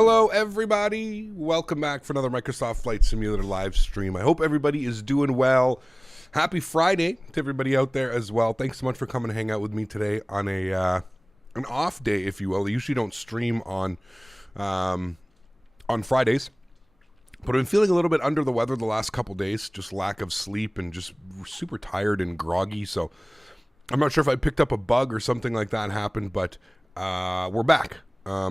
Hello, everybody. Welcome back for another Microsoft Flight Simulator live stream. I hope everybody is doing well. Happy Friday to everybody out there as well. Thanks so much for coming to hang out with me today on an off day, if you will. I usually don't stream on Fridays, but I've been feeling a little bit under the weather the last couple days. Just lack of sleep and just super tired and groggy. So I'm not sure if I picked up a bug or something like that happened, but we're back.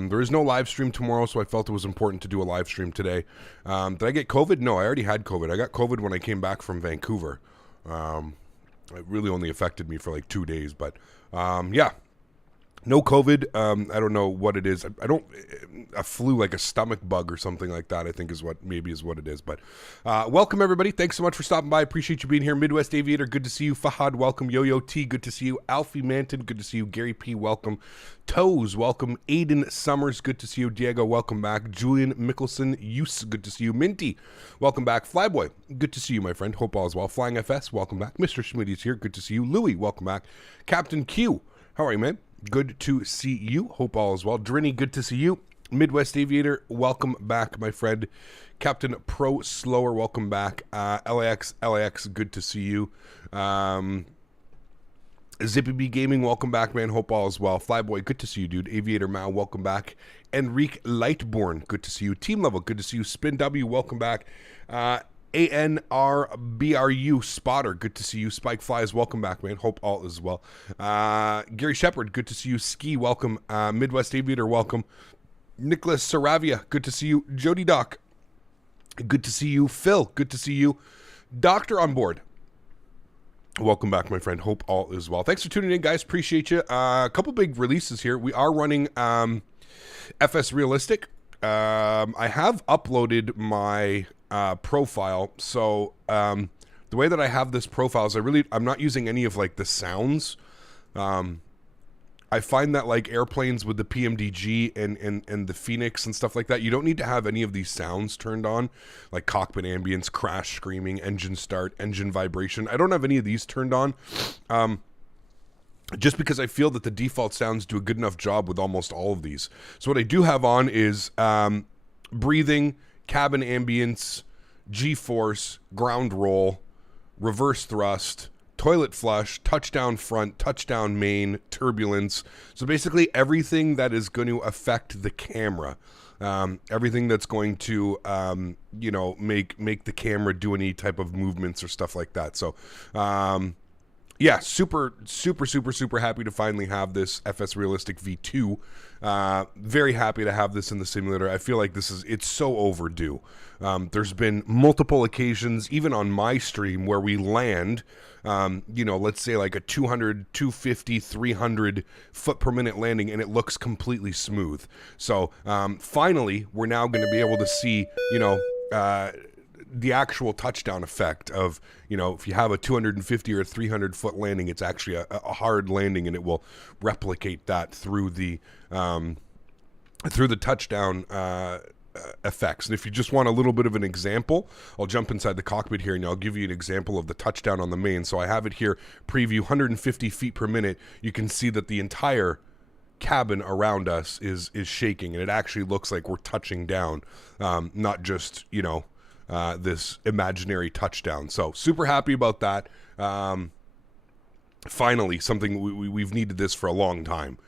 There is no live stream tomorrow, so I felt it was important to do a live stream today. Did I get COVID? No, I already had COVID. I got COVID when I came back from Vancouver. It really only affected me for like 2 days, but yeah. No COVID. I don't know what it is. A flu, like a stomach bug or something like that, I think is what it is. But welcome, everybody. Thanks so much for stopping by. Appreciate you being here. Midwest Aviator, good to see you. Fahad, welcome. Yo-Yo T, good to see you. Alfie Manton, good to see you. Gary P, welcome. Toes, welcome. Aiden Summers, good to see you. Diego, welcome back. Julian Mickelson, Use, good to see you. Minty, welcome back. Flyboy, good to see you, my friend. Hope all is well. Flying FS, welcome back. Mr. Smitty's here, good to see you. Louie, welcome back. Captain Q, how are you, man? Good to see you. Hope all is well. Drinny, good to see you. Midwest Aviator, welcome back, my friend. Captain Pro Slower, welcome back. LAX, good to see you. Zippy B Gaming, welcome back, man. Hope all is well. Flyboy, good to see you, dude. Aviator Mao, welcome back. Enrique Lightborn, good to see you. Team Level, good to see you. Spin W, welcome back. ANRBRU Spotter, good to see you. Spike Flies, welcome back, man. Hope all is well. Gary Shepard, good to see you. Ski, welcome. Midwest Aviator, welcome. Nicholas Saravia, good to see you. Jody Doc, good to see you. Phil, good to see you. Doctor on board, welcome back, my friend. Hope all is well. Thanks for tuning in, guys. Appreciate you. A couple big releases here. We are running FS Realistic. I have uploaded my profile. So the way that I have this profile is I'm not using any of like the sounds. I find that like airplanes with the PMDG and the Phoenix and stuff like that, you don't need to have any of these sounds turned on, like cockpit ambience, crash screaming, engine start, engine vibration. I don't have any of these turned on. Just because I feel that the default sounds do a good enough job with almost all of these. So what I do have on is breathing, cabin ambience, G-force, ground roll, reverse thrust, toilet flush, touchdown front, touchdown main, turbulence. So basically everything that is going to affect the camera. Everything that's going to, make the camera do any type of movements or stuff like that. So, yeah, super happy to finally have this FS Realistic V2. Very happy to have this in the simulator. I feel like it's so overdue. There's been multiple occasions, even on my stream, where we land, let's say like a 200, 250, 300 foot per minute landing, and it looks completely smooth. So finally, we're now going to be able to see, the actual touchdown effect of, if you have a 250 or 300 foot landing, it's actually a hard landing, and it will replicate that through the touchdown effects. And if you just want a little bit of an example, I'll jump inside the cockpit here and I'll give you an example of the touchdown on the main. So I have it here, preview 150 feet per minute. You can see that the entire cabin around us is shaking, and it actually looks like we're touching down, not just, this imaginary touchdown. So super happy about that. Finally, something we've needed this for a long time.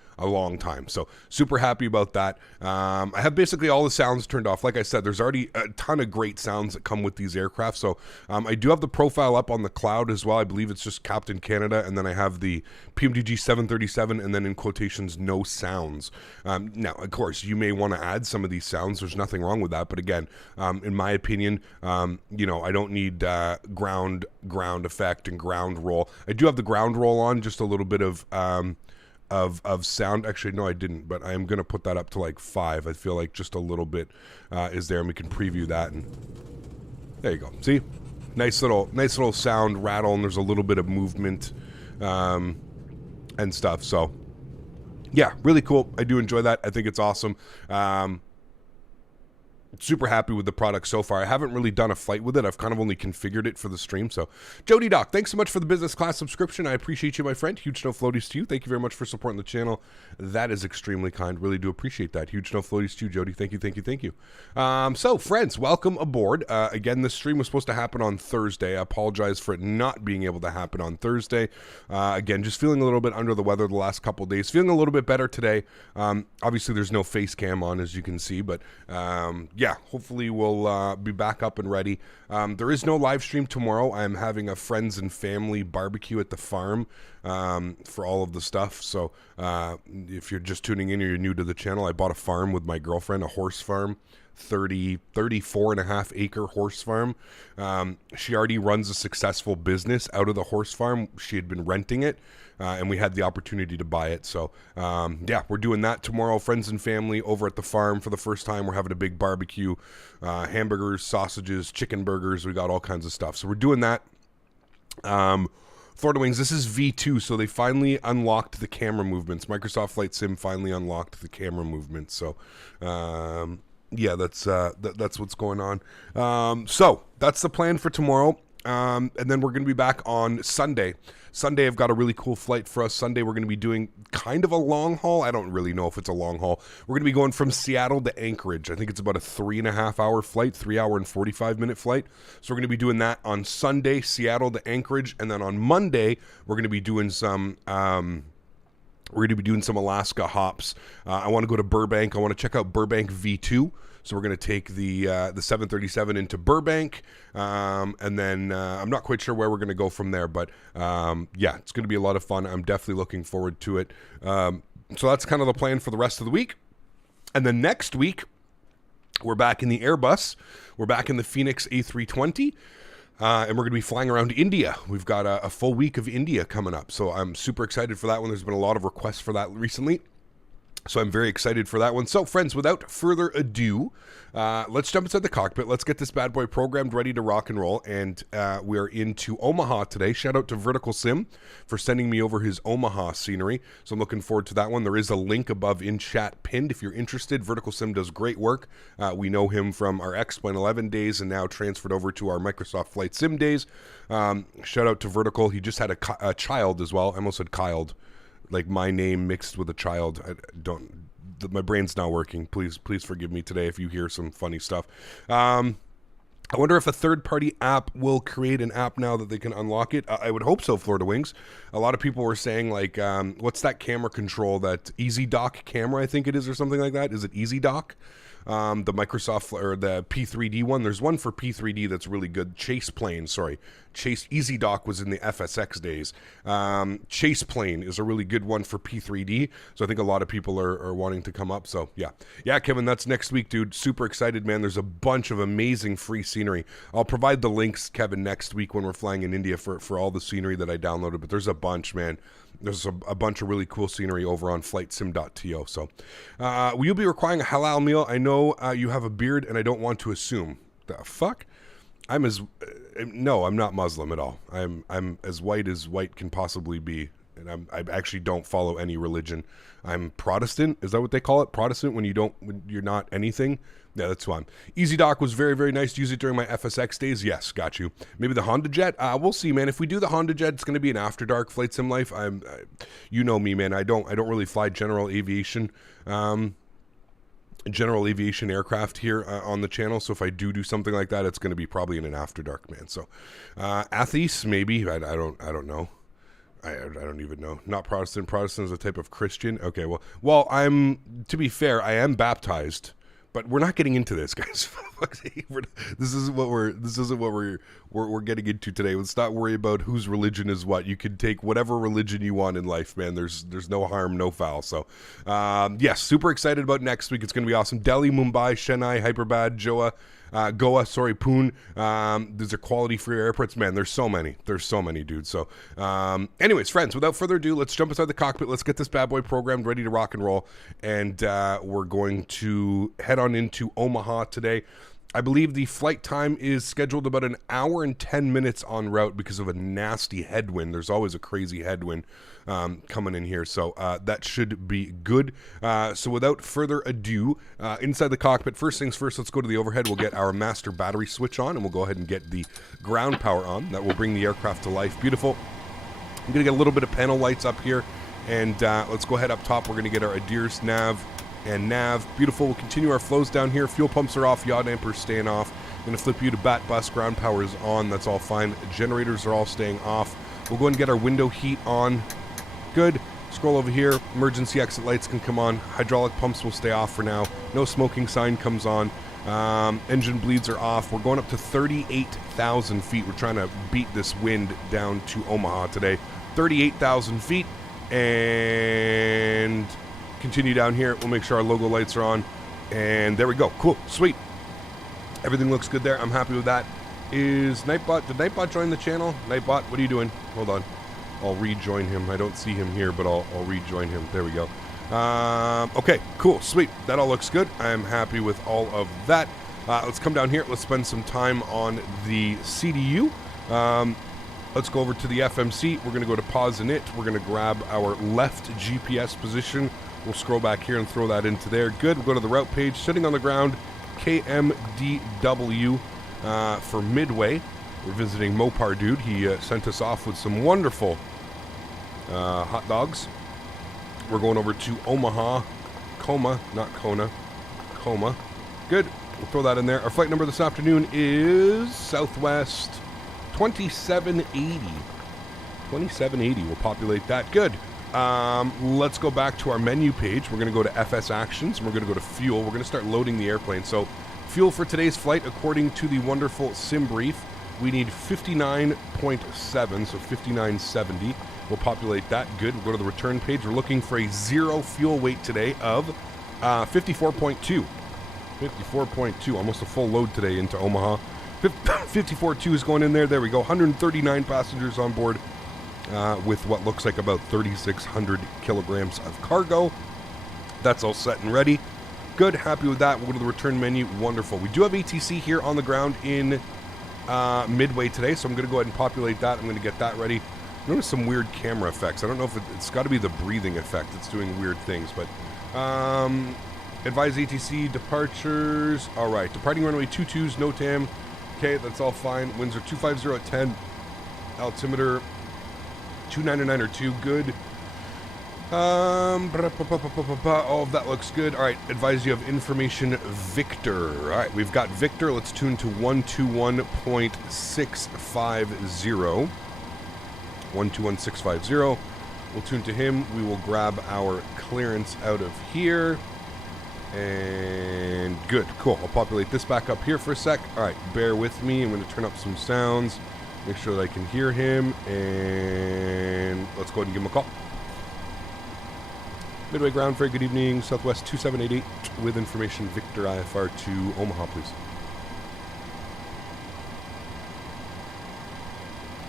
So super happy about that. I have basically all the sounds turned off. Like I said, there's already a ton of great sounds that come with these aircraft. So I do have the profile up on the cloud as well. I believe it's just Captain Canada, and then I have the PMDG 737, and then in quotations, no sounds. Now, of course, you may want to add some of these sounds. There's nothing wrong with that. But again, in my opinion, I don't need ground effect and ground roll. I do have the ground roll on, just a little bit of sound. Actually, no, I didn't, but I am going to put that up to like 5. I feel like just a little bit is there, and we can preview that, and there you go. See, nice little sound rattle, and there's a little bit of movement and stuff. So yeah, really cool. I do enjoy that. I think it's awesome. super happy with the product so far. I haven't really done a flight with it. I've kind of only configured it for the stream. So, Jody Doc, thanks so much for the business class subscription. I appreciate you, my friend. Huge no floaties to you. Thank you very much for supporting the channel. That is extremely kind. Really do appreciate that. Huge no floaties to you, Jody. Thank you, thank you, thank you. So, friends, welcome aboard. Again, this stream was supposed to happen on Thursday. I apologize for it not being able to happen on Thursday. Again, just feeling a little bit under the weather the last couple of days. Feeling a little bit better today. Obviously, there's no face cam on, as you can see, but yeah, hopefully we'll be back up and ready. There is no live stream tomorrow. I'm having a friends and family barbecue at the farm for all of the stuff. So if you're just tuning in or you're new to the channel, I bought a farm with my girlfriend, a horse farm. 34 and a half acre horse farm. She already runs a successful business out of the horse farm. She had been renting it, and we had the opportunity to buy it. So, yeah, we're doing that tomorrow. Friends and family over at the farm for the first time. We're having a big barbecue, hamburgers, sausages, chicken burgers. We got all kinds of stuff. So we're doing that. Florida Wings, this is V2, so they finally unlocked the camera movements. Microsoft Flight Sim finally unlocked the camera movements. So, yeah, that's what's going on. So that's the plan for tomorrow. And then we're going to be back on Sunday. Sunday, I've got a really cool flight for us. Sunday, we're going to be doing kind of a long haul. I don't really know if it's a long haul. We're going to be going from Seattle to Anchorage. I think it's about a 3.5 hour flight, 3 hour and 45-minute flight. So we're going to be doing that on Sunday, Seattle to Anchorage. And then on Monday, we're going to be doing some... we're going to be doing some Alaska hops. I want to go to Burbank. I want to check out Burbank V2. So we're going to take the 737 into Burbank, and then I'm not quite sure where we're going to go from there. But yeah, it's going to be a lot of fun. I'm definitely looking forward to it. So that's kind of the plan for the rest of the week. And then next week, we're back in the Airbus. We're back in the Phoenix A320. And we're going to be flying around India. We've got a full week of India coming up. So I'm super excited for that one. There's been a lot of requests for that recently. So I'm very excited for that one. So, friends, without further ado, let's jump inside the cockpit. Let's get this bad boy programmed, ready to rock and roll. And we are into Omaha today. Shout out to Verticalsim for sending me over his Omaha scenery. So I'm looking forward to that one. There is a link above in chat pinned if you're interested. Verticalsim does great work. We know him from our X-Plane 11 days and now transferred over to our Microsoft Flight Sim days. Shout out to Vertical. He just had a child as well. I almost said Kyled. Like my name mixed with a child. My brain's not working. Please forgive me today if you hear some funny stuff. I wonder if a third-party app will create an app now that they can unlock it. I would hope so, Florida Wings. A lot of people were saying, like, what's that camera control, that EasyDoc camera, I think it is, or something like that? Is it EasyDoc? The Microsoft, or the P3D one. There's one for P3D that's really good. Chase EasyDoc was in the FSX days. Chase Plane is a really good one for P3D. So I think a lot of people are wanting to come up. So yeah, Kevin, that's next week, dude. Super excited, man. There's a bunch of amazing free scenery. I'll provide the links, Kevin, next week when we're flying in India for all the scenery that I downloaded. But there's a bunch, man. There's a bunch of really cool scenery over on flightsim.to. So will you be requiring a halal meal? I know you have a beard, and I don't want to assume. The fuck? No, I'm not Muslim at all. I'm as white can possibly be, and I actually don't follow any religion. I'm Protestant. Is that what they call it? Protestant when you're not anything? Yeah, that's who I'm. EasyDoc was very, very nice to use it during my FSX days. Yes, got you. Maybe the Honda Jet. We'll see, man. If we do the Honda Jet, it's going to be an after dark flight sim life. You know me, man. I don't really fly general aviation aircraft here on the channel. So if I do something like that, it's going to be probably in an after dark, man. So atheist, maybe. I don't know. I don't even know. Not Protestant. Protestant is a type of Christian. Okay, well, to be fair, I am baptized. But we're not getting into this, guys. This isn't what we're getting into today. Let's not worry about whose religion is what. You can take whatever religion you want in life, man. There's no harm, no foul. So, yes, super excited about next week. It's going to be awesome. Delhi, Mumbai, Chennai, Hyderabad, Goa, Pune. These are quality free airports, man. There's so many, dude. So, anyways, friends, without further ado, let's jump inside the cockpit. Let's get this bad boy programmed, ready to rock and roll. And we're going to head on into Omaha today. I believe the flight time is scheduled about an hour and 10 minutes en route because of a nasty headwind. There's always a crazy headwind coming in here, so that should be good. So without further ado, inside the cockpit, first things first, let's go to the overhead. We'll get our master battery switch on, and we'll go ahead and get the ground power on. That will bring the aircraft to life. Beautiful. I'm going to get a little bit of panel lights up here, and let's go ahead up top. We're going to get our ADIRS nav and nav. Beautiful. We'll continue our flows down here. Fuel pumps are off. Yaw damper staying off. I'm going to flip you to bat bus. Ground power is on. That's all fine. Generators are all staying off. We'll go ahead and get our window heat on. Good. Scroll over here. Emergency exit lights can come on. Hydraulic pumps will stay off for now. No smoking sign comes on. Engine bleeds are off. We're going up to 38,000 feet. We're trying to beat this wind down to Omaha today. 38,000 feet. And continue down here. We'll make sure our logo lights are on. And there we go. Cool. Sweet. Everything looks good there. I'm happy with that. Is Nightbot... Did Nightbot join the channel? Nightbot, what are you doing? Hold on. I'll rejoin him. I don't see him here, but I'll rejoin him. There we go. Okay, cool. Sweet. That all looks good. I'm happy with all of that. Let's come down here. Let's spend some time on the CDU. Let's go over to the FMC. We're going to go to pause init. We're going to grab our left GPS position. We'll scroll back here and throw that into there. Good. We'll go to the route page. Sitting on the ground, KMDW for Midway. We're visiting Mopar Dude. He sent us off with some wonderful hot dogs. We're going over to Omaha. KOMA, not Kona. KOMA. Good. We'll throw that in there. Our flight number this afternoon is Southwest 2780. 2780. We'll populate that. Good. Let's go back to our menu page. We're going to go to FS Actions, and we're going to go to Fuel. We're going to start loading the airplane. So, fuel for today's flight, according to the wonderful sim brief, we need 59.7, so 5970. We'll populate that. Good. We'll go to the return page. We're looking for a zero fuel weight today of 54.2. 54.2, almost a full load today into Omaha. 54.2 is going in there. There we go. 139 passengers on board with what looks like about 3,600 kilograms of cargo. That's all set and ready. Good. Happy with that. We'll go to the return menu. Wonderful. We do have ATC here on the ground in Midway today, so I'm going to go ahead and populate that. I'm going to get that ready. Notice some weird camera effects. I don't know if it's got to be the breathing effect that's doing weird things, but advise ATC departures. All right, departing runway 22s, NOTAM. Okay, that's all fine. Winds are 250 at 10. Altimeter 299 or 2. Good. All of that looks good. All right, advise you have information Victor. All right, we've got Victor. Let's tune to 121.650. 121.650. We'll tune to him. We will grab our clearance out of here. And good. Cool. I'll populate this back up here for a sec. All right, bear with me. I'm going to turn up some sounds. Make sure that I can hear him. And let's go ahead and give him a call. Midway ground, very good evening. Southwest 2788 with information Victor IFR to Omaha, please.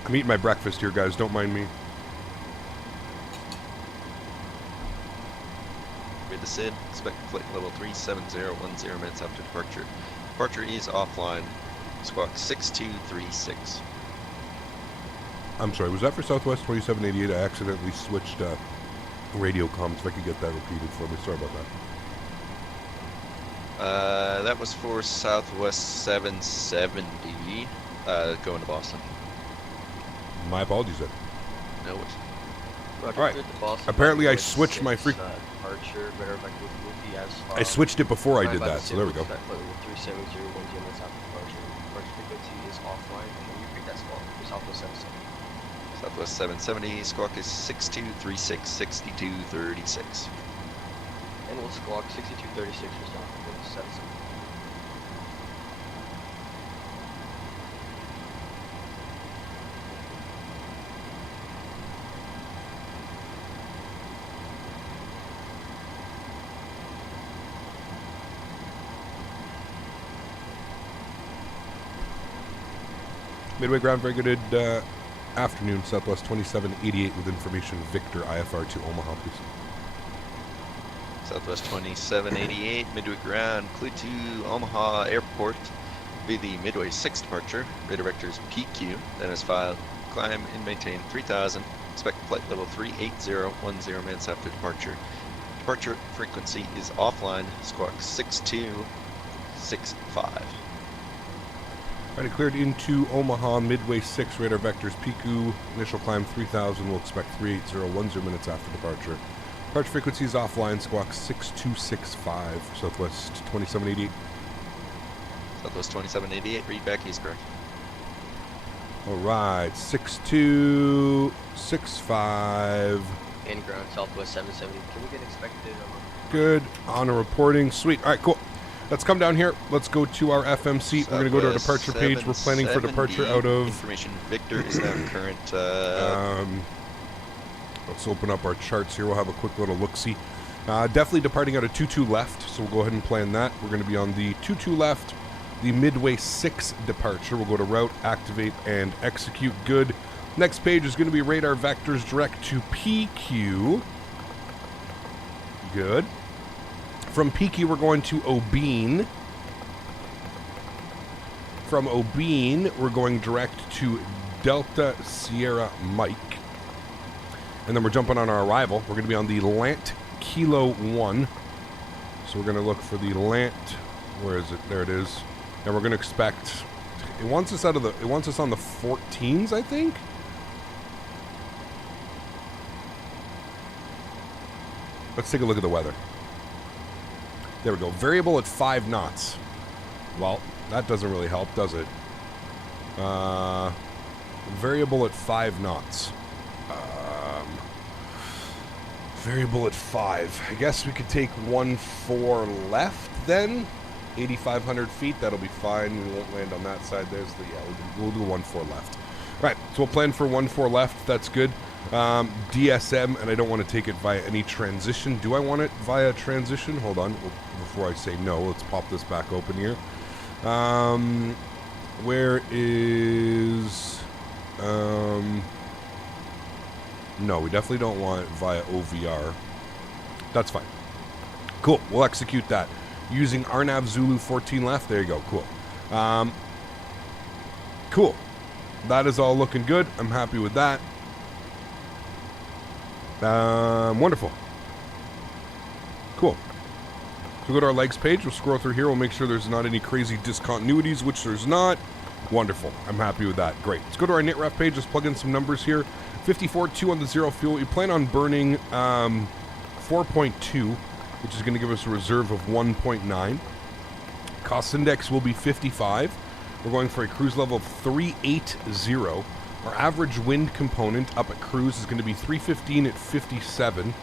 I'm eating my breakfast here, guys. Don't mind me. Read the SID. Expect flight level 37010 minutes after departure. Departure is offline. Squawk 6236. I'm sorry, was that for Southwest 2788? I accidentally switched radio comms. If I could get that repeated for me. Sorry about that. That was for Southwest 770 going to Boston. My apologies then. No worries. All right. Apparently I switched my freak. Departure, I switched it before I did that, so there we go. 37010 minutes after departure. Departure frequency is offline. And when you repeat that squawk for Southwest 770. Southwest 770, squawk is 6236, 6236. And we'll squawk 6236 for Southwest 770. Midway ground, very good afternoon. Southwest 2788 with information Victor IFR to Omaha, please. Southwest 2788, Midway ground, clear to Omaha Airport. be the Midway 6 departure. Radar vectors PQ, then as filed. Climb and maintain 3000. Expect flight level 38010 minutes after departure. Departure frequency is offline. Squawk 6265. Alright, cleared into Omaha, Midway 6, radar vectors PQ, initial climb 3000, we'll expect 38010 minutes after departure. Departure frequency is offline, squawk 6265, Southwest 2788. Southwest 2788, read back east, correct. Alright, 6265. In ground, Southwest 770. Can we get expected? Good, on a reporting, sweet. Alright, cool. Let's come down here. Let's go to our FMC. We're going to go to our departure page. We're planning for departure out of... Information Victor is now current... let's open up our charts here. We'll have a quick little look-see. Definitely departing out of 22 left, so we'll go ahead and plan that. We're going to be on the 22 left, the Midway 6 departure. We'll go to route, activate, and execute. Good. Next page is going to be radar vectors direct to PQ. Good. From PQ, we're going to Obene. From Obene, we're going direct to Delta Sierra Mike. And then we're jumping on our arrival. We're going to be on the Lant Kilo 1. So we're going to look for the Lant. Where is it? There it is. And we're going to expect... It wants us on the 14s, I think? Let's take a look at the weather. There we go. Variable at 5 knots. Well, that doesn't really help, does it? Variable at 5 knots. Variable at 5. I guess we could take 1-4 left then. 8,500 feet. That'll be fine. We won't land on that side. There's the... Yeah, we'll do 1-4 left. Right. So we'll plan for 1-4 left. That's good. DSM, and I don't want to take it via any transition. Do I want it via transition? Hold on. Before I say no, let's pop this back open here. Where is... No, we definitely don't want it via OVR. That's fine. Cool. We'll execute that. Using Arnav Zulu 14 left. There you go. Cool. Cool. That is all looking good. I'm happy with that. Wonderful. Cool. So we'll go to our legs page. We'll scroll through here. We'll make sure there's not any crazy discontinuities, which there's not. Wonderful. I'm happy with that. Great. Let's go to our NITREF page. Let's plug in some numbers here. 54.2 on the zero fuel. We plan on burning 4.2, which is going to give us a reserve of 1.9. Cost index will be 55. We're going for a cruise level of 380. Our average wind component up at cruise is going to be 315 at 57.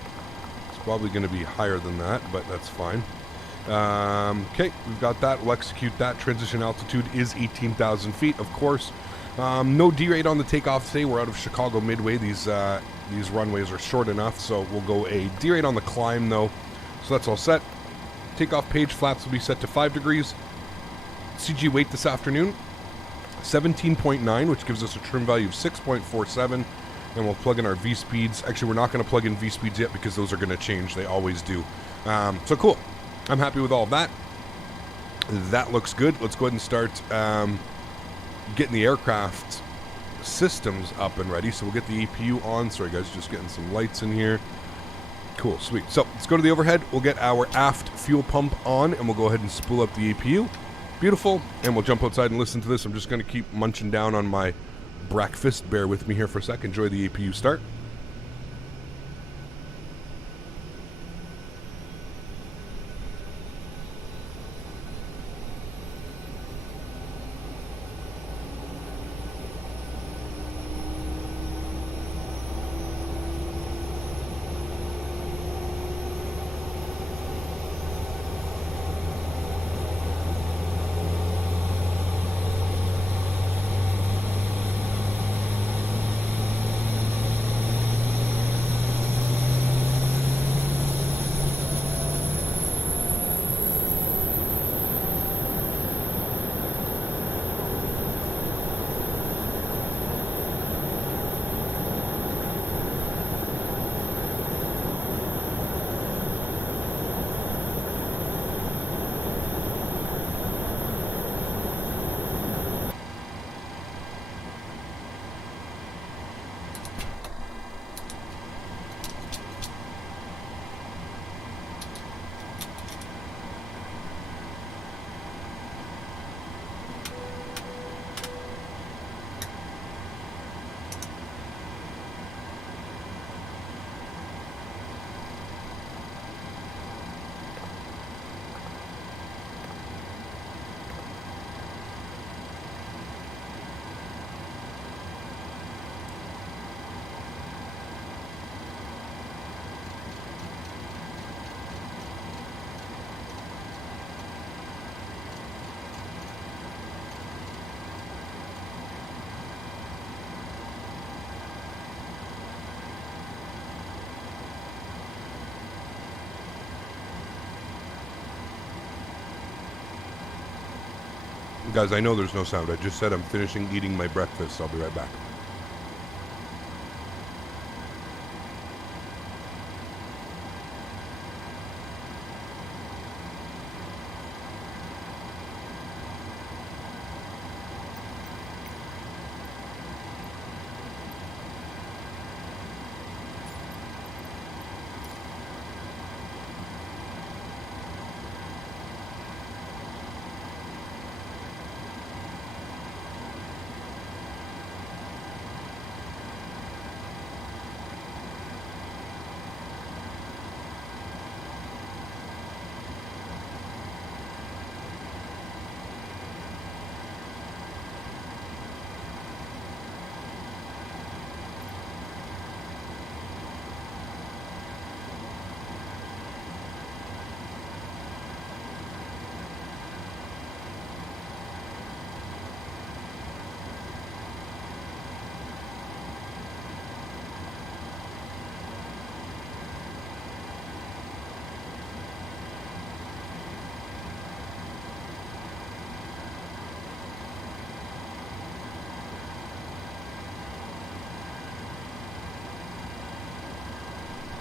It's probably going to be higher than that, but that's fine. Okay, we've got that. We'll execute that. Transition altitude is 18,000 feet, of course. No D-rate on the takeoff today. We're out of Chicago Midway. These runways are short enough, so we'll go a D-rate on the climb, though. So that's all set. Takeoff page flaps will be set to 5 degrees. CG weight this afternoon, 17.9, which gives us a trim value of 6.47. And we'll plug in our V-speeds. Actually, we're not going to plug in V-speeds yet because those are going to change. They always do. So cool. I'm happy with all of that. That looks good. Let's go ahead and start getting the aircraft systems up and ready. So we'll get the APU on. Sorry, guys, just getting some lights in here. Cool, sweet. So let's go to the overhead. We'll get our aft fuel pump on, and we'll go ahead and spool up the APU. Beautiful. And we'll jump outside and listen to this. I'm just going to keep munching down on my breakfast. Bear with me here for a sec. Enjoy the APU start. Guys, I know there's no sound. I just said I'm finishing eating my breakfast. I'll be right back.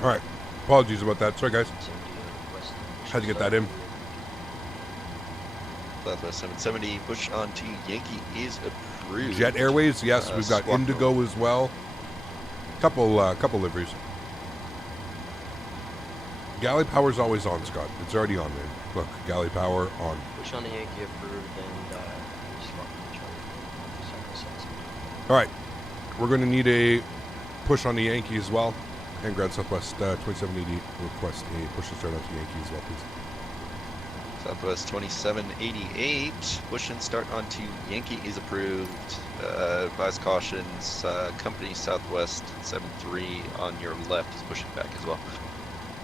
All right. Apologies about that. Sorry, guys. Had to get that in. Southwest 770, push onto Yankee is approved. Jet Airways, yes. We've got Squawk Indigo Roll. as well. Couple liveries. Galley Power's always on, Scott. It's already on, man. Look, Galley Power on. Push on the Yankee approved and swap the Southwest 770. All right. We're going to need a push on the Yankee as well. And Grand Southwest 2780 request a push to start onto Yankee as well, please. Southwest 2788, push and start onto Yankee is approved. Advise cautions, company Southwest 73 on your left is pushing back as well.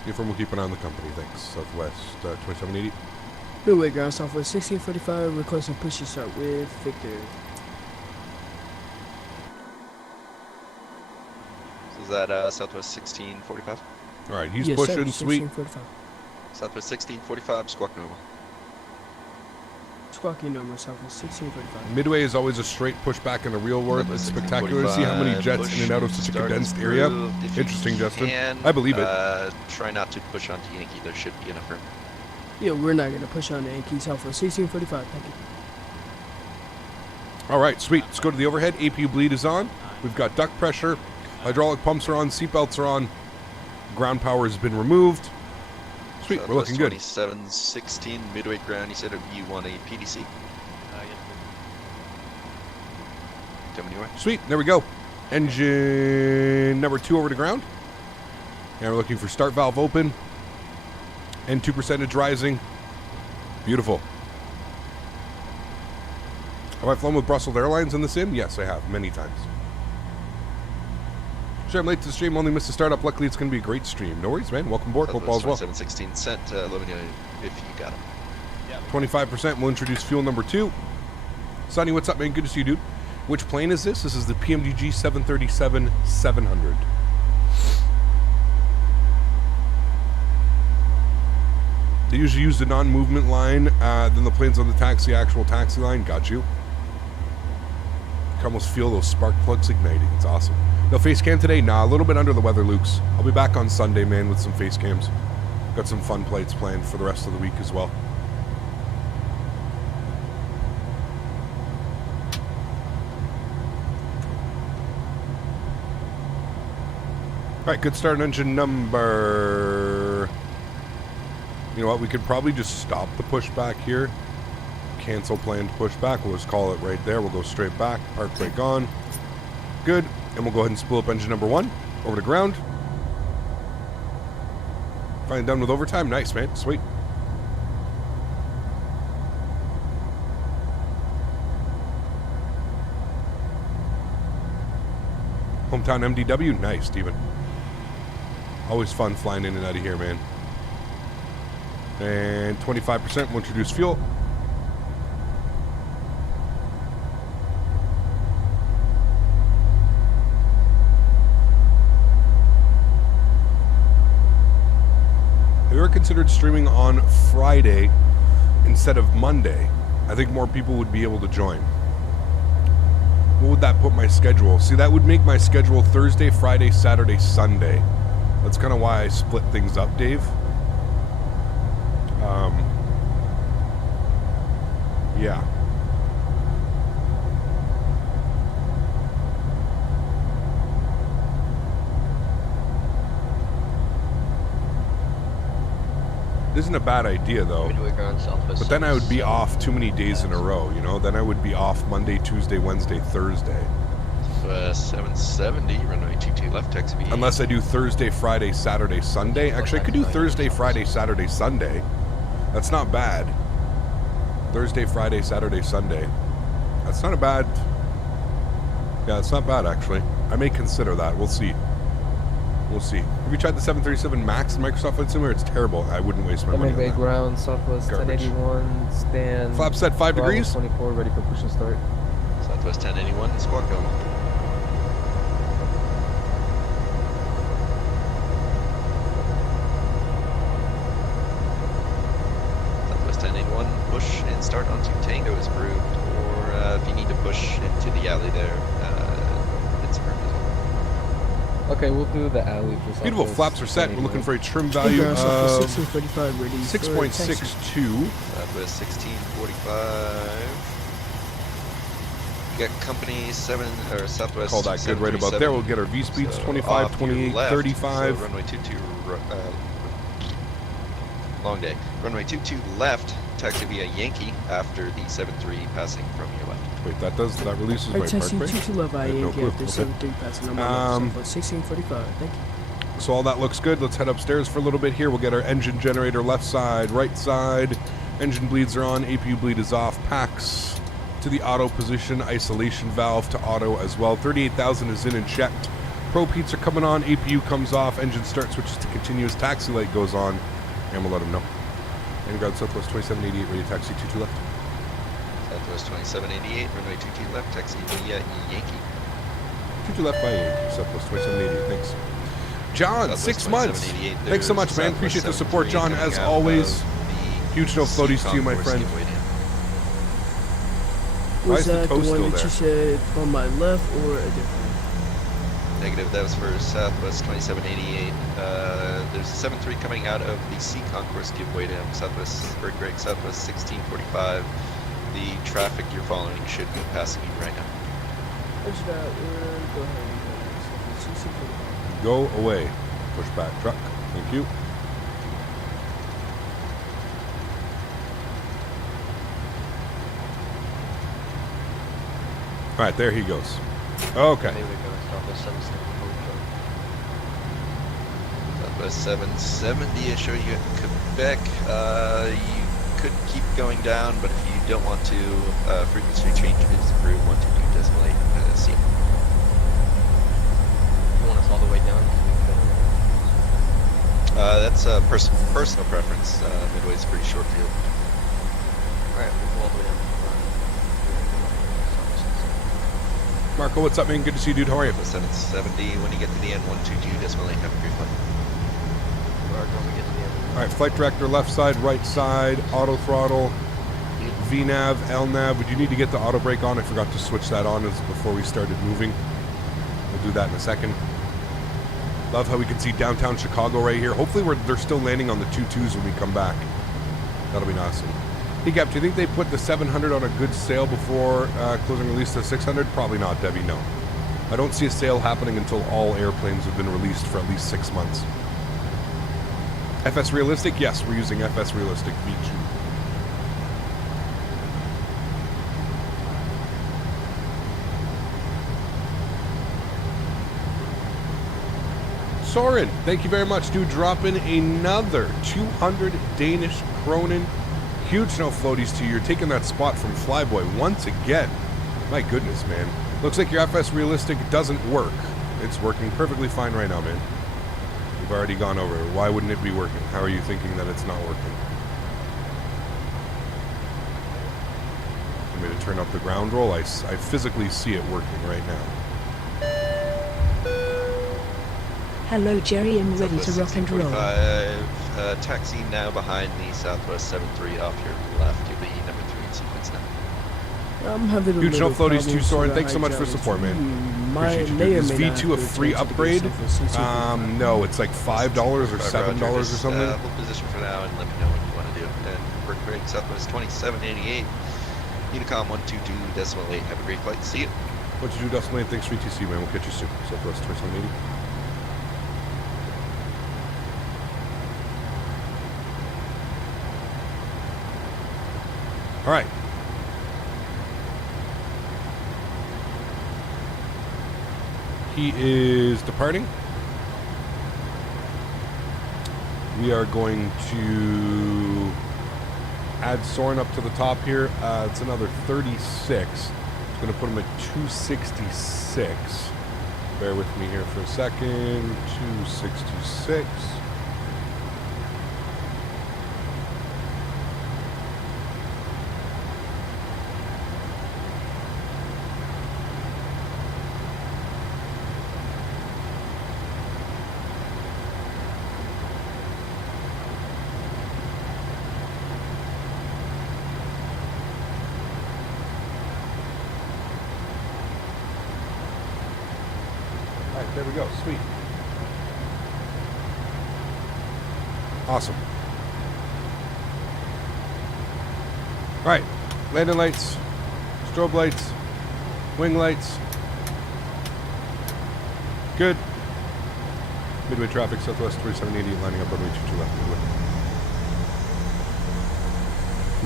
Confirm we'll keep an eye on the company. Thanks. Southwest 2780. Midway, ground Southwest 1645, requesting push to start with Victor. So is that Southwest 1645? All right, he's Yes, pushing. sir, Sweet. 1645. Southwest 1645, squawk normal. Squawky number, Southwest 1645. Midway is always a straight pushback in the real world. It's spectacular to see how many jets in and out of such a condensed area. Interesting, Justin. I believe it. Try not to push onto Yankee. There should be enough room. Yeah, we're not going to push on the Yankee, Southwest 1645. Thank you. All right, sweet. Let's go to the overhead. APU bleed is on. We've got duct pressure. Hydraulic pumps are on. Seatbelts are on. Ground power has been removed. Sweet, we're looking good. 2716 midway ground. You said you want a PDC. Coming your way. Sweet, there we go. Engine number 2 over to ground. And we're looking for start valve open. And 2% rising. Beautiful. Have I flown with Brussels Airlines in the sim? Yes, I have, many times. Sure, I'm late to the stream, only missed the startup. Luckily, it's going to be a great stream. No worries, man. Welcome aboard. Hope all's well. 2716 sent. Let me know if you got him. 25%. We'll introduce fuel number 2. Sonny, what's up, man? Good to see you, dude. Which plane is this? This is the PMDG 737-700. They usually use the non-movement line, then the plane's on the actual taxi line. Got you. You can almost feel those spark plugs igniting. It's awesome. No face cam today? Nah, a little bit under the weather, Lukes. I'll be back on Sunday, man, with some face cams. Got some fun plates planned for the rest of the week as well. All right, good start on engine number... You know what, we could probably just stop the pushback here. Cancel planned pushback. We'll just call it right there. We'll go straight back. Park brake on. Good. And we'll go ahead and spool up engine number 1. Over to ground. Finally done with overtime. Nice, man. Sweet. Hometown MDW. Nice, Steven. Always fun flying in and out of here, man. And 25% will introduce fuel. Have you ever considered streaming on Friday instead of Monday? I think more people would be able to join. What would that put my schedule? See, that would make my schedule Thursday, Friday, Saturday, Sunday. That's kind of why I split things up, Dave. Yeah. It isn't a bad idea, though. Midway ground southwest. But then I would be off too many days in a row, you know? Then I would be off Monday, Tuesday, Wednesday, Thursday. 770, runway 22 left, taxi V8. Unless I do Thursday, Friday, Saturday, Sunday. Actually, I could do Thursday, Friday, Saturday, Sunday. That's not bad. Thursday, Friday, Saturday, Sunday. That's not a bad... Yeah, it's not bad, actually. I may consider that. We'll see. We'll see. Have you tried the 737 MAX in Microsoft Flight Simulator? It's terrible. I wouldn't waste my money on Midway that. ground, southwest Garbage. 1081, stand. Flap set 5 Bravo degrees. 24, ready for push and start. Southwest 1081, squawk KOMA. Southwest 1081, push and start onto Tango is approved, or if you need to push into the alley there, it's approved as well. Okay, we'll do the alley for southwest. Beautiful. Flaps are set. We're 1081. looking for a trim Hey, value ground southwest of 1635 ready. for taxi. 6.62. Southwest 1645. You got company 7 or Southwest. Call that good right about there. We'll get our V speeds 25, 28, 35. So runway 22, long day. Runway 22 left, taxi via Yankee after the 73 passing from your left. Wait, that releases my Alright, park taxi brake? 22 left I had no Yankee clue. after Okay. 73 passing on my left. Southwest 1645. Thank you. So all that looks good. Let's head upstairs for a little bit here. We'll get our engine generator left side, right side. Engine bleeds are on. APU bleed is off. Packs to the auto position. Isolation valve to auto as well. 38,000 is in and checked. Pro Peats are coming on. APU comes off. Engine start switches to continuous. Taxi light goes on. And we'll let them know. And ground Southwest 2788, ready taxi 22 left. Southwest 2788, runway 22 left, taxi via Yankee. 22 left by Yankee. Southwest 2788, thanks. John, Southwest 6 months. 2788, Thanks so there's much, man. Southwest Appreciate the support, 73 John, coming as out always. of the Huge no floaties to you, my Concourse friend. giveaway dam. Why Was is the that the toast one still that there? you said on my left or a different? Negative, that was for Southwest 2788. There's a 73 coming out of the C Concourse giveaway dam, Southwest, Greg, Southwest 1645. The traffic you're following should be passing you right now. Roger that. Go ahead. Southwest 1645. Go away. Push back truck. Thank you. All right, there he goes. Okay. Midway ground southwest 770. Southwest 770, I show you at Quebec. You could keep going down, but if you don't want to, frequency change is approved 122.8 C. You want us all the way down? That's a personal preference. Midway's a pretty short field. Alright, we'll go all the way down. Marco, what's up, man? Good to see you, dude. How are you? Southwest 770, when you get to the end, 122.8, have a great flight. Alright, when we get to the end. All right, flight director, left side, right side, auto throttle, VNAV, LNAV. Would you need to get the auto brake on? I forgot to switch that on before we started moving. We'll do that in a second. Love how we can see downtown Chicago right here. Hopefully they're still landing on the 22s when we come back. That'll be awesome. Hey, Gap, do you think they put the 700 on a good sale before closing release to 600? Probably not, Debbie, no. I don't see a sale happening until all airplanes have been released for at least 6 months. FS Realistic? Yes, we're using FS Realistic V2. Soren, thank you very much, dude. Drop in another 200 Danish Kronen. Huge no floaties to you. You're taking that spot from Flyboy once again. My goodness, man. Looks like your FS Realistic doesn't work. It's working perfectly fine right now, man. We've already gone over it. Why wouldn't it be working? How are you thinking that it's not working? Want me to turn up the ground roll? I physically see it working right now. Hello, Jerry. I'm ready to rock and roll. 1645, taxi now behind the Southwest 73 off your left. You'll be number 3 in sequence now. I'm having a Huge little no floaties too, problems Soren. with Thanks so much for hydraulics. support, man. Might, Appreciate you, may dude. or Is may not V2 a have free to get upgrade? yourself a sensitive No, it's like $5 or $7 or Just, something. hold position for now and let me know what you want to do. And work rate Southwest 2788. Unicom 122.8. Have a great flight. See you. What you do, Dustin Lane? Thanks for ETC, man. We'll catch you soon. Southwest 2780. All right. He is departing. We are going to add Soren up to the top here. It's another 36. It's going to put him at 266. Bear with me here for a second. 266. There we go. Sweet. Awesome. All right. Landing lights, strobe lights, wing lights. Good. Midway traffic, Southwest 3780, lining up runway 22 left. Midway.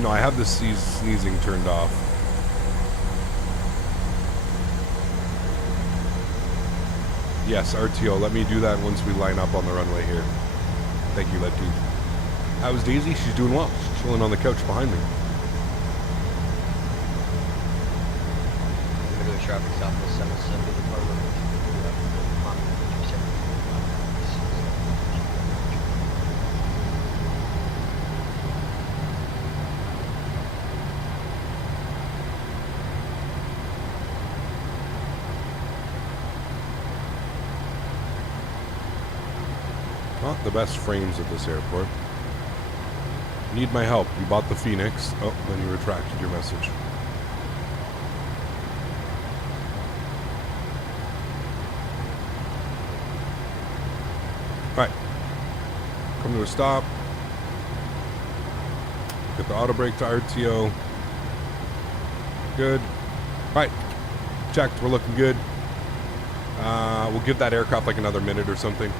No, I have the sneezing turned off. Yes, RTO. Let me do that once we line up on the runway here. Thank you, Letty. How's Daisy? She's doing well. She's chilling on the couch behind me. Midway traffic Southwest 770, departure Not the best frames at this airport. Need my help. You bought the Phoenix. Oh, then you retracted your message. Alright. Come to a stop. Get the auto brake to RTO. Good. Alright. Checked. We're looking good. We'll give that aircraft like another minute or something.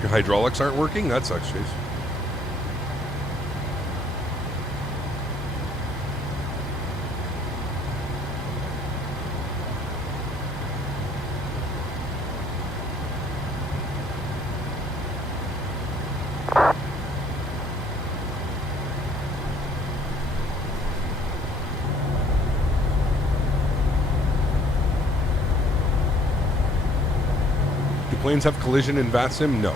Your hydraulics aren't working? That sucks, Chase. Do planes have collision in VATSIM? No.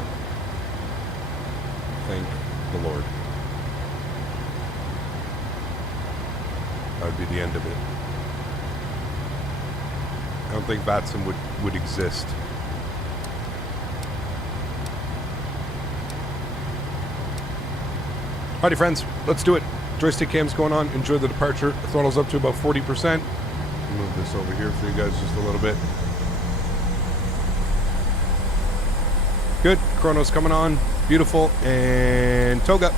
Thank the Lord. That would be the end of it. I don't think VATSIM would exist. Alrighty, friends, let's do it. Joystick cam's going on. Enjoy the departure. The throttle's up to about 40%. Move this over here for you guys just a little bit. Good. Chrono's coming on. Beautiful. And toga.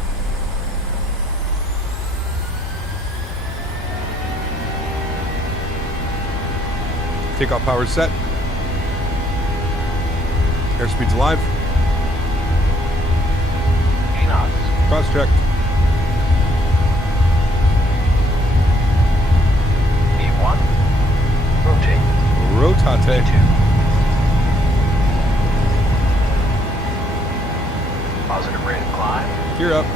Takeoff power set. Airspeed's alive. Cross checked. E1. Rotate. Rotate. E2. Positive rate of climb. Gear up.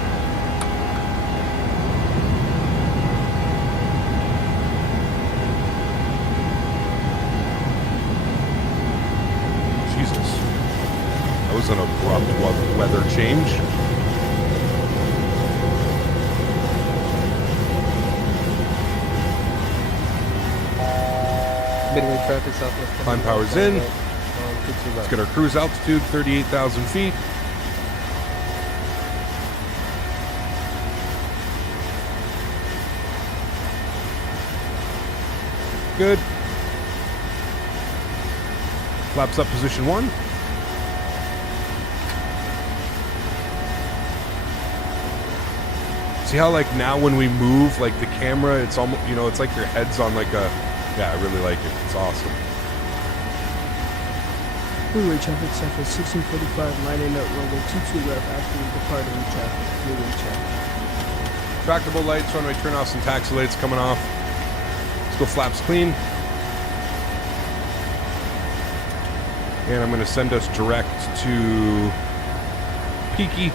Jesus. That was an abrupt weather change. Midway traffic southwest. Climb power's in. Let's Let's get our cruise altitude, 38,000 feet. Good. Flaps up position 1. See how like now when we move, like the camera, it's almost, you know, it's like your head's on like a, yeah, I really like it. It's awesome. Freeway traffic surface 1645, lining up runway 22 left after departing traffic. Freeway traffic. Tractable lights, runway turn-offs and taxi lights coming off. Let's go flaps clean. And I'm going to send us direct to Peaky.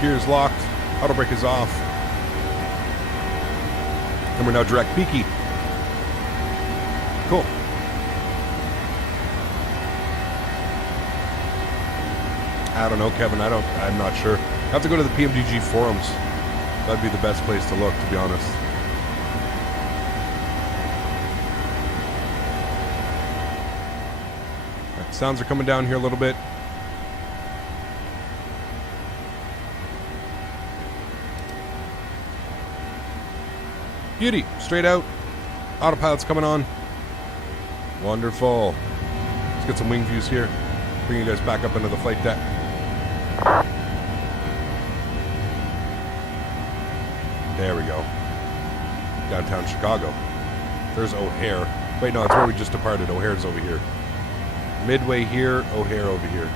Gear is locked. Auto brake is off. And we're now direct peaky. Cool. I don't know, Kevin. I'm not sure. I have to go to the PMDG forums. That'd be the best place to look, to be honest. Right, sounds are coming down here a little bit. Beauty, straight out. Autopilot's coming on. Wonderful. Let's get some wing views here. Bring you guys back up into the flight deck. There we go. Downtown Chicago. There's O'Hare. Wait, no, it's where we just departed. O'Hare's over here. Midway here, O'Hare over here.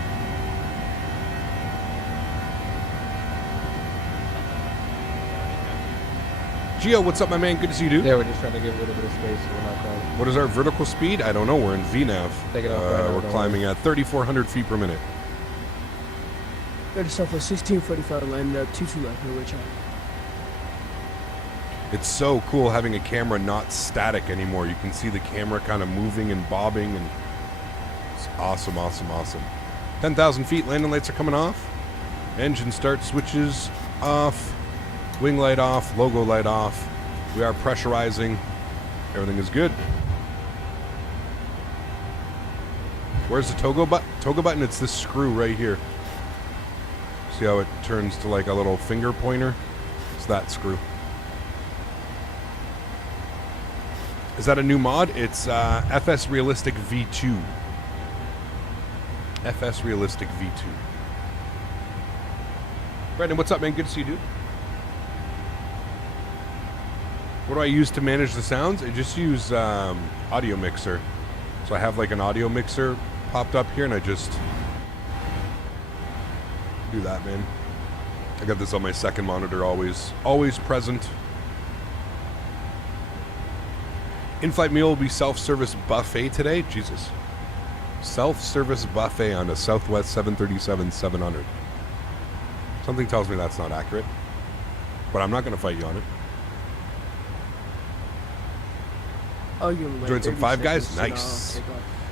Gio, what's up, my man? Good to see you, dude. Yeah, we're just trying to give a little bit of space so we're not crawling. What is our vertical speed? I don't know. We're in VNAV. Take it off right now, We're don't climbing at 3,400 feet per minute. Ready surface 1645, lining up 22 left. Freeway traffic. It's so cool having a camera not static anymore. You can see the camera kind of moving and bobbing, and it's awesome, awesome, awesome. 10,000 feet, landing lights are coming off. Engine start switches off. Wing light off, logo light off. We are pressurizing. Everything is good. Where's the toggle button? It's this screw right here. See how it turns to like a little finger pointer? It's that screw. Is that a new mod? It's FS Realistic V2. FS Realistic V2. Brandon, what's up, man? Good to see you, dude. What do I use to manage the sounds? I just use audio mixer. So I have like an audio mixer popped up here, and I just do that, man. I got this on my second monitor, always present. In-flight meal will be self-service buffet today. Jesus. Self-service buffet on a Southwest 737-700. Something tells me that's not accurate, but I'm not going to fight you on it. Join some Five Guys? Nice.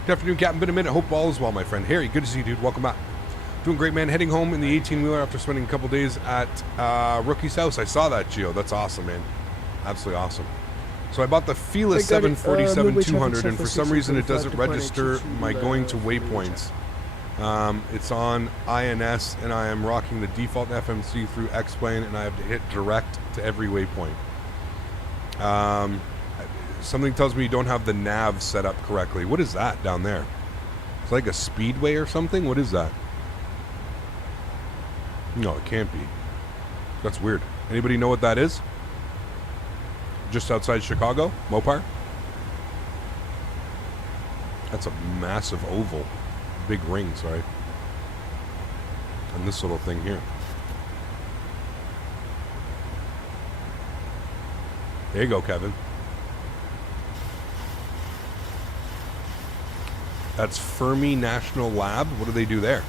Good afternoon, Captain. Been a minute. Hope all is well, my friend. Harry, good to see you, dude. Welcome back. Doing great, man. Heading home in the 18-wheeler after spending a couple days at Rookie's house. I saw that, Gio. That's awesome, man. Absolutely awesome. So I bought the Fila 747-200, and for some reason it doesn't register my going to waypoints. It's on INS, and I am rocking the default FMC through X-Plane, and I have to hit direct to every waypoint. Something tells me you don't have the nav set up correctly. What is that down there? It's like a speedway or something? What is that? No, it can't be. That's weird. Anybody know what that is? Just outside Chicago? Mopar? That's a massive oval. Big ring, sorry. And this little thing here. There you go, Kevin. That's Fermi National Lab. What do they do there?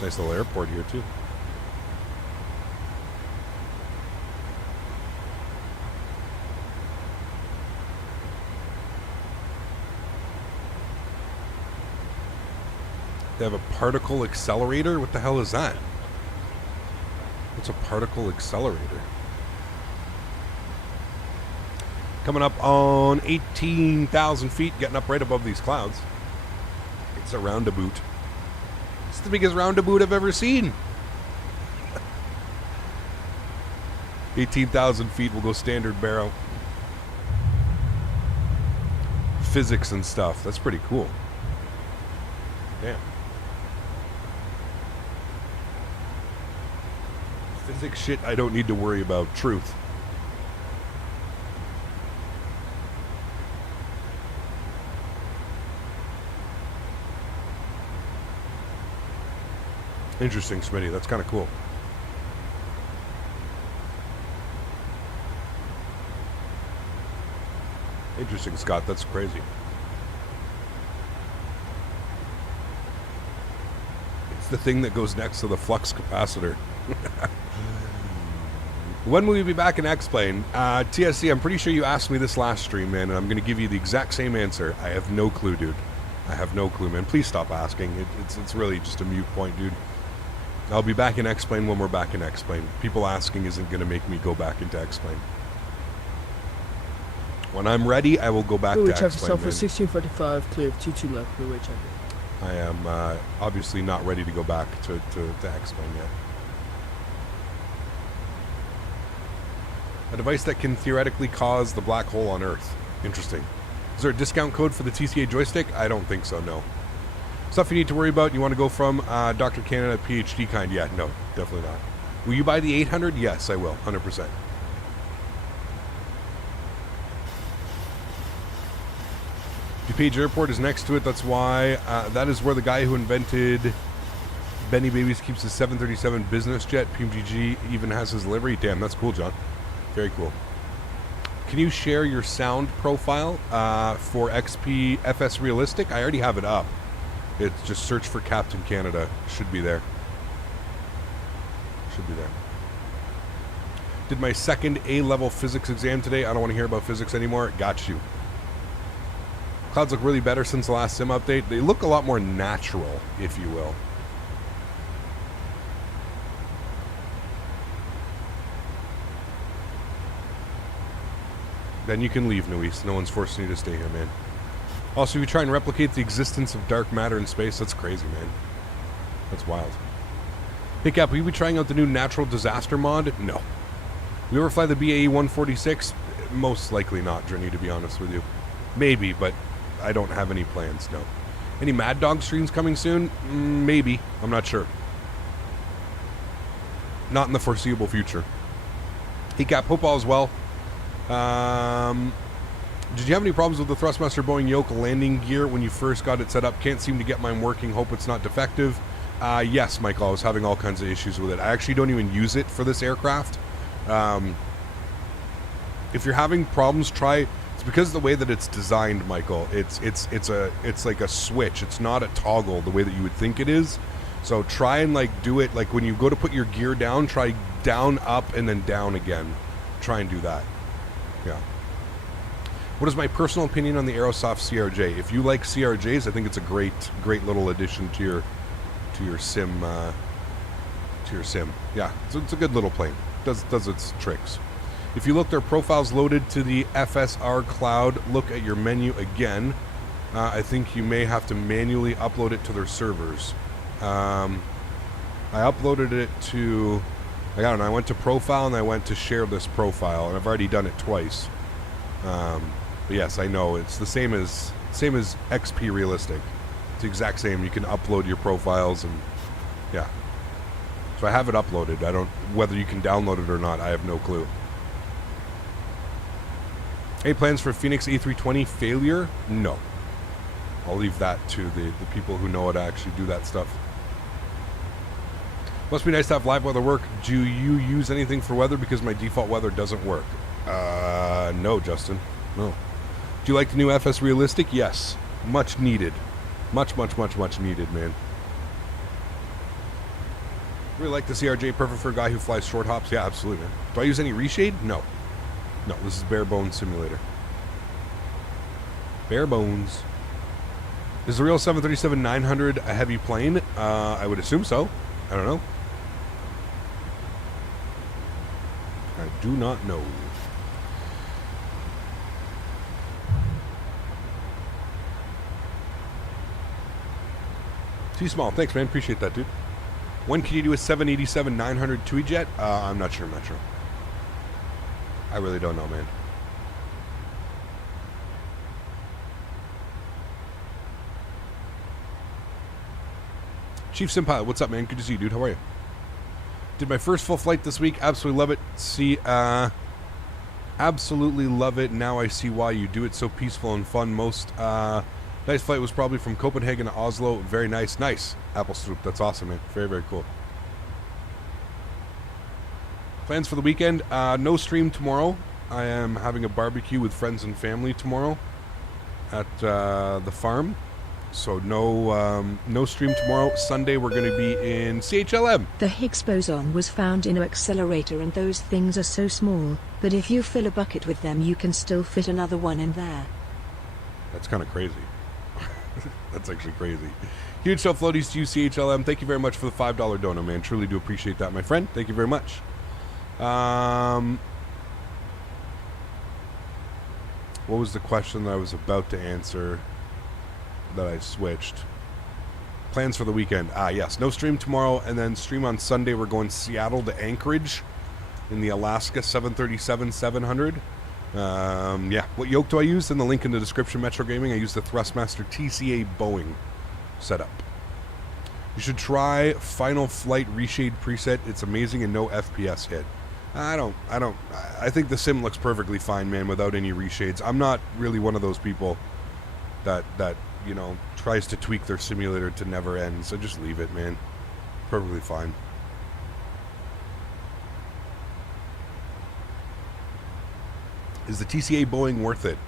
Nice little airport here, too. They have a particle accelerator? What the hell is that? What's a particle accelerator? Coming up on 18,000 feet, getting up right above these clouds. It's a roundabout. It's the biggest roundabout I've ever seen. 18,000 feet, we'll go standard barrel. Physics and stuff. That's pretty cool. Damn. Physics shit I don't need to worry about. Truth. Interesting, Smitty. That's kind of cool. Interesting, Scott. That's crazy. It's the thing that goes next to the flux capacitor. When will you be back in X-Plane? TSC, I'm pretty sure you asked me this last stream, man, and I'm going to give you the exact same answer. I have no clue, dude. I have no clue, man. Please stop asking. It's really just a mute point, dude. I'll be back in X-Plane when we're back in X-Plane. People asking isn't going to make me go back into X-Plane. When I'm ready, I will go back to X-Plane. For 1645, clear of 22 left, freeway check. I am obviously not ready to go back to X-Plane yet. A device that can theoretically cause the black hole on Earth. Interesting. Is there a discount code for the TCA joystick? I don't think so, no. Stuff you need to worry about, you want to go from Dr. Canada PhD kind? Yeah, no, definitely not. Will you buy the 800? Yes, I will, 100%. DuPage Airport is next to it, that's why. That is where the guy who invented Benny Babies keeps his 737 business jet. PMDG even has his livery. Damn, that's cool, John. Very cool. Can you share your sound profile for XP FS Realistic? I already have it up. It's just search for Captain Canada. Should be there. Should be there. Did my second A-level physics exam today. I don't want to hear about physics anymore. Got you. Clouds look really better since the last sim update. They look a lot more natural, if you will. Then you can leave, Nuis. No one's forcing you to stay here, man. Also, if you try and replicate the existence of dark matter in space, that's crazy, man. That's wild. Hey, Cap, will you be trying out the new natural disaster mod? No. Will you ever fly the BAE 146? Most likely not, Drenny, to be honest with you. Maybe, but I don't have any plans, no. Any Mad Dog streams coming soon? Maybe. I'm not sure. Not in the foreseeable future. Hey, Cap, hope all is well. Did you have any problems with the Thrustmaster Boeing yoke landing gear when you first got it set up? Can't seem to get mine working. Hope it's not defective. Yes, Michael, I was having all kinds of issues with it. I actually don't even use it for this aircraft. If you're having problems, try... It's because of the way that it's designed, Michael. It's like a switch. It's not a toggle the way that you would think it is. So try and like do it like when you go to put your gear down, try down, up, and then down again. Try and do that. Yeah. What is my personal opinion on the Aerosoft CRJ? If you like CRJs, I think it's a great little addition to your sim. Yeah, it's a good little plane. Does its tricks. If you look, their profiles loaded to the FSR cloud. Look at your menu again. I think you may have to manually upload it to their servers. I uploaded it to... I don't know, I went to profile and I went to share this profile, and I've already done it twice. But yes, I know it's the same as XP Realistic. It's the exact same. You can upload your profiles and yeah. So I have it uploaded. I don't whether you can download it or not. I have no clue. Any plans for Phoenix A320 failure? No. I'll leave that to the people who know how to actually do that stuff. Must be nice to have live weather work. Do you use anything for weather? Because my default weather doesn't work. No, Justin. No. Do you like the new FS Realistic? Yes. Much needed. Much needed, man. Really like the CRJ. Perfect for a guy who flies short hops. Yeah, absolutely, man. Do I use any reshade? No. No, this is bare bones simulator. Bare bones. Is the real 737-900 a heavy plane? I would assume so. I don't know. I do not know. Too small. Thanks, man. Appreciate that, dude. When can you do a 787-900 TUI jet? I'm not sure. I really don't know, man. Chief Simpilot, what's up, man? Good to see you, dude. How are you? Did my first full flight this week. Absolutely love it. Absolutely love it. Now I see why you do it. So peaceful and fun. Most nice flight was probably from Copenhagen to Oslo. Very nice. Nice. AlexSiu. That's awesome, man. Very, very cool. Plans for the weekend. No stream tomorrow. I am having a barbecue with friends and family tomorrow at the farm. So no stream tomorrow. Sunday we're going to be in CHLM. The Higgs boson was found in an accelerator, and those things are so small, but if you fill a bucket with them you can still fit another one in there. That's kind of crazy. That's actually crazy. Huge show floaties to you, CHLM. Thank you very much for the $5 dono, man. Truly do appreciate that, my friend. Thank you very much. What was the question that I was about to answer that I switched? Plans for the weekend. Yes. No stream tomorrow, and then stream on Sunday. We're going Seattle to Anchorage in the Alaska 737-700. Yeah. What yoke do I use? In the link in the description, Metro Gaming. I use the Thrustmaster TCA Boeing setup. You should try Final Flight Reshade preset. It's amazing and no FPS hit. I think the sim looks perfectly fine, man, without any reshades. I'm not really one of those people that you know, tries to tweak their simulator to never end. So just leave it, man. Perfectly fine. Is the TCA Boeing worth it?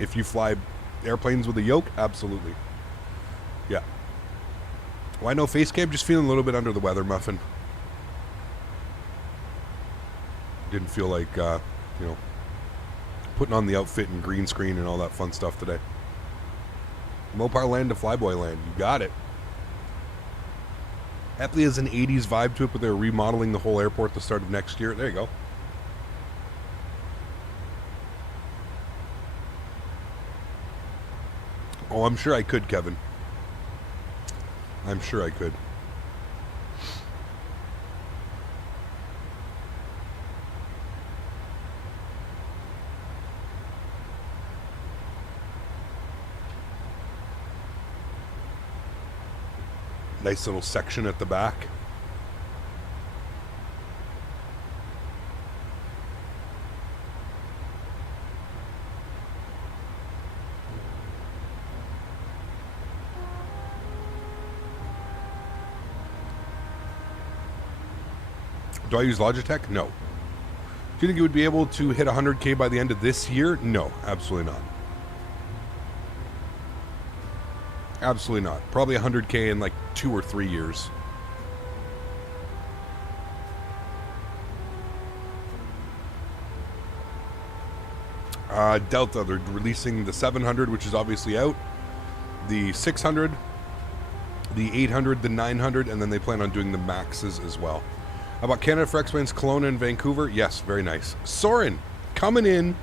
If you fly airplanes with a yoke? Absolutely. Yeah. Why no face cam? Just feeling a little bit under the weather, Muffin. Didn't feel like, you know, putting on the outfit and green screen and all that fun stuff today. Mopar Land to Flyboy Land. You got it. Eppley has an 80s vibe to it, but they're remodeling the whole airport at the start of next year. There you go. Oh, I'm sure I could, Kevin. I'm sure I could. Nice little section at the back. Do I use Logitech? No. Do you think you would be able to hit 100K by the end of this year? No, absolutely not. Absolutely not. Probably 100K in like 2 or 3 years. Delta, they're releasing the 700, which is obviously out. The 600, the 800, the 900, and then they plan on doing the Maxes as well. How about Canada for X-Planes, Kelowna and Vancouver? Yes, very nice. Soren coming in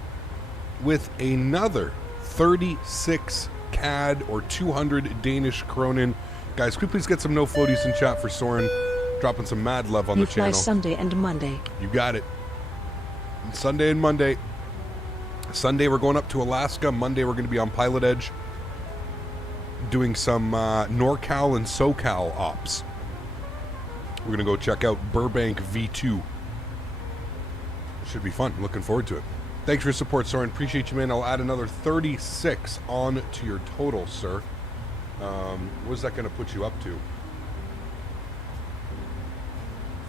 with another 36 CAD or 200 Danish Kronen. Guys, could we please get some no floaties in chat for Soren? Dropping some mad love on you the channel. You fly Sunday and Monday. You got it. Sunday and Monday. Sunday we're going up to Alaska. Monday we're going to be on Pilot Edge doing some NorCal and SoCal ops. We're going to go check out Burbank V2. Should be fun. Looking forward to it. Thanks for your support, Soren. Appreciate you, man. I'll add another 36 on to your total, sir. What is that going to put you up to?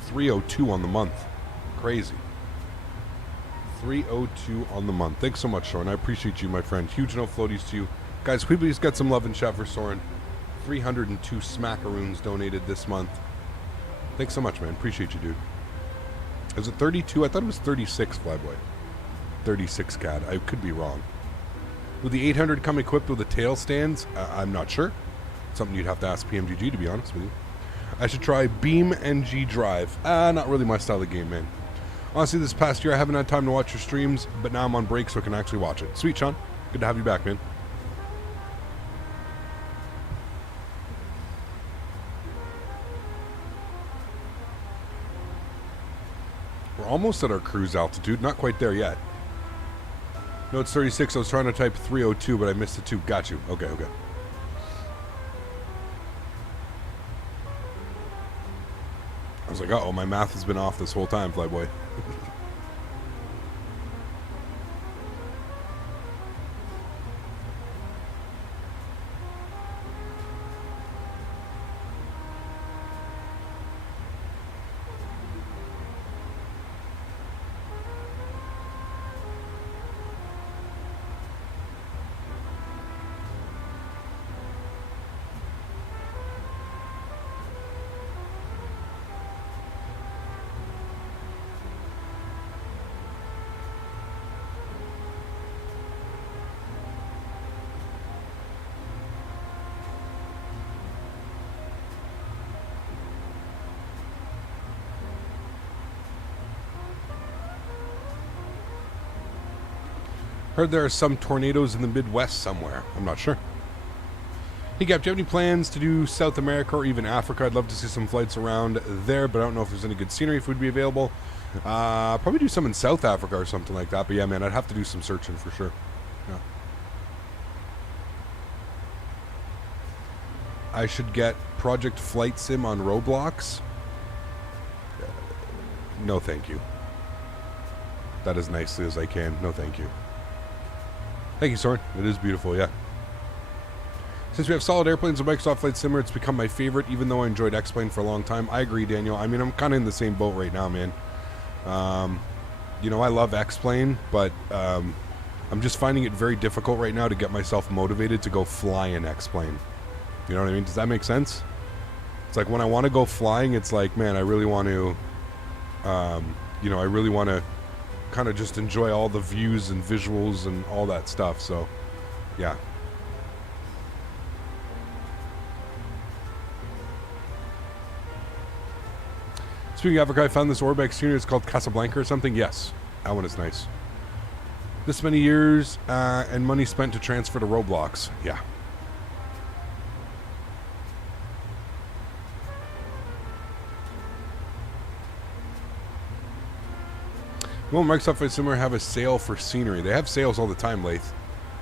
302 on the month. Crazy. 302 on the month. Thanks so much, Soren. I appreciate you, my friend. Huge no floaties to you. Guys, we please get some love in chat for Soren. 302 smackaroons donated this month. Thanks so much, man. Appreciate you, dude. Is it 32? I thought it was 36, Flyboy. 36 CAD. I could be wrong. Will the 800 come equipped with the tail stands? I'm not sure. Something you'd have to ask PMDG, to be honest with you. I should try Beam NG Drive. Not really my style of game, man. Honestly, this past year I haven't had time to watch your streams, but now I'm on break so I can actually watch it. Sweet, Sean. Good to have you back, man. We're almost at our cruise altitude. Not quite there yet. No, it's 36. I was trying to type 302, but I missed the 2. Got you. Okay, okay. I was like, uh-oh, my math has been off this whole time, Flyboy. Heard there are some tornadoes in the Midwest somewhere. I'm not sure. Hey, Gap, do you have any plans to do South America or even Africa? I'd love to see some flights around there, but I don't know if there's any good scenery if it would be available. Probably do some in South Africa or something like that. But yeah, man, I'd have to do some searching for sure. Yeah. I should get Project Flight Sim on Roblox. No, thank you. That as nicely as I can. No, thank you. Thank you, Soren. It is beautiful, yeah. Since we have solid airplanes with Microsoft Flight Simulator, it's become my favorite, even though I enjoyed X-Plane for a long time. I agree, Daniel. I mean, I'm kind of in the same boat right now, man. You know, I love X-Plane, but I'm just finding it very difficult right now to get myself motivated to go fly in X-Plane. You know what I mean? Does that make sense? It's like when I want to go flying, it's like, man, I really want to, you know, I really want to kind of just enjoy all the views and visuals and all that stuff. So, yeah. Speaking of Africa, I found this Orbex scenery. It's called Casablanca or something. Yes, that one is nice. This many years and money spent to transfer to Roblox. Yeah. Will Microsoft Flight Simulator have a sale for scenery? They have sales all the time, Lath.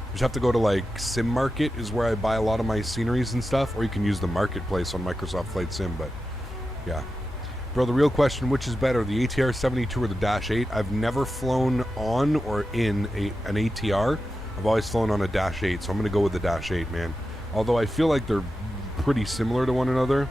You just have to go to, like, Sim Market is where I buy a lot of my sceneries and stuff, or you can use the marketplace on Microsoft Flight Sim, but, yeah. Bro, the real question, which is better, the ATR 72 or the Dash 8? I've never flown on or in an ATR. I've always flown on a Dash 8, so I'm going to go with the Dash 8, man. Although I feel like they're pretty similar to one another.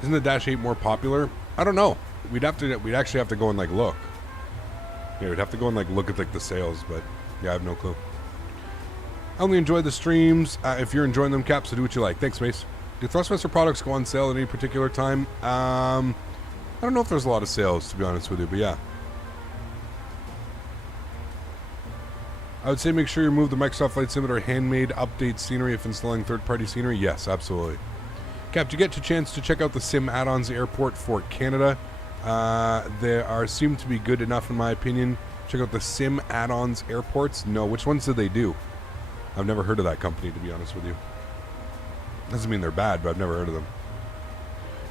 Isn't the Dash 8 more popular? I don't know. We'd actually have to go and like look. Yeah, we'd have to go and like look at like the sales, but yeah, I have no clue. I only enjoy the streams. If you're enjoying them, Cap, so do what you like. Thanks, Mace. Do Thrustmaster products go on sale at any particular time? I don't know if there's a lot of sales, to be honest with you, but yeah. I would say make sure you remove the Microsoft Flight Simulator handmade update scenery if installing third-party scenery. Yes, absolutely. Cap, did you get a chance to check out the Sim add-ons airport for Canada? They seem to be good enough in my opinion. Check out the Sim add-ons airports. No, which ones did they do? I've never heard of that company, to be honest with you. Doesn't mean they're bad, but I've never heard of them.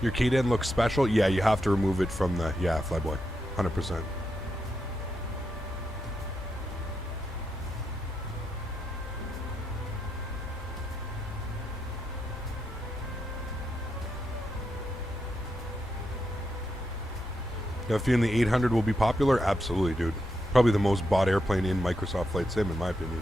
Your KDN looks special? Yeah, you have to remove it from the... Yeah, Flyboy. 100%. Now, feeling the 800 will be popular? Absolutely, dude. Probably the most bought airplane in Microsoft Flight Sim, in my opinion.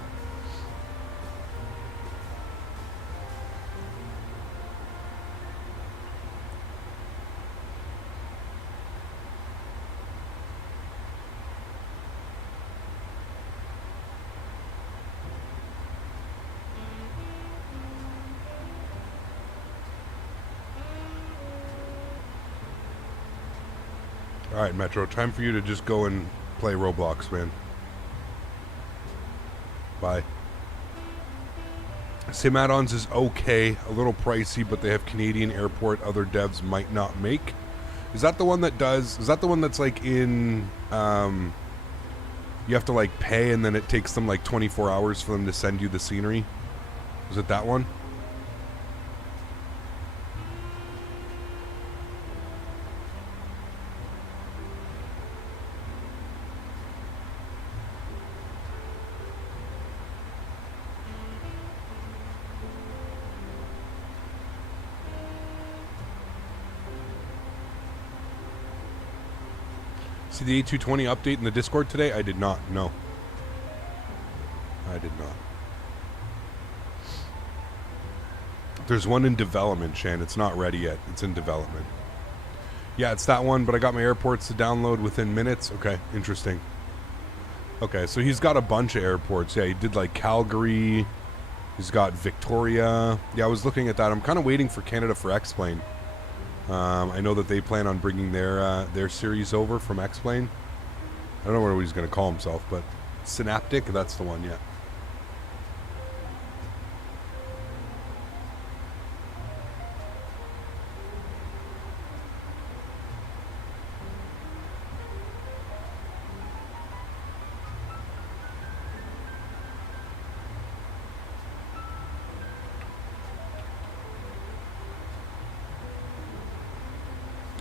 All right, Metro, time for you to just go and play Roblox, man. Bye. Sim add-ons is okay, a little pricey, but they have Canadian airport other devs might not make. Is that the one that does, is that the one that's like in, you have to like pay and then it takes them like 24 hours for them to send you the scenery? Is it that one? See the A220 update in the Discord today? I did not. No. I did not. There's one in development, Shan. It's not ready yet. It's in development. Yeah, it's that one, but I got my airports to download within minutes. Okay, interesting. Okay, so he's got a bunch of airports. Yeah, he did like Calgary. He's got Victoria. Yeah, I was looking at that. I'm kind of waiting for Canada for X-Plane. I know that they plan on bringing their series over from X-Plane. I don't know what he's going to call himself, but Synaptic, that's the one, yeah.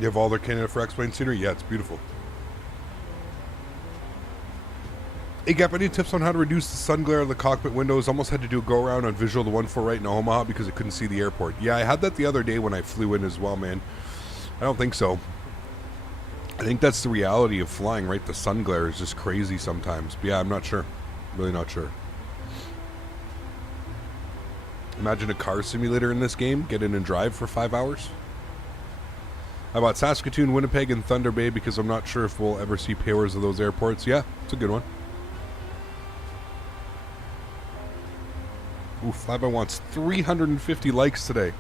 You have all their Canada for X-Plane scenery? Yeah, it's beautiful. Hey Gap, any tips on how to reduce the sun glare of the cockpit windows? Almost had to do a go around on Visual the 1-4 right in Omaha because I couldn't see the airport. Yeah, I had that the other day when I flew in as well, man. I don't think so. I think that's the reality of flying, right? The sun glare is just crazy sometimes. But yeah, I'm not sure. Really not sure. Imagine a car simulator in this game. Get in and drive for 5 hours. How about Saskatoon, Winnipeg, and Thunder Bay because I'm not sure if we'll ever see payors of those airports. Yeah, it's a good one. Ooh, Flyby wants 350 likes today.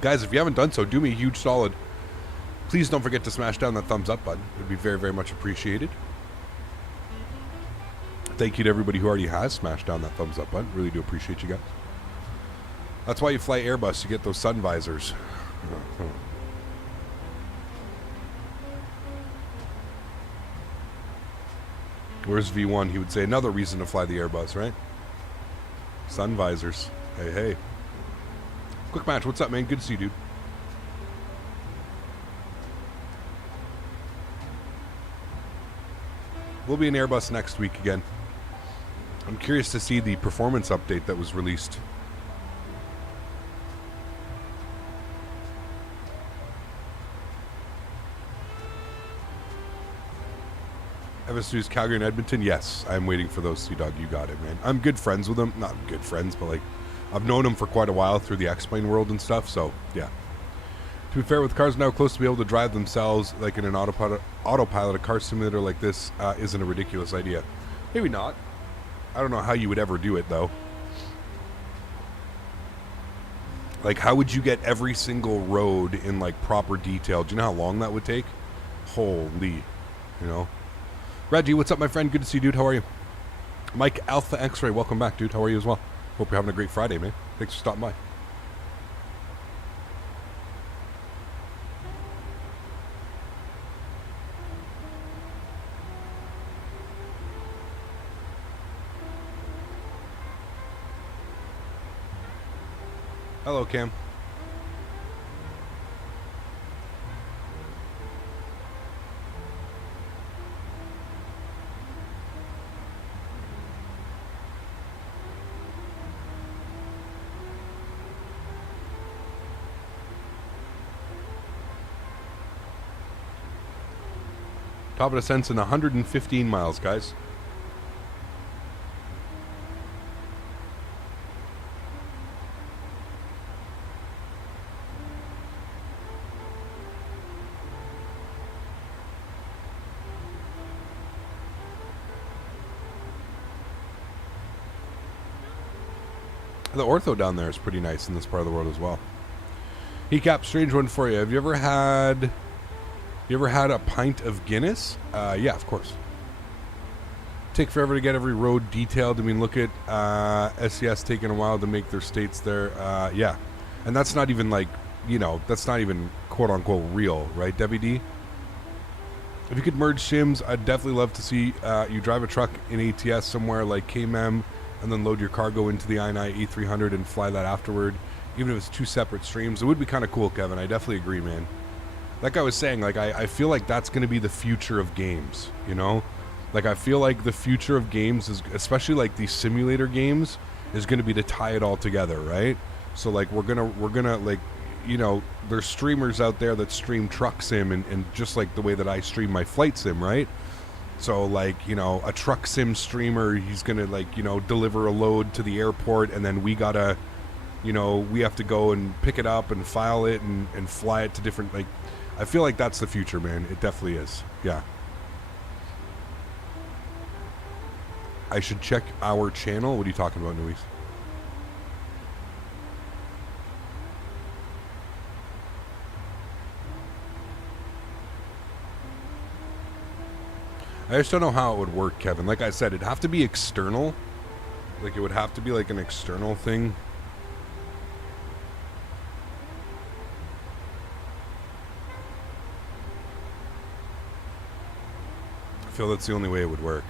Guys, if you haven't done so, do me a huge solid. Please don't forget to smash down that thumbs up button. It would be very, very much appreciated. Thank you to everybody who already has smashed down that thumbs up button. Really do appreciate you guys. That's why you fly Airbus, you get those sun visors. Where's V1? He would say another reason to fly the Airbus, right? Sun visors. Hey, hey. Quick match, what's up, man? Good to see you, dude. We'll be in Airbus next week again. I'm curious to see the performance update that was released. MSFS Calgary and Edmonton? Yes, I'm waiting for those. Sea-Dog, you got it, man. I'm good friends with them. Not good friends, but like, I've known them for quite a while through the X-Plane world and stuff, so yeah. To be fair, with cars now close to be able to drive themselves, like in an autopilot, a car simulator like this isn't a ridiculous idea. Maybe not. I don't know how you would ever do it, though. Like, how would you get every single road in, like, proper detail? Do you know how long that would take? Holy, you know. Reggie, what's up, my friend? Good to see you, dude. How are you? Mike Alpha X-Ray, welcome back, dude. How are you as well? Hope you're having a great Friday, man. Thanks for stopping by. Hello, Cam. Top of descent's in 115 miles, guys. The ortho down there is pretty nice in this part of the world as well. Cap, strange one for you. Have you ever had a pint of Guinness? Yeah, of course. Take forever to get every road detailed. I mean, look at SCS taking a while to make their states there. Yeah, and that's not even like, you know, that's not even quote unquote real, right, Debbie D? If you could merge sims, I'd definitely love to see you drive a truck in ATS somewhere like KMM, and then load your cargo into the i9 E300 and fly that afterward, even if it's 2 separate streams. It would be kind of cool, Kevin. I definitely agree, man. Like I was saying, like I feel like that's going to be the future of games, you know? Like I feel like the future of games is, especially like these simulator games, is going to be to tie it all together, right? So like we're gonna like, you know, there's streamers out there that stream truck sim and just like the way that I stream my flight sim, right? So like, you know, a truck sim streamer, he's gonna like, you know, deliver a load to the airport, and then we gotta, you know, we have to go and pick it up and file it and fly it to different, like, I feel like that's the future, man. It definitely is. Yeah. I should check our channel. What are you talking about, Nuis? I just don't know how it would work, Kevin. Like I said, it'd have to be external. Like, it would have to be like an external thing. I feel that's the only way it would work.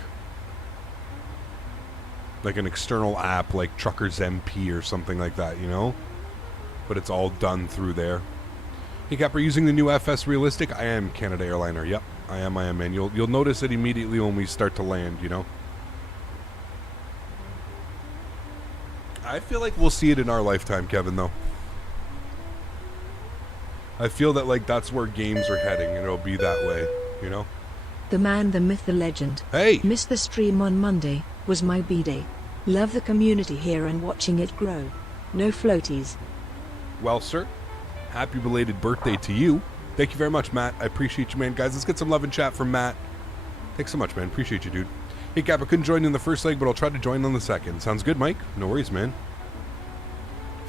Like an external app like Truckers MP or something like that, you know? But it's all done through there. Hey, Cap, are you using the new FS Realistic? I am, Canada Airliner. Yep, I am, man. You'll notice it immediately when we start to land, you know? I feel like we'll see it in our lifetime, Kevin, though. I feel that, like, that's where games are heading, and it'll be that way, you know? The man, the myth, the legend. Hey! Missed the stream on Monday, was my B-day. Love the community here and watching it grow. No floaties. Well, sir, happy belated birthday to you. Thank you very much, Matt. I appreciate you, man. Guys, let's get some love and chat from Matt. Thanks so much, man. Appreciate you, dude. Hey, Cap, I couldn't join in the first leg, but I'll try to join on the second. Sounds good, Mike? No worries, man.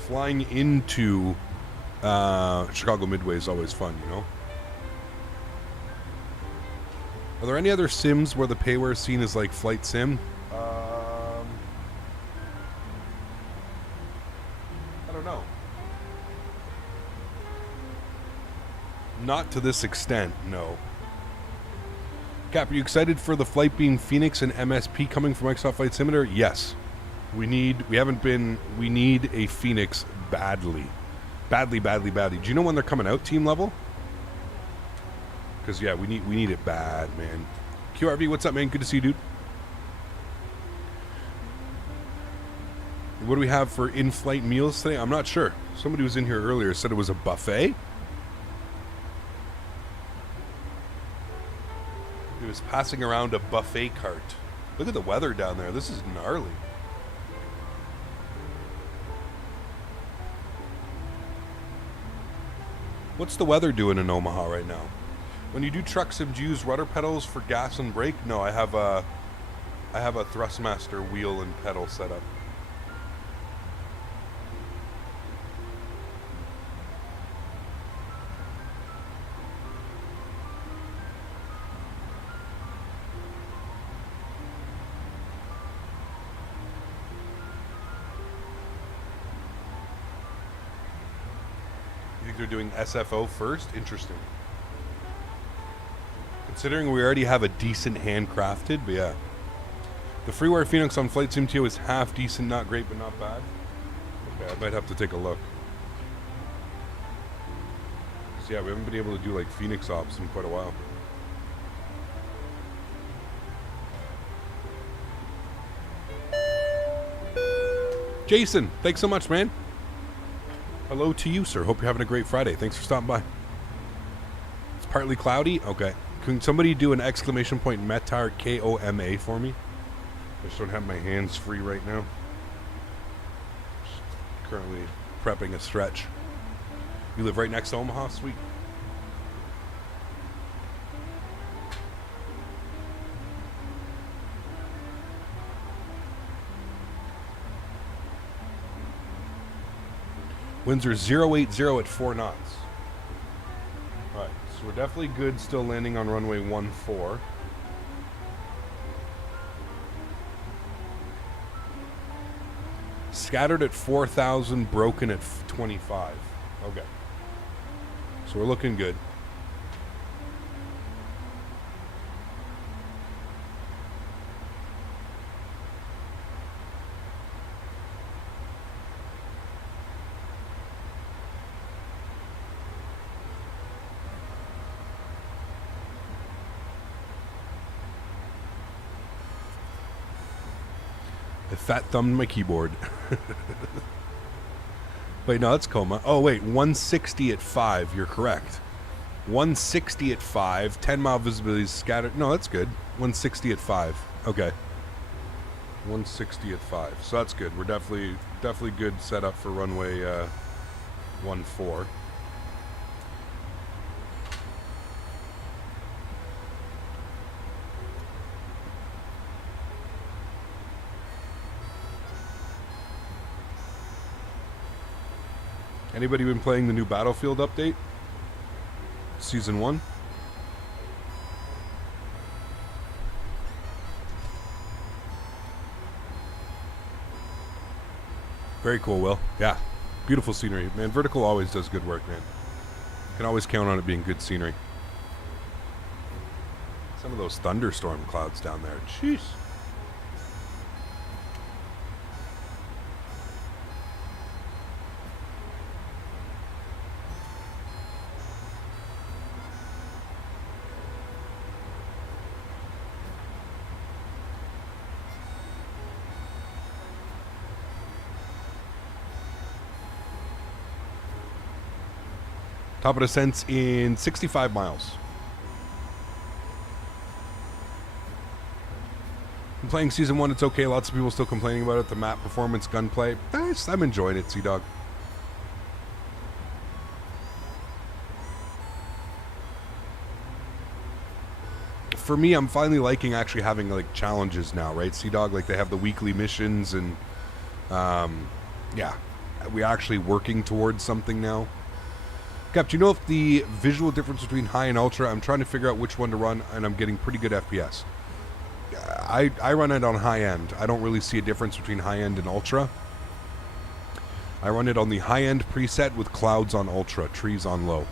Flying into Chicago Midway is always fun, you know? Are there any other sims where the payware scene is like Flight Sim? I don't know. Not to this extent, no. Cap, are you excited for the Flight Beam Phoenix and MSP coming from Microsoft Flight Simulator? Yes. We need a Phoenix badly. Badly. Do you know when they're coming out, team level? Because, yeah, we need it bad, man. QRV, what's up, man? Good to see you, dude. What do we have for in-flight meals today? I'm not sure. Somebody was in here earlier, said it was a buffet. He was passing around a buffet cart. Look at the weather down there. This is gnarly. What's the weather doing in Omaha right now? When you do truck sim, do you use rudder pedals for gas and brake? No, I have a Thrustmaster wheel and pedal set up. You think they're doing SFO first? Interesting. Considering we already have a decent handcrafted, but yeah. The freeware Phoenix on Flight Sim 2 is half decent, not great, but not bad. Okay, I might have to take a look. So yeah, we haven't been able to do like Phoenix ops in quite a while. Jason, thanks so much, man. Hello to you, sir. Hope you're having a great Friday. Thanks for stopping by. It's partly cloudy? Okay. Can somebody do an exclamation point METAR KOMA for me? I just don't have my hands free right now. Just currently prepping a stretch. You live right next to Omaha? Sweet. Winds are 080 at 4 knots. Alright, so we're definitely good still landing on runway 14. Scattered at 4,000, broken at 25. Okay. So we're looking good. I fat thumbed my keyboard. Wait, no, that's KOMA. Oh, wait, 160 at 5. You're correct. 160 at 5. 10-mile visibility scattered. No, that's good. 160 at 5. Okay. 160 at 5. So that's good. We're definitely good setup for runway 14. Anybody been playing the new Battlefield update? Season 1? Very cool, Will. Yeah. Beautiful scenery. Man, Vertical always does good work, man. Can always count on it being good scenery. Some of those thunderstorm clouds down there. Jeez. Top of descents in 65 miles. I'm playing Season 1, it's okay. Lots of people still complaining about it. The map performance, gunplay. I'm enjoying it, Sea-Dog. For me, I'm finally liking actually having like challenges now, right? Sea-Dog, like they have the weekly missions and yeah. We're actually working towards something now. Cap, do you know if the visual difference between high and ultra? I'm trying to figure out which one to run, and I'm getting pretty good FPS. I run it on high end. I don't really see a difference between high end and ultra. I run it on the high end preset with clouds on ultra, trees on low.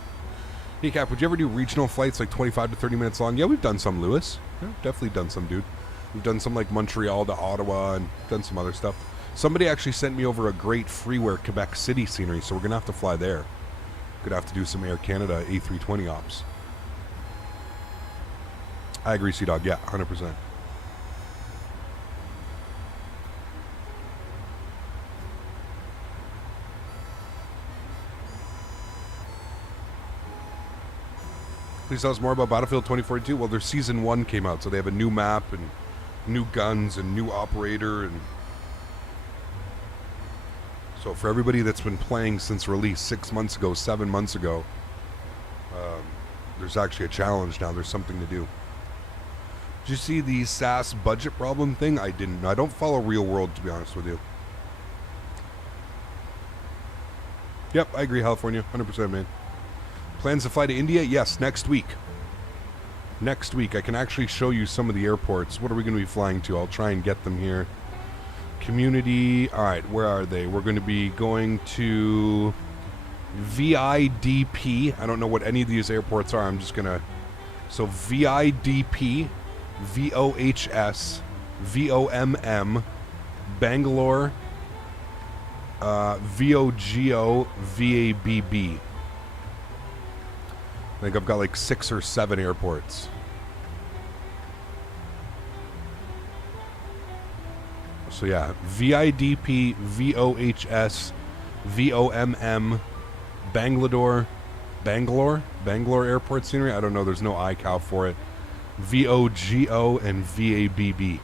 Hey Cap, would you ever do regional flights like 25 to 30 minutes long? Yeah, we've done some, Lewis. Yeah, definitely done some, dude. We've done some like Montreal to Ottawa and done some other stuff. Somebody actually sent me over a great freeware Quebec City scenery, so we're going to have to fly there. Gonna have to do some Air Canada A320 ops. I agree, Sea-Dog. Yeah, 100%. Please tell us more about Battlefield 2042. Well, their Season 1 came out, so they have a new map and new guns and new operator. And so for everybody that's been playing since release 6 months ago, 7 months ago, there's actually a challenge now. There's something to do. Did you see the SAS budget problem thing? I didn't. I don't follow real world, to be honest with you. Yep, I agree, California. 100%, man. Plans to fly to India? Yes, next week. Next week. I can actually show you some of the airports. What are we going to be flying to? I'll try and get them here. Community. All right, where are they? We're going to be going to VIDP. I don't know what any of these airports are. I'm just going to... So VIDP, VOHS, VOMM, Bangalore, VOGO, VABB. I think I've got like 6 or 7 airports. So yeah, VIDP, VOHS, VOMM, Bangalore, Bangalore airport scenery. I don't know. There's no iCal for it. VOGO and VABB.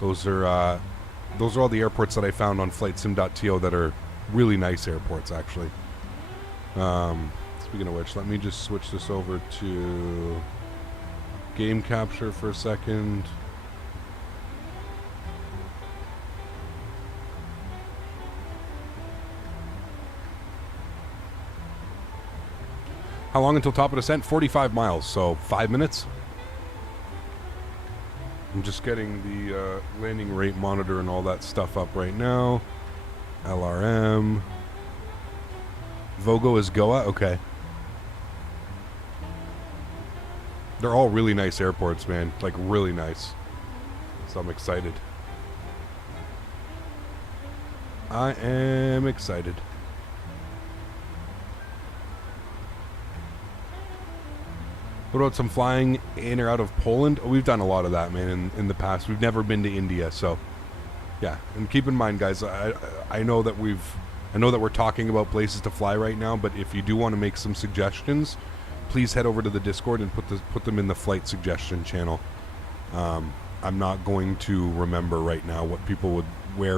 Those are all the airports that I found on FlightSim.to that are really nice airports, actually. Speaking of which, let me just switch this over to game capture for a second. How long until top of descent? 45 miles, so 5 minutes. I'm just getting the landing rate monitor and all that stuff up right now. LRM. Vogo is Goa? Okay. They're all really nice airports, man. Like, really nice. So I'm excited. I am excited. What about some flying in or out of Poland? Oh, we've done a lot of that, man, in the past. We've never been to India, so yeah. And keep in mind, guys, I know that we're talking about places to fly right now, but if you do want to make some suggestions, please head over to the Discord and put them in the flight suggestion channel. I'm not going to remember right now where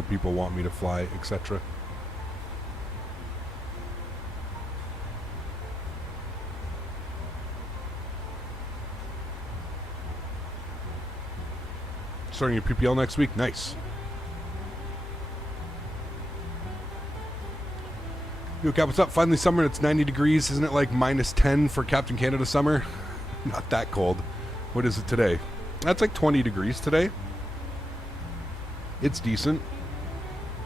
people want me to fly, etc. Starting your PPL next week. Nice. Yo, Cap, what's up? Finally summer. It's 90 degrees. Isn't it like minus 10 for Captain Canada summer? Not that cold. What is it today? That's like 20 degrees today. It's decent.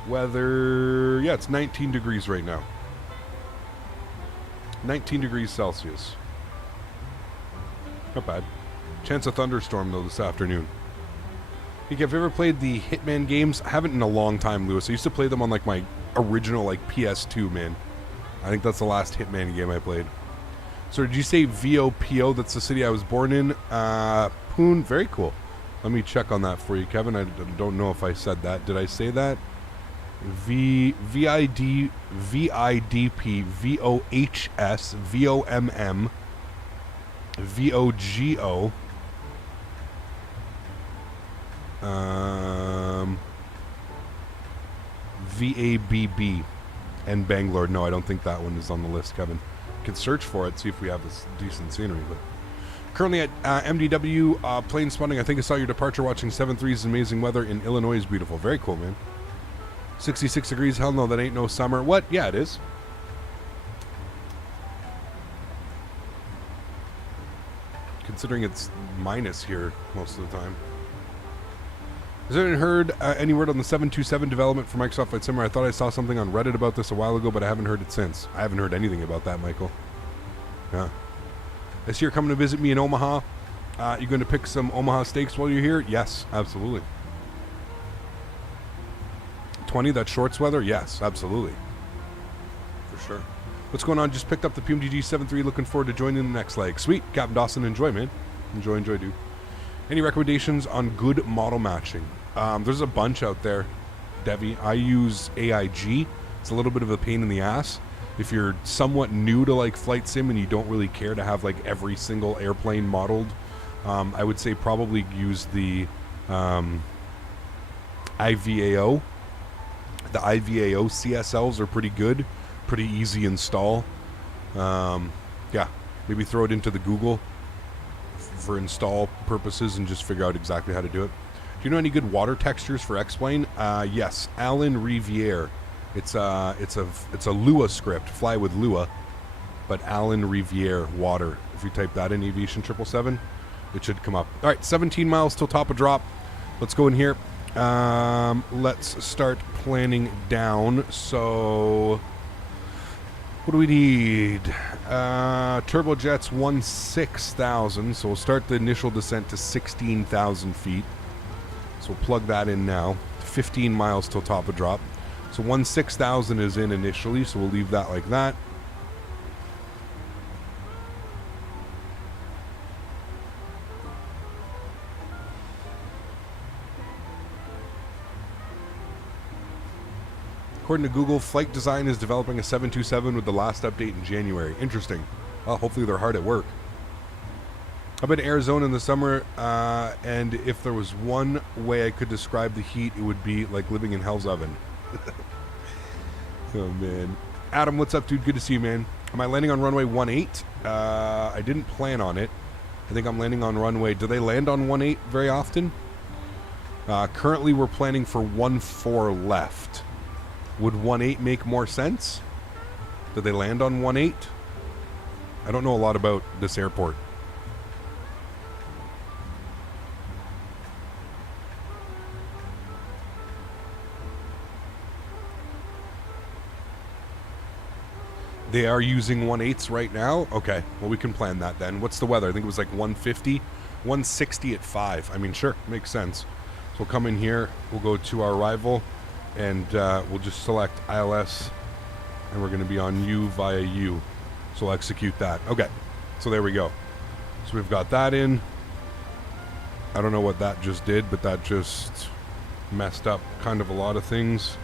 Weather, yeah, it's 19 degrees right now. 19 degrees Celsius. Not bad. Chance of thunderstorm, though, this afternoon. Hey, have you ever played the Hitman games? I haven't in a long time, Lewis. I used to play them on like my original like PS2, man. I think that's the last Hitman game I played. So did you say VOPO? That's the city I was born in. Poon, very cool. Let me check on that for you, Kevin. I don't know if I said that. Did I say that? VIDP VOHS VOMM VOGO. VABB and Bangalore. No, I don't think that one is on the list, Kevin. Can search for it, see if we have this decent scenery. But currently at MDW plane spotting. I think I saw your departure watching 7.3's amazing weather in Illinois is beautiful. Very cool, man. 66 degrees. Hell no, that ain't no summer. What? Yeah, it is. Considering it's minus here most of the time. Has anyone heard any word on the 727 development for Microsoft Flight Simulator? I thought I saw something on Reddit about this a while ago, but I haven't heard it since. I haven't heard anything about that, Michael. Yeah. I see you're coming to visit me in Omaha. You going to pick some Omaha steaks while you're here? Yes, absolutely. 20, that shorts weather? Yes, absolutely. For sure. What's going on? Just picked up the PMDG 7.3. Looking forward to joining the next leg. Sweet. Captain Dawson, enjoy, man. Enjoy, dude. Any recommendations on good model matching? There's a bunch out there, Devi. I use AIG. It's a little bit of a pain in the ass. If you're somewhat new to like flight sim and you don't really care to have like every single airplane modeled, I would say probably use the IVAO. The IVAO CSLs are pretty good, pretty easy install. Yeah, maybe throw it into the Google for install purposes and just figure out exactly how to do it. Do you know any good water textures for X-Plane? Yes, Alan Riviere. It's a Lua script, fly with Lua, but Alan Riviere water. If you type that in Aviation 777, it should come up. All right, 17 miles till top of drop. Let's go in here. Let's start planning down. So what do we need? Turbojets 16,000. So we'll start the initial descent to 16,000 feet. So we'll plug that in now. 15 miles till top of drop. So 16,000 is in initially, so we'll leave that like that. According to Google, Flight Design is developing a 727 with the last update in January. Interesting. Well, hopefully they're hard at work. I've been to Arizona in the summer, and if there was one way I could describe the heat, it would be like living in hell's oven. Oh, man. Adam, what's up, dude? Good to see you, man. Am I landing on runway 18? I didn't plan on it. I think I'm landing on runway... Do they land on 18 very often? Currently, we're planning for 14 left. Would 18 make more sense? Do they land on 18? I don't know a lot about this airport. They are using 18s right now? Okay, well, we can plan that then. What's the weather? I think it was like 150, 160 at 5. I mean, sure, makes sense. So we'll come in here, we'll go to our arrival, and we'll just select ILS, and we're going to be on U via U. So we'll execute that. Okay, so there we go. So we've got that in. I don't know what that just did, but that just messed up kind of a lot of things.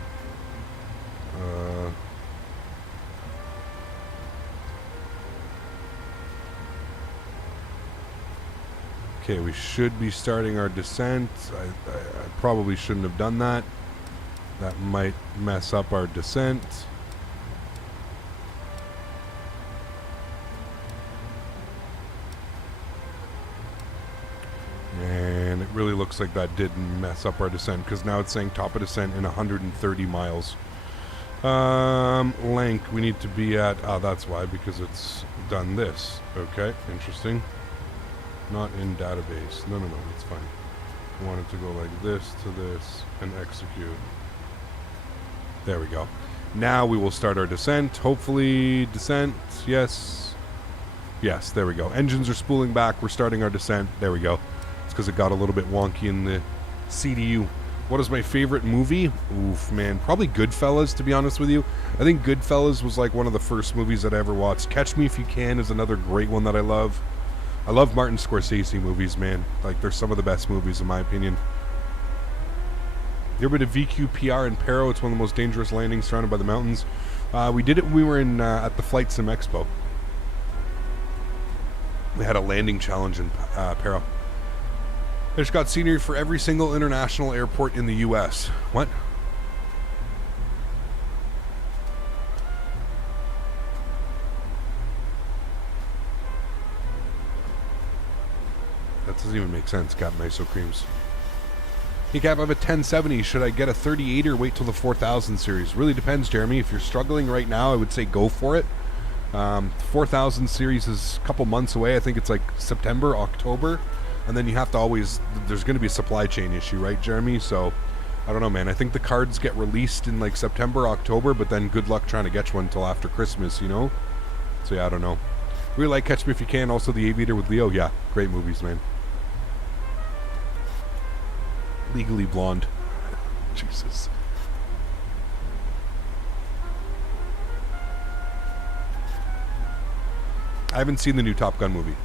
Okay, we should be starting our descent. I probably shouldn't have done that. That might mess up our descent. And it really looks like that did mess up our descent, because now it's saying top of descent in 130 miles. Length, we need to be at... Oh, that's why, because it's done this. Okay, interesting. Not in database. No, it's fine. I want it to go like this to this and execute. There we go. Now we will start our descent. Hopefully, descent. Yes. Yes, there we go. Engines are spooling back. We're starting our descent. There we go. It's because it got a little bit wonky in the CDU. What is my favorite movie? Oof, man. Probably Goodfellas, to be honest with you. I think Goodfellas was like one of the first movies that I ever watched. Catch Me If You Can is another great one that I love. I love Martin Scorsese movies, man. Like, they're some of the best movies, in my opinion. You ever been to VQPR in Perro? It's one of the most dangerous landings surrounded by the mountains. We did it when we were in at the Flight Sim Expo. We had a landing challenge in Perro. I just got scenery for every single international airport in the U.S. What? That doesn't even make sense, Captain ISO Creams. Hey Cap, I have a 1070. Should I get a 38 or wait till the 4000 series? Really depends, Jeremy. If you're struggling right now, I would say go for it. 4000 series is a couple months away. I think it's like September, October. And then you have to always... There's going to be a supply chain issue, right, Jeremy? So, I don't know, man. I think the cards get released in like September, October, but then good luck trying to get one until after Christmas, you know? So, yeah, I don't know. Really like Catch Me If You Can. Also, The Aviator with Leo. Yeah, great movies, man. Legally Blonde. Jesus. I haven't seen the new Top Gun movie.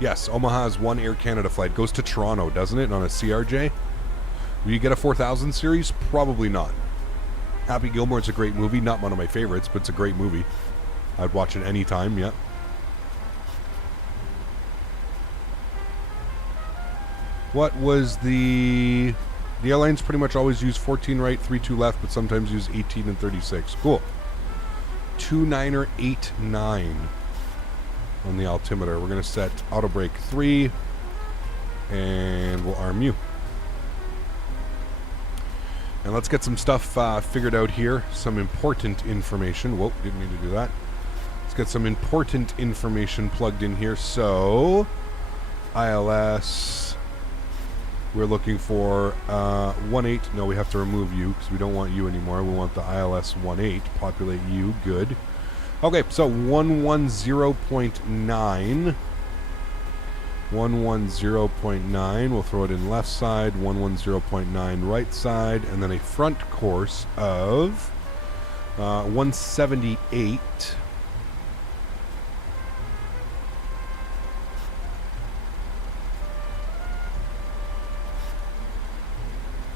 Yes, Omaha has one Air Canada flight. Goes to Toronto, doesn't it? On a CRJ? Will you get a 4000 series? Probably not. Happy Gilmore's a great movie. Not one of my favorites, but it's a great movie. I'd watch it anytime, yeah. What was the airlines pretty much always use 14 right, 32 left, but sometimes use 18 and 36. Cool. 2989 on the altimeter. We're going to set auto brake 3 and we'll arm you. And let's get some stuff figured out here. Some important information. Whoa, didn't mean to do that. Let's get some important information plugged in here. So, ILS... We're looking for 18. No, we have to remove you because we don't want you anymore. We want the ILS 18. Populate you. Good. Okay, so 110.9. 110.9. We'll throw it in left side. 110.9 right side. And then a front course of 178.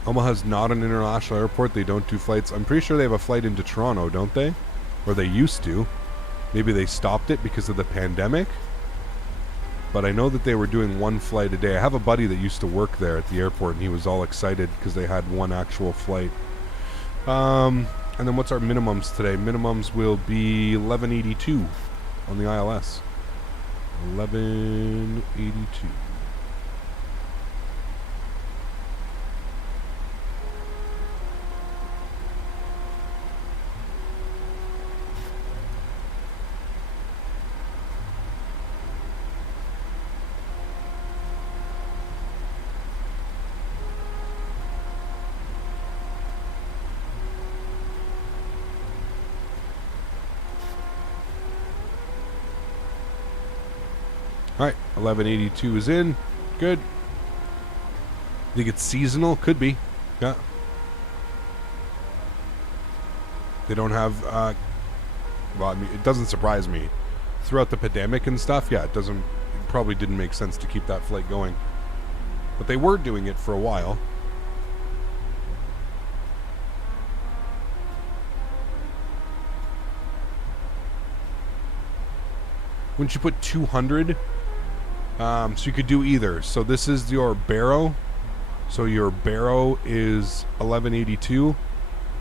Omaha's not an international airport. They don't do flights. I'm pretty sure they have a flight into Toronto, don't they? or they used to. Maybe they stopped it because of the pandemic. But I know that they were doing one flight a day. I have a buddy that used to work there at the airport, and he was all excited because they had one actual flight. And then what's our minimums today? Minimums will be 1182 on the ILS. 1182. Alright, 1182 is in. Good. Think it's seasonal? Could be. Yeah. They don't have, well, I mean, it doesn't surprise me. Throughout the pandemic and stuff, yeah, it probably didn't make sense to keep that flight going. But they were doing it for a while. Wouldn't you put 200? So you could do either. So this is your barrow. So your barrow is 1182,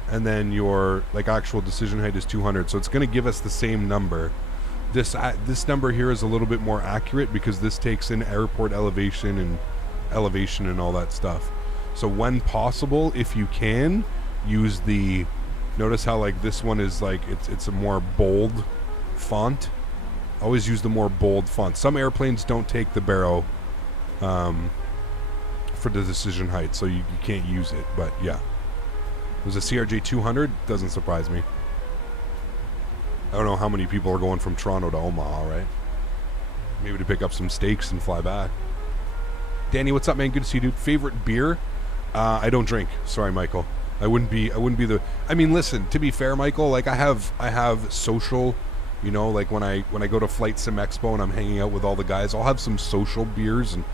and then your like actual decision height is 200. So it's going to give us the same number. This number here is a little bit more accurate because this takes in airport elevation and all that stuff. So when possible, if you can, use the. Notice how like this one is like it's a more bold font. Always use the more bold font. Some airplanes don't take the barrow for the decision height, so you can't use it. But yeah, there's a CRJ 200. Doesn't surprise me. I don't know how many people are going from Toronto to Omaha, right? Maybe to pick up some steaks and fly back. Danny, what's up, man? Good to see you, dude. Favorite beer? I don't drink. Sorry, Michael. I wouldn't be the. I mean, listen. To be fair, Michael, like I have social. You know, like when I go to Flight Sim Expo and I'm hanging out with all the guys, I'll have some social beers, and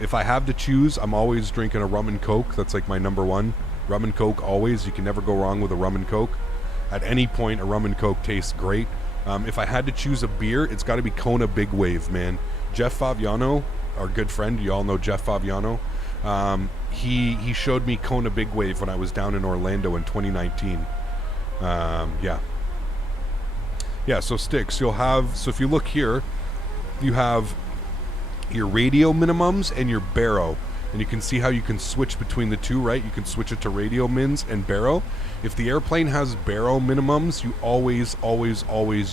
if I have to choose, I'm always drinking a rum and coke. That's like my number one. Rum and coke always. You can never go wrong with a rum and coke. At any point, a rum and coke tastes great. If I had to choose a beer, it's got to be Kona Big Wave, man. Jeff Favignano, our good friend, you all know Jeff Favignano. He showed me Kona Big Wave when I was down in Orlando in 2019. Yeah. Yeah, so sticks, you'll have, so if you look here, you have your radio minimums and your barrow. And you can see how you can switch between the two, right? You can switch it to radio mins and barrow. If the airplane has barrow minimums, you always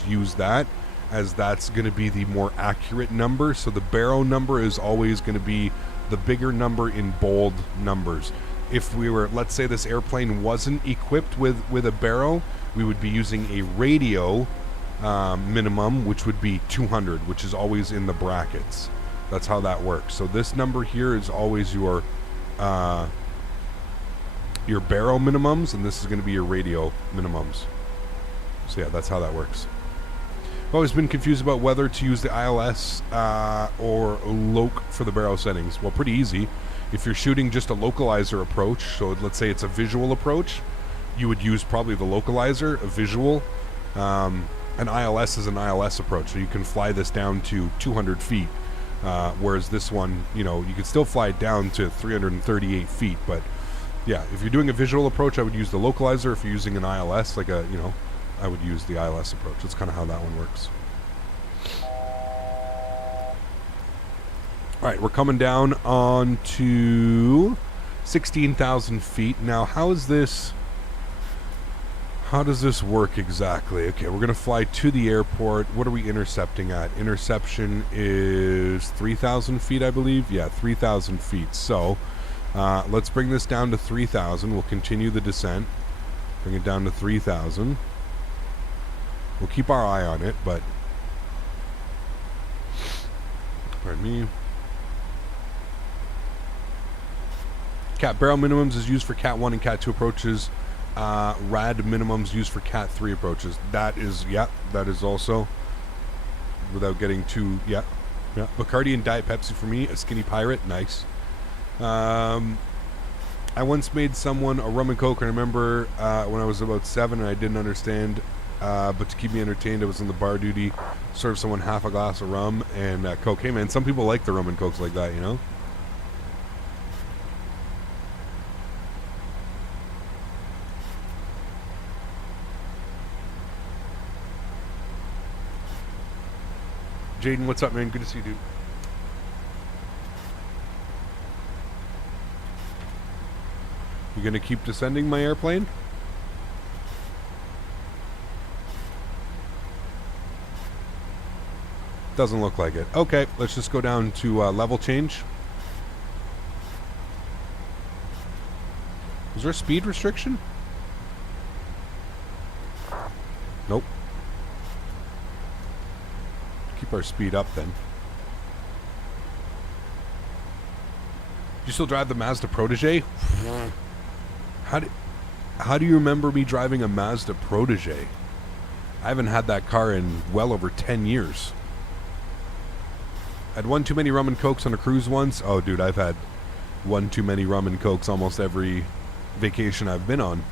use that, as that's going to be the more accurate number. So the barrow number is always going to be the bigger number in bold numbers. If we were, let's say this airplane wasn't equipped with a barrow, we would be using a radio minimum, which would be 200, which is always in the brackets. That's how that works. So this number here is always your barrow minimums, and this is going to be your radio minimums. So yeah, that's how that works. I've always been confused about whether to use the ILS or LOC for the barrow settings. Well, pretty easy. If you're shooting just a localizer approach, so let's say it's a visual approach, you would use probably the localizer, a visual. An ILS is an ILS approach, so you can fly this down to 200 feet, whereas this one, you know, you can still fly it down to 338 feet, but yeah, if you're doing a visual approach, I would use the localizer. If you're using an ILS, like a, you know, I would use the ILS approach. That's kind of how that one works. All right, we're coming down on to 16,000 feet. Now, how does this work exactly? Okay, we're going to fly to the airport. What are we intercepting at? Interception is 3,000 feet, I believe. Yeah, 3,000 feet. So let's bring this down to 3,000. We'll continue the descent. Bring it down to 3,000. We'll keep our eye on it, but... Pardon me. Cat barrel minimums is used for Cat 1 and Cat 2 approaches. Rad minimums used for Cat 3 approaches. That is, yeah, that is also, without getting too, yeah. Bacardi and Diet Pepsi for me, a skinny pirate, nice. I once made someone a rum and coke, I remember when I was about 7 and I didn't understand but to keep me entertained, I was in the bar duty, served someone half a glass of rum and Coke. Hey man, some people like the rum and Cokes like that, you know? Jaden, what's up, man? Good to see you, dude. You gonna keep descending my airplane? Doesn't look like it. Okay, let's just go down to level change. Is there a speed restriction? Nope. Keep our speed up then. Do you still drive the Mazda Protege? How do you remember me driving a Mazda Protege? I haven't had that car in well over 10 years. I'd one too many rum and Cokes on a cruise once. Oh, dude, I've had one too many rum and Cokes almost every vacation I've been on.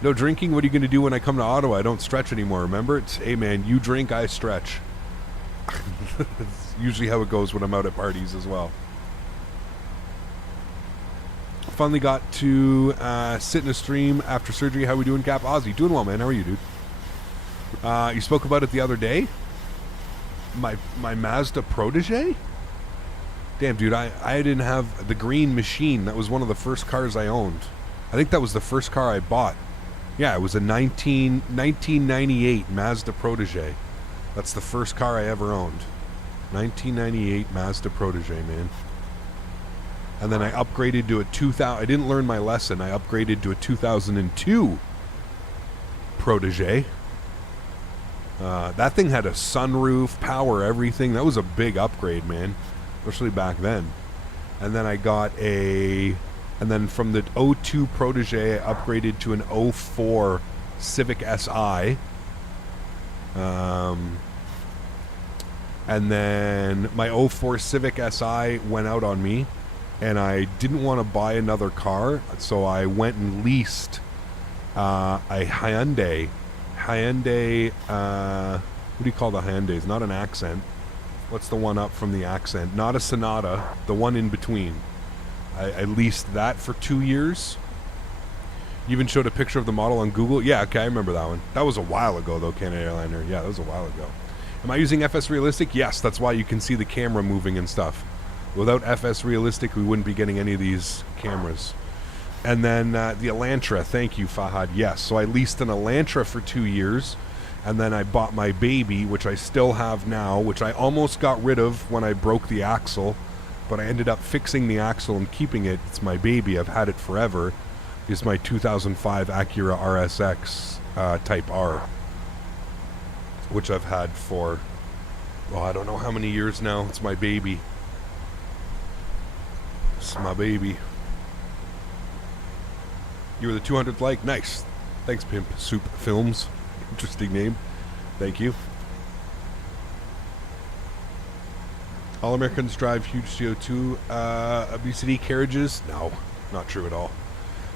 No drinking? What are you going to do when I come to Ottawa? I don't stretch anymore, remember? It's, hey man, you drink, I stretch. It's usually how it goes when I'm out at parties as well. Finally got to sit in a stream after surgery. How we doing, Cap? Ozzy, doing well, man. How are you, dude? You spoke about it the other day? My Mazda Protege? Damn, dude, I didn't have the green machine. That was one of the first cars I owned. I think that was the first car I bought. Yeah, it was a 1998 Mazda Protege. That's the first car I ever owned. 1998 Mazda Protege, man. And then I upgraded to a 2000. I didn't learn my lesson. I upgraded to a 2002 Protege. That thing had a sunroof, power, everything. That was a big upgrade, man. Especially back then. And then I got a... And then from the 02 Protege, I upgraded to an 04 Civic Si. And then my 04 Civic Si went out on me. And I didn't want to buy another car. So I went and leased a Hyundai. What do you call the Hyundai? It's not an Accent. What's the one up from the Accent? Not a Sonata. The one in between. I leased that for 2 years. You even showed a picture of the model on Google. Yeah, okay, I remember that one. That was a while ago, though, Canada Airliner. Yeah, that was a while ago. Am I using FS Realistic? Yes, that's why you can see the camera moving and stuff. Without FS Realistic, we wouldn't be getting any of these cameras. And then the Elantra. Thank you, Fahad. Yes, so I leased an Elantra for 2 years. And then I bought my baby, which I still have now, which I almost got rid of when I broke the axle. But I ended up fixing the axle and keeping it. It's my baby. I've had it forever. It's my 2005 Acura RSX Type R, which I've had for, oh, I don't know how many years now. It's my baby. It's my baby. You were the 200th like? Nice. Thanks, Pimp Soup Films. Interesting name. Thank you. All Americans drive huge CO2 obesity carriages? No, not true at all.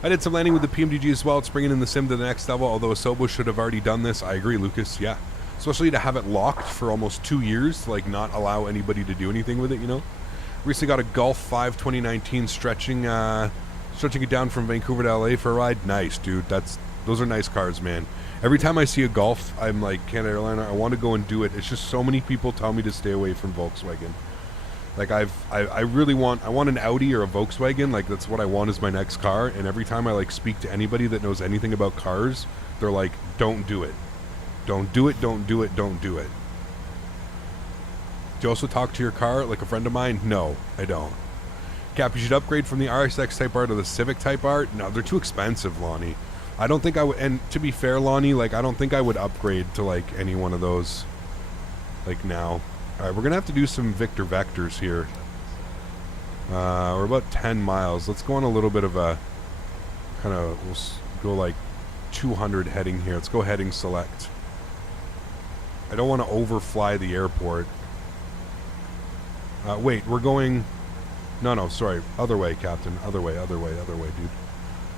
I did some landing with the PMDG as well. It's bringing in the sim to the next level, although Asobo should have already done this. I agree, Lucas, yeah. Especially to have it locked for almost 2 years, to like not allow anybody to do anything with it, you know? Recently got a Golf 5 2019 stretching it down from Vancouver to LA for a ride. Nice, dude. Those are nice cars, man. Every time I see a Golf, I'm like, Canada Airliner, I want to go and do it. It's just so many people tell me to stay away from Volkswagen. Like I really want an Audi or a Volkswagen. Like that's what I want as my next car. And every time I like speak to anybody that knows anything about cars, they're like, don't do it. Don't do it, don't do it, don't do it. Do you also talk to your car like a friend of mine? No, I don't. Cap, you should upgrade from the RSX Type R to the Civic Type R. No, they're too expensive, Lonnie. I don't think I would, and to be fair, Lonnie, like I don't think I would upgrade to like any one of those like now. Alright, we're gonna have to do some Victor Vectors here. We're about 10 miles. Let's go on a little bit of a we'll go like 200 heading here. Let's go heading select. I don't want to overfly the airport. Wait, we're going... No, sorry. Other way, Captain. Other way, dude.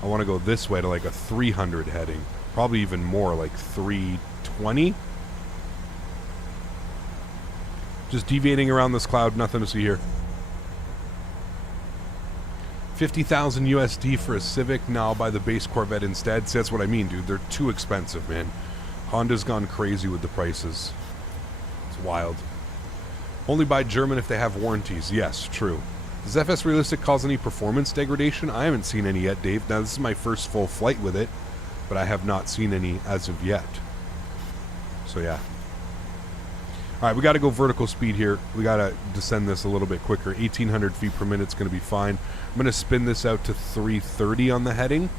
I want to go this way to like a 300 heading. Probably even more, like 320. Just deviating around this cloud, nothing to see here. 50,000 USD for a Civic. Now I'll buy the base Corvette instead. See, that's what I mean, dude. They're too expensive, man. Honda's gone crazy with the prices. It's wild. Only buy German if they have warranties. Yes, true. Does FS Realistic cause any performance degradation? I haven't seen any yet, Dave. Now, this is my first full flight with it, but I have not seen any as of yet. So, yeah. All right, we got to go vertical speed here. We got to descend this a little bit quicker. 1,800 feet per minute is going to be fine. I'm going to spin this out to 330 on the heading.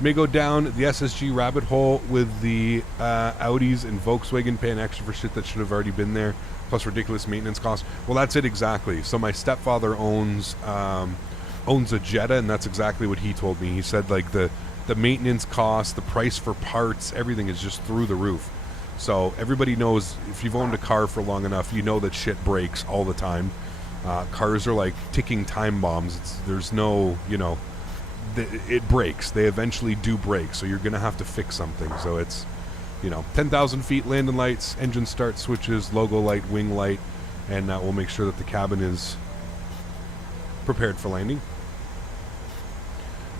May go down the SSG rabbit hole with the Audis and Volkswagen paying extra for shit that should have already been there, plus ridiculous maintenance costs. Well, that's it exactly. So my stepfather owns a Jetta, and that's exactly what he told me. He said, like, the maintenance costs, the price for parts, everything is just through the roof. So everybody knows, if you've owned a car for long enough, you know that shit breaks all the time. Cars are like ticking time bombs. There's no, you know, it breaks. They eventually do break, so you're going to have to fix something. So it's, you know, 10,000 feet, landing lights, engine start switches, logo light, wing light, and we'll make sure that the cabin is prepared for landing.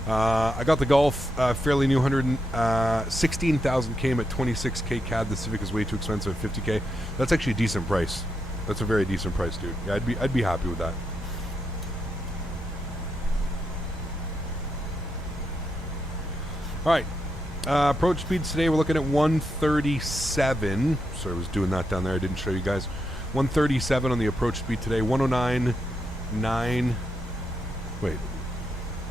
I got the Golf, fairly new, 16,000 came at 26k CAD. The Civic is way too expensive at 50k. That's actually a decent price. That's a very decent price, dude. Yeah, I'd be happy with that. All right, approach speeds today. We're looking at 137. Sorry, I was doing that down there. I didn't show you guys. 137 on the approach speed today. 109.9. Wait,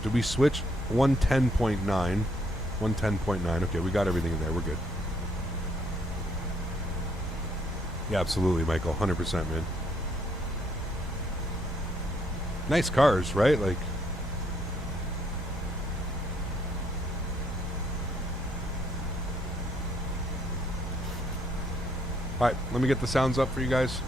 did we switch? 110.9. 110.9. Okay, we got everything in there. We're good. Yeah, absolutely, Michael. 100%, man. Nice cars, right? Like, all right, let me get the sounds up for you guys.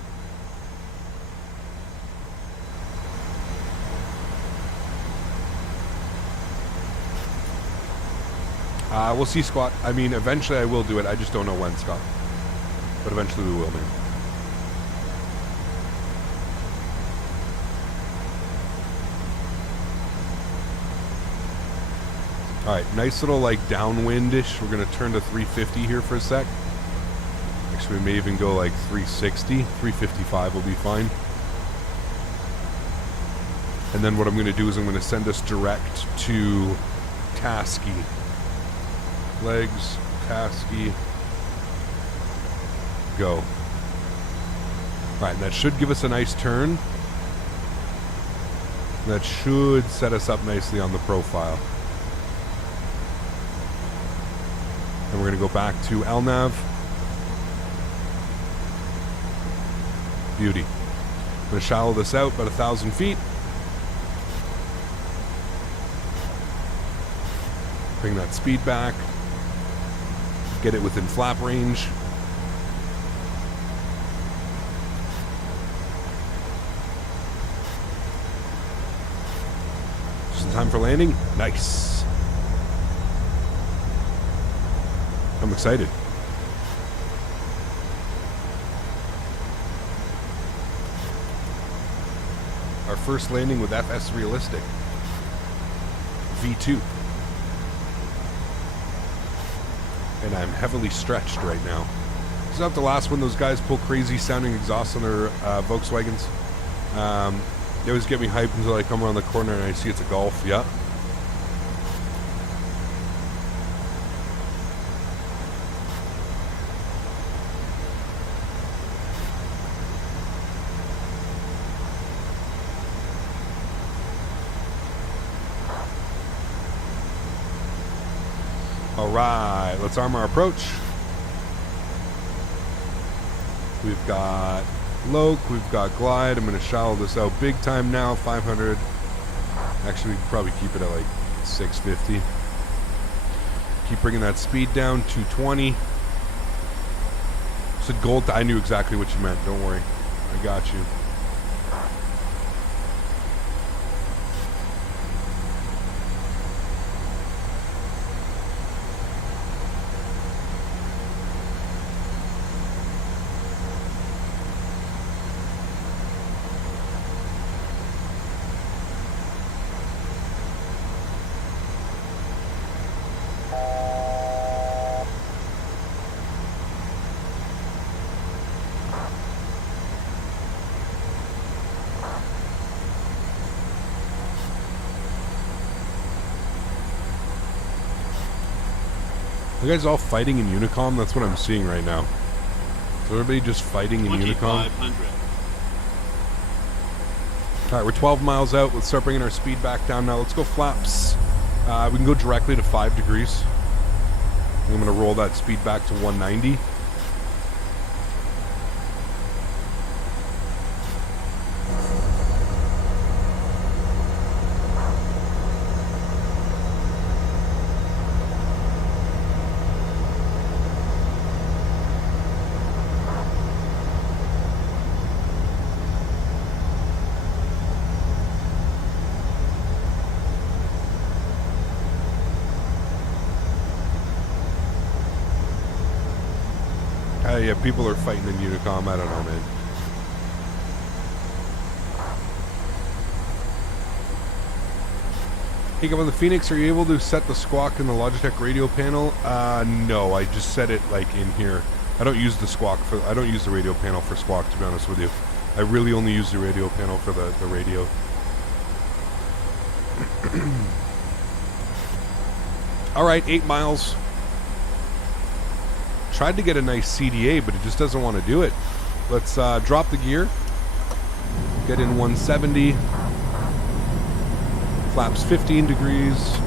We'll see, Squat. I mean, eventually I will do it. I just don't know when, Scott. But eventually we will, man. Alright, nice little, like, downwindish. We're going to turn to 350 here for a sec. Actually, we may even go, like, 360. 355 will be fine. And then what I'm going to do is I'm going to send us direct to Tasky. Legs, Tasky, go. Alright, and that should give us a nice turn. That should set us up nicely on the profile. And we're going to go back to LNAV. Beauty. I'm going to shallow this out about 1,000 feet. Bring that speed back. Get it within flap range. Just in time for landing. Nice. I'm excited. Our first landing with FS Realistic. V2. And I'm heavily stretched right now. This is not the last one. Those guys pull crazy sounding exhaust on their Volkswagens. They always get me hyped until I come around the corner and I see it's a Golf. Yeah. Alright, let's arm our approach. We've got Loke, we've got Glide. I'm going to shallow this out big time now, 500. Actually, we could probably keep it at like 650. Keep bringing that speed down, 220. Said gold, I knew exactly what you meant, don't worry. I got you. You guys all fighting in Unicom? That's what I'm seeing right now. Is everybody just fighting in Unicom? 2500. Alright, we're 12 miles out. Let's start bringing our speed back down now. Let's go flaps. We can go directly to 5 degrees. I'm going to roll that speed back to 190. Yeah, people are fighting in Unicom. I don't know, man. Hey, on the Phoenix, are you able to set the squawk in the Logitech radio panel? No, I just set it like in here. I don't use the squawk for. I don't use the radio panel for squawk, to be honest with you. I really only use the radio panel for the radio. All right, 8 miles. Tried to get a nice CDA, but it just doesn't want to do it. Let's drop the gear. Get in 170. Flaps 15 degrees.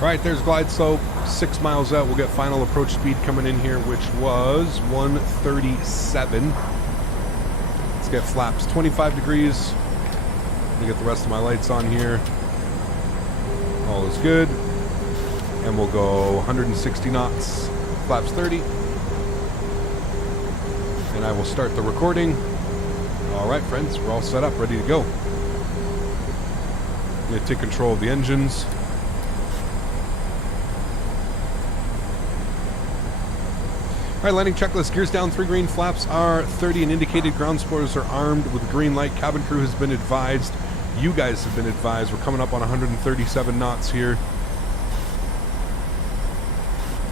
Alright, there's glide slope, 6 miles out. We'll get final approach speed coming in here, which was 137. Let's get flaps 25 degrees. Let me get the rest of my lights on here. All is good. And we'll go 160 knots, flaps 30. And I will start the recording. Alright, friends, we're all set up, ready to go. I'm going to take control of the engines. Alright, landing checklist. Gears down, 3 green, flaps are 30 and indicated. Ground spoilers are armed with green light. Cabin crew has been advised. You guys have been advised. We're coming up on 137 knots here.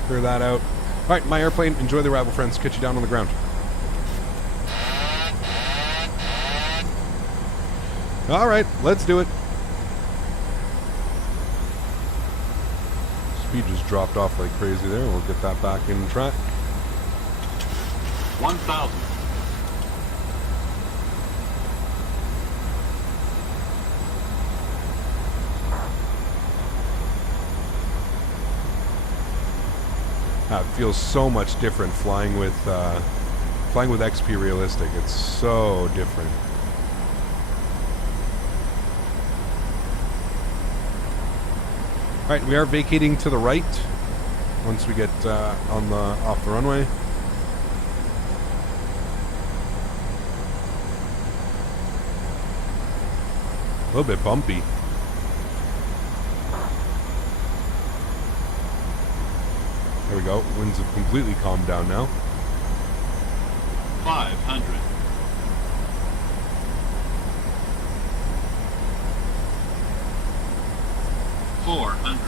Clear that out. Alright, my airplane. Enjoy the arrival, friends. Catch you down on the ground. Alright, let's do it. Speed just dropped off like crazy there. We'll get that back in track. 1000. It feels so much different flying with XP Realistic. It's so different. All right, we are vacating to the right once we get off the runway. A little bit bumpy. There we go. Winds have completely calmed down now. 500. 400.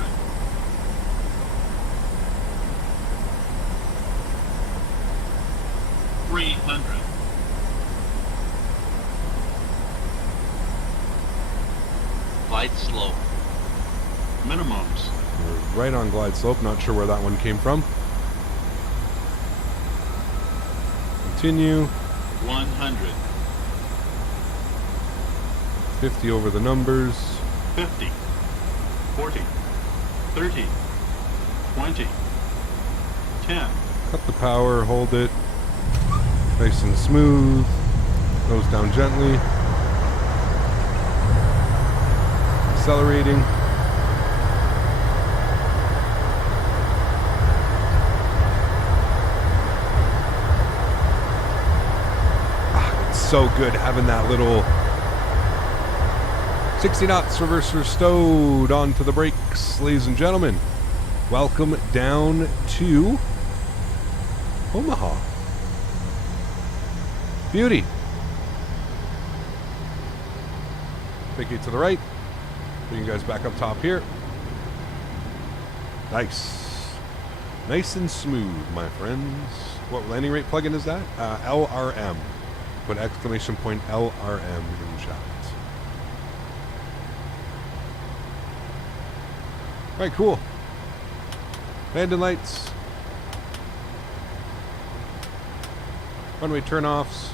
300. Glide slope. Minimums. We're right on glide slope. Not sure where that one came from. Continue. 100. 50 over the numbers. 50. 40. 30. 20. 10. Cut the power. Hold it. Nice and smooth. Nose down gently. Accelerating. It's so good having that little 60 knots reverse stowed onto the brakes, ladies and gentlemen. Welcome down to Omaha. Beauty. Vacate to the right. Bring you guys back up top here. Nice. Nice and smooth, my friends. What landing rate plugin is that? LRM. Put exclamation point LRM in chat. Alright, cool. Landing lights. Runway turnoffs.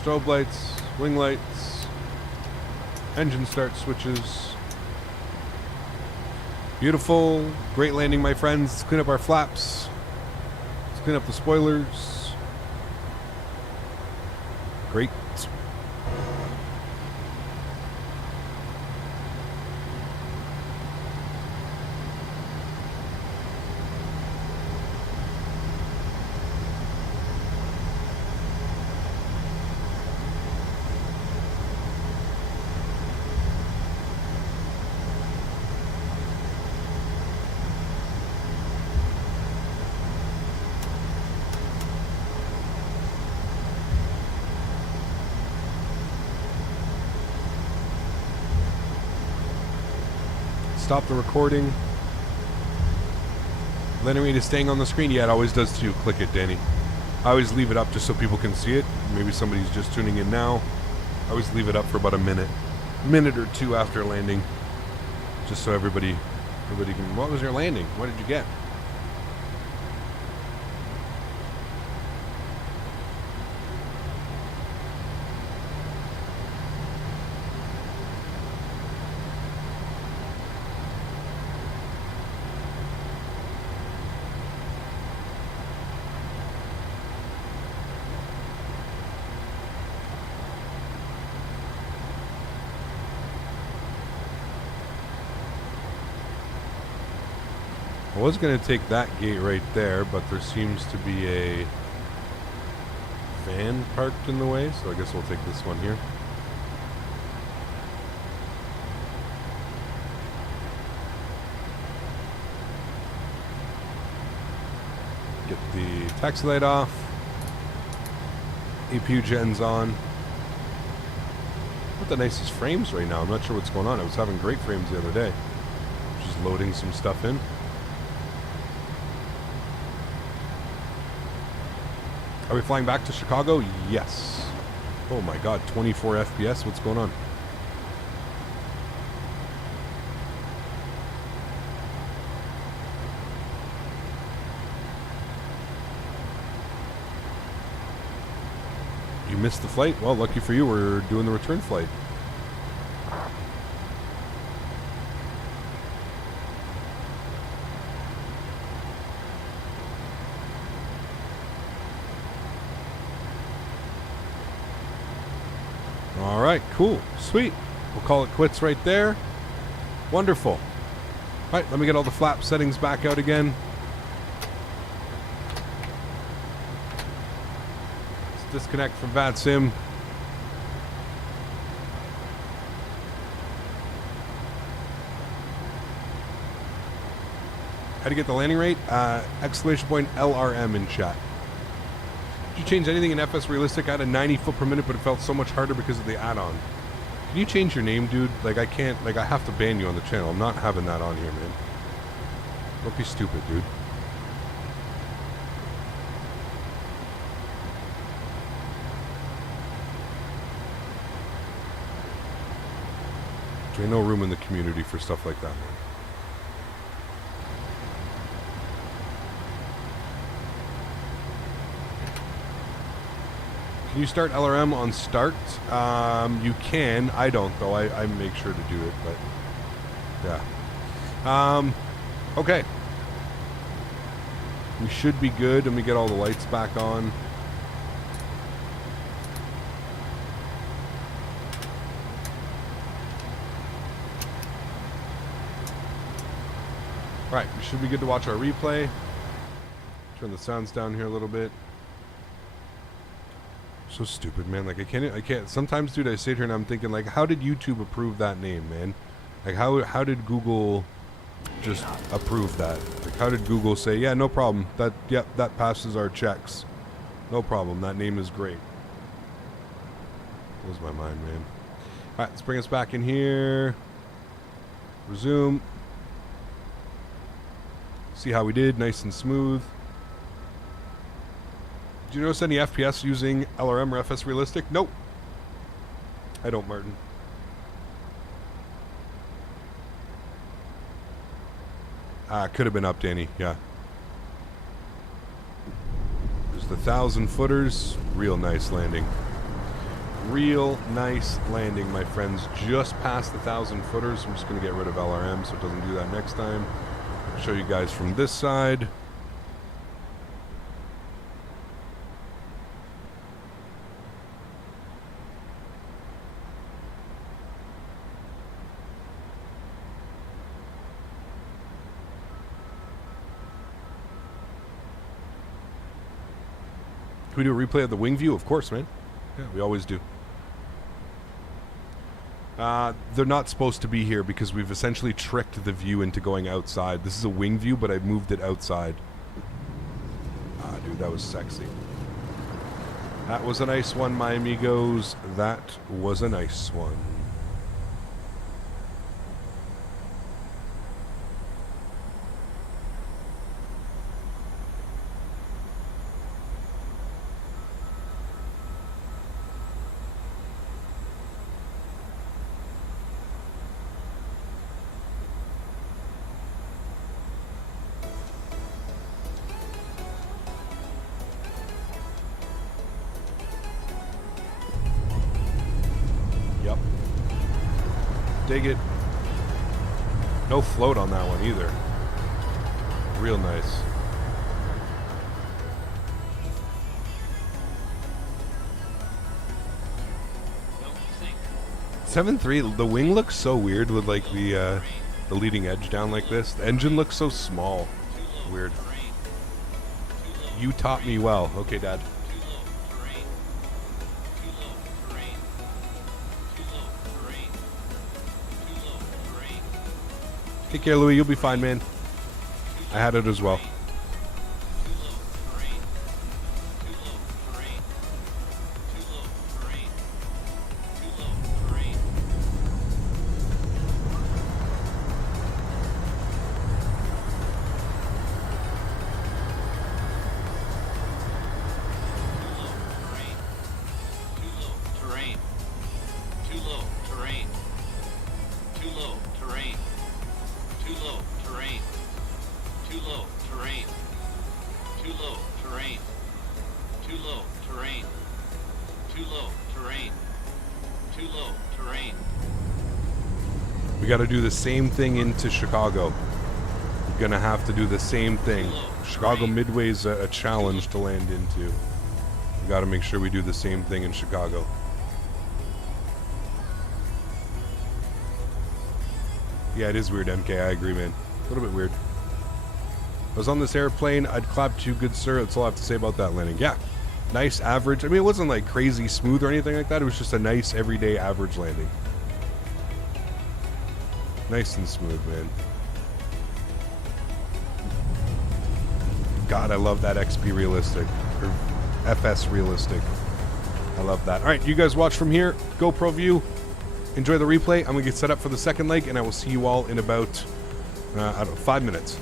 Strobe lights. Wing lights. Engine start switches. Beautiful. Great landing, my friends. Let's clean up our flaps. Let's clean up the spoilers. Great. Stop the recording. Landing rate is staying on the screen. Yeah, it always does too. Click it, Danny. I always leave it up just so people can see it. Maybe somebody's just tuning in now. I always leave it up for about a minute or two after landing, just so everybody can. What was your landing? What did you get? I was going to take that gate right there, but there seems to be a van parked in the way, so I guess we'll take this one here. Get the taxi light off. APU gen's on. What the nicest frames right now. I'm not sure what's going on. I was having great frames the other day. Just loading some stuff in. Are we flying back to Chicago? Yes. Oh my god, 24 FPS? What's going on? You missed the flight? Well, lucky for you, we're doing the return flight. Alright, cool. Sweet. We'll call it quits right there. Wonderful. Alright, let me get all the flap settings back out again. Let's disconnect from VATSIM. How to get the landing rate? Exclamation point LRM in chat. Did you change anything in FS Realistic? I had a 90 foot per minute, but it felt so much harder because of the add-on. Can you change your name, dude? Like, I can't, like, I have to ban you on the channel. I'm not having that on here, man. Don't be stupid, dude. There ain't no room in the community for stuff like that, man. Can you start LRM on start? You can. I don't, though. I make sure to do it, but yeah. Okay. We should be good. Let me get all the lights back on. All right, we should be good to watch our replay. Turn the sounds down here a little bit. So stupid, man. Like, I can't. Sometimes, dude, I sit here and I'm thinking, like, how did YouTube approve that name, man? Like, how did Google just approve that? Like, how did Google say, yeah, no problem. That passes our checks. No problem. That name is great. Blows my mind, man. All right, let's bring us back in here. Resume. See how we did, nice and smooth. Did you notice any FPS using LRM or FS Realistic? Nope. I don't, Martin. Could have been up, Danny. Yeah. There's the 1,000 footers. Real nice landing. Real nice landing, my friends. Just past the 1,000 footers. I'm just going to get rid of LRM so it doesn't do that next time. Show you guys from this side. Can we do a replay of the wing view? Of course, man. Yeah, we always do. They're not supposed to be here because we've essentially tricked the view into going outside. This is a wing view, but I've moved it outside. Dude, that was sexy. That was a nice one, my amigos. That was a nice one. Dig it. No float on that one either. Real nice. Seven 7.3. The wing looks so weird with like the leading edge down like this. The engine looks so small. Weird. You taught me well. Okay, Dad. Take care, Louis. You'll be fine, man. I had it as well. We got to do the same thing into Chicago. We're going to have to do the same thing. Chicago Midway's a challenge to land into. We got to make sure we do the same thing in Chicago. Yeah, it is weird, MK. I agree, man. A little bit weird. I was on this airplane. I'd clap to you, good sir. That's all I have to say about that landing. Yeah. Nice average. I mean, it wasn't like crazy smooth or anything like that. It was just a nice everyday average landing. Nice and smooth, man. God, I love that XP realistic. Or FS realistic. I love that. Alright, you guys watch from here. GoPro view. Enjoy the replay. I'm going to get set up for the second leg, and I will see you all in about, I don't know, 5 minutes.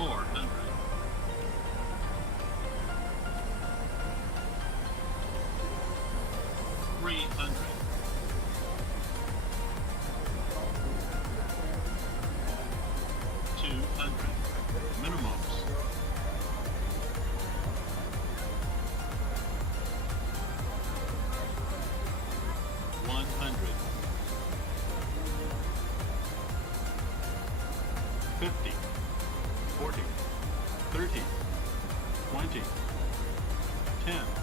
400. 300. 200. Minimums. 100. 50. 40. 30. 20. 10.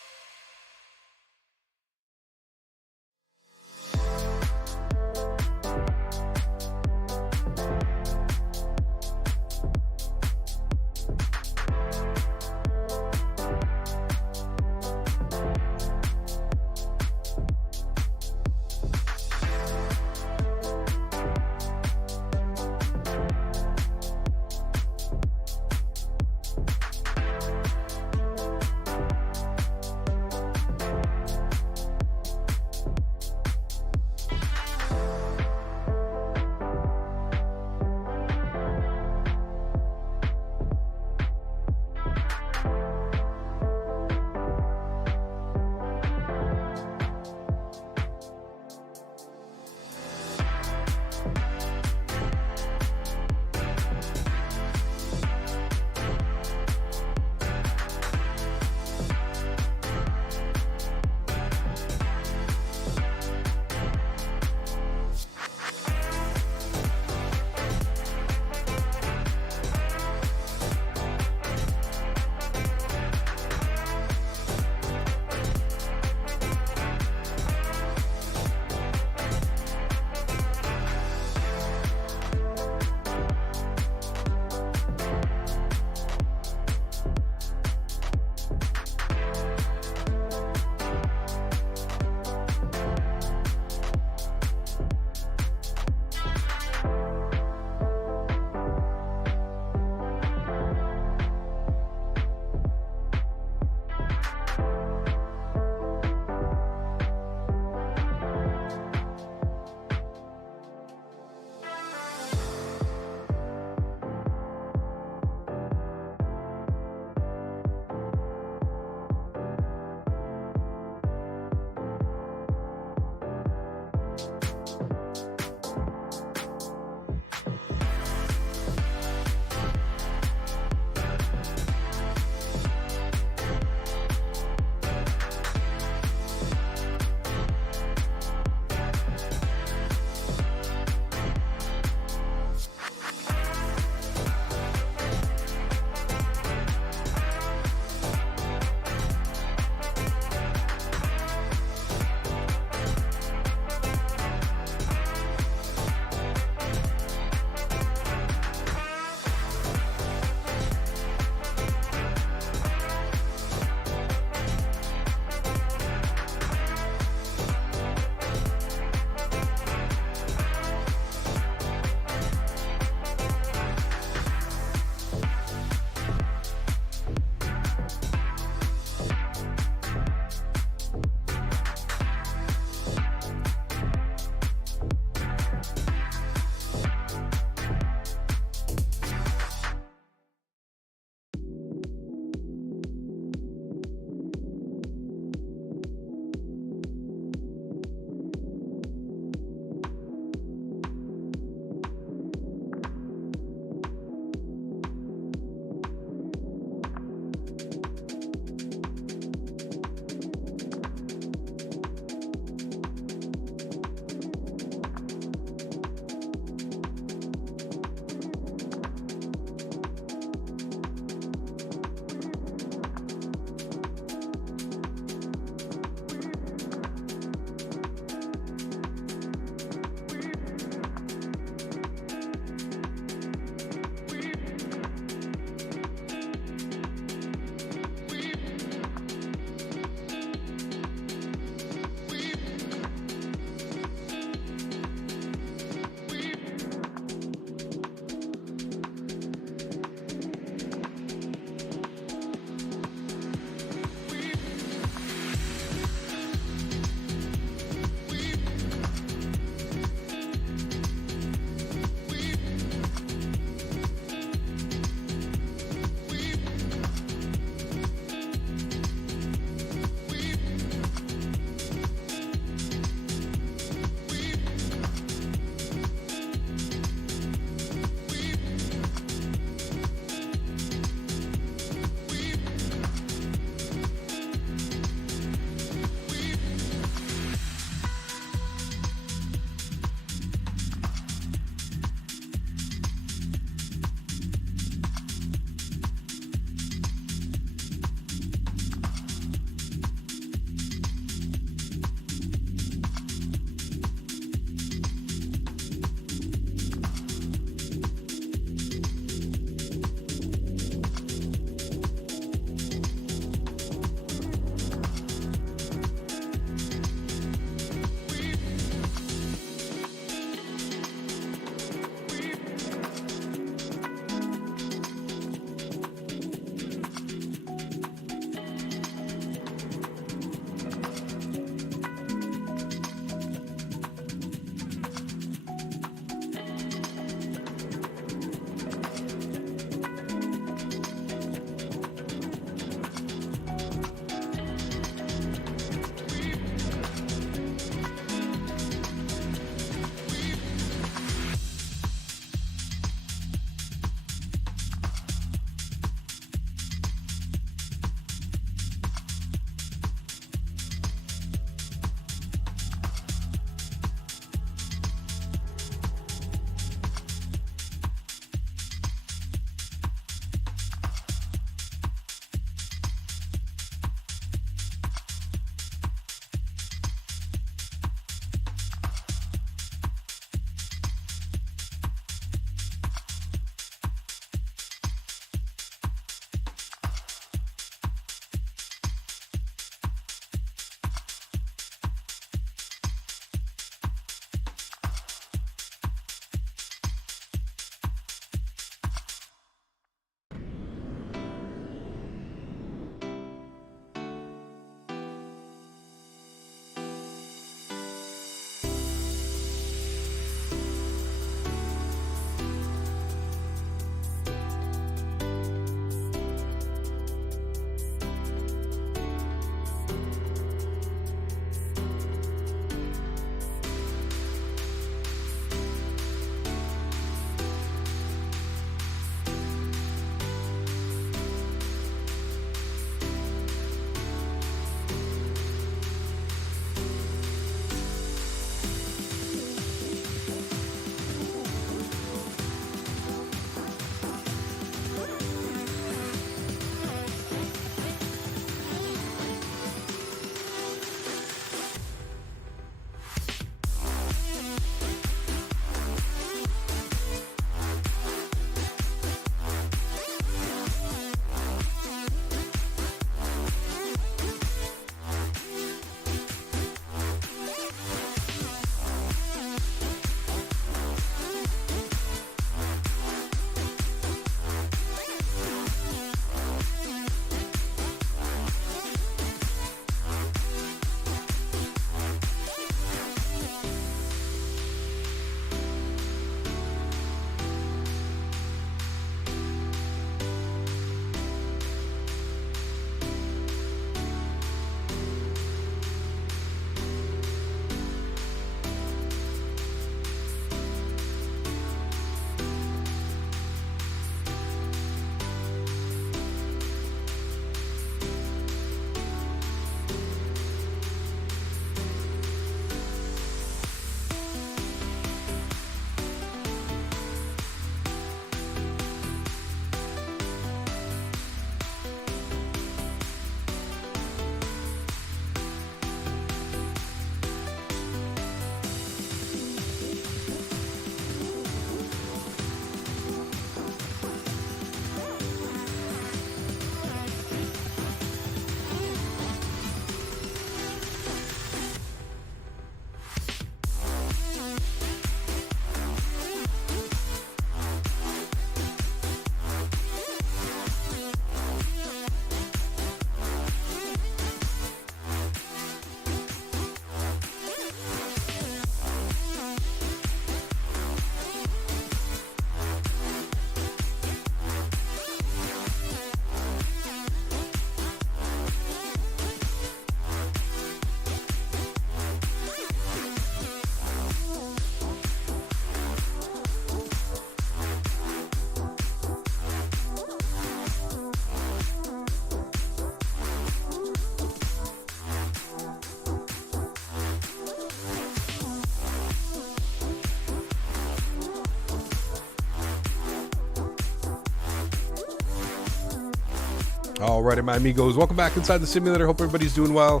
Alrighty, my amigos. Welcome back inside the simulator. Hope everybody's doing well.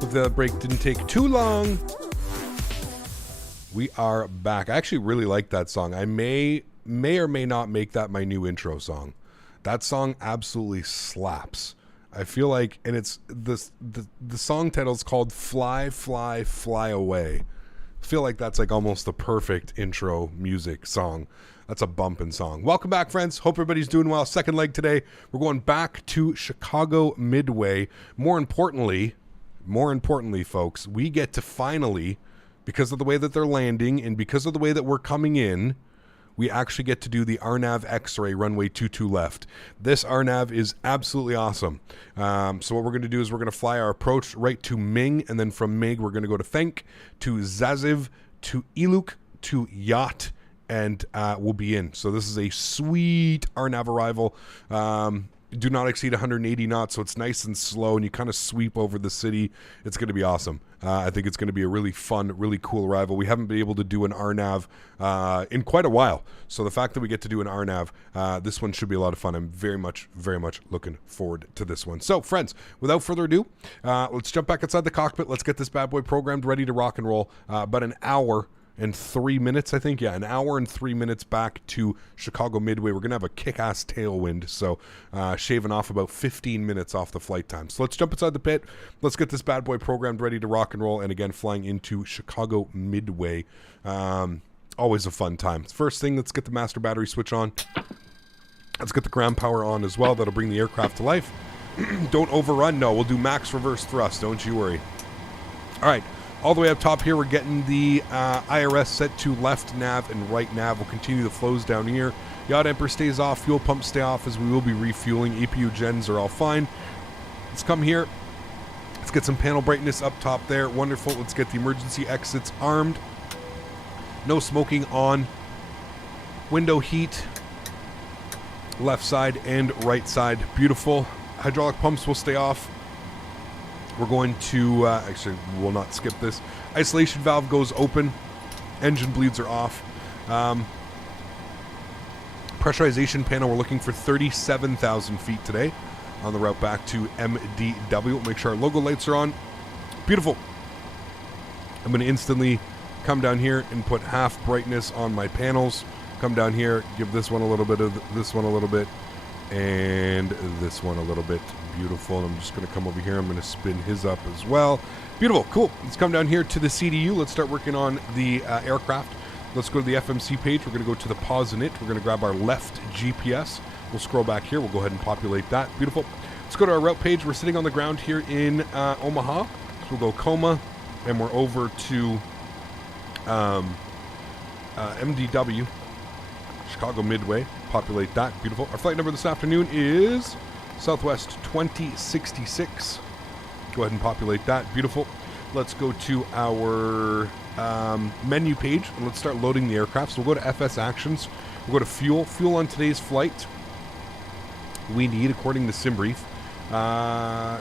Hope the break didn't take too long. We are back. I actually really like that song. I may or may not make that my new intro song. That song absolutely slaps. I feel like, and it's the song title is called Fly, Fly, Fly Away. I feel like that's like almost the perfect intro music song. That's a bumping song. Welcome back, friends. Hope everybody's doing well. Second leg today. We're going back to Chicago Midway. More importantly, folks, we get to finally, because of the way that they're landing and because of the way that we're coming in, we actually get to do the RNAV X-ray runway 22 left. This RNAV is absolutely awesome. So what we're going to do is we're going to fly our approach right to Ming, and then from Ming we're going to go to Fenk, to Zaziv, to Iluk, to Yacht, and we'll be in. So this is a sweet RNAV arrival. Do not exceed 180 knots, so it's nice and slow, and you kind of sweep over the city. It's going to be awesome. I think it's going to be a really fun, really cool arrival. We haven't been able to do an RNAV in quite a while, so the fact that we get to do an RNAV, this one should be a lot of fun. I'm very much looking forward to this one. So, friends, without further ado, let's jump back inside the cockpit. Let's get this bad boy programmed, ready to rock and roll. About an hour and 3 minutes, I think. Yeah, an hour and 3 minutes back to Chicago Midway. We're going to have a kick-ass tailwind, so shaving off about 15 minutes off the flight time. So let's jump inside the pit. Let's get this bad boy programmed, ready to rock and roll, and again, flying into Chicago Midway. Always a fun time. First thing, let's get the master battery switch on. Let's get the ground power on as well. That'll bring the aircraft to life. Don't overrun. No, we'll do max reverse thrust. Don't you worry. All right. All the way up top here, we're getting the IRS set to left nav and right nav. We'll continue the flows down here. Yacht Emperor stays off. Fuel pumps stay off as we will be refueling. APU gens are all fine. Let's come here. Let's get some panel brightness up top there. Wonderful. Let's get the emergency exits armed. No smoking on. Window heat. Left side and right side. Beautiful. Hydraulic pumps will stay off. We're going to, actually, we'll not skip this. Isolation valve goes open. Engine bleeds are off. Pressurization panel, we're looking for 37,000 feet today on the route back to MDW. We'll make sure our logo lights are on. Beautiful. I'm going to instantly come down here and put half brightness on my panels. Come down here, give this one a little bit, this one a little bit, and this one a little bit. Beautiful. And I'm just going to come over here. I'm going to spin his up as well. Beautiful. Cool. Let's come down here to the CDU. Let's start working on the aircraft. Let's go to the FMC page. We're going to go to the pause in it. We're going to grab our left GPS. We'll scroll back here. We'll go ahead and populate that. Beautiful. Let's go to our route page. We're sitting on the ground here in Omaha. So we'll go KOMA, and we're over to MDW, Chicago Midway. Populate that. Beautiful. Our flight number this afternoon is Southwest 2066. Go ahead and populate that. Beautiful. Let's go to our menu page and let's start loading the aircraft. So we'll go to FS Actions. We'll go to Fuel. Fuel on today's flight. We need, according to SimBrief,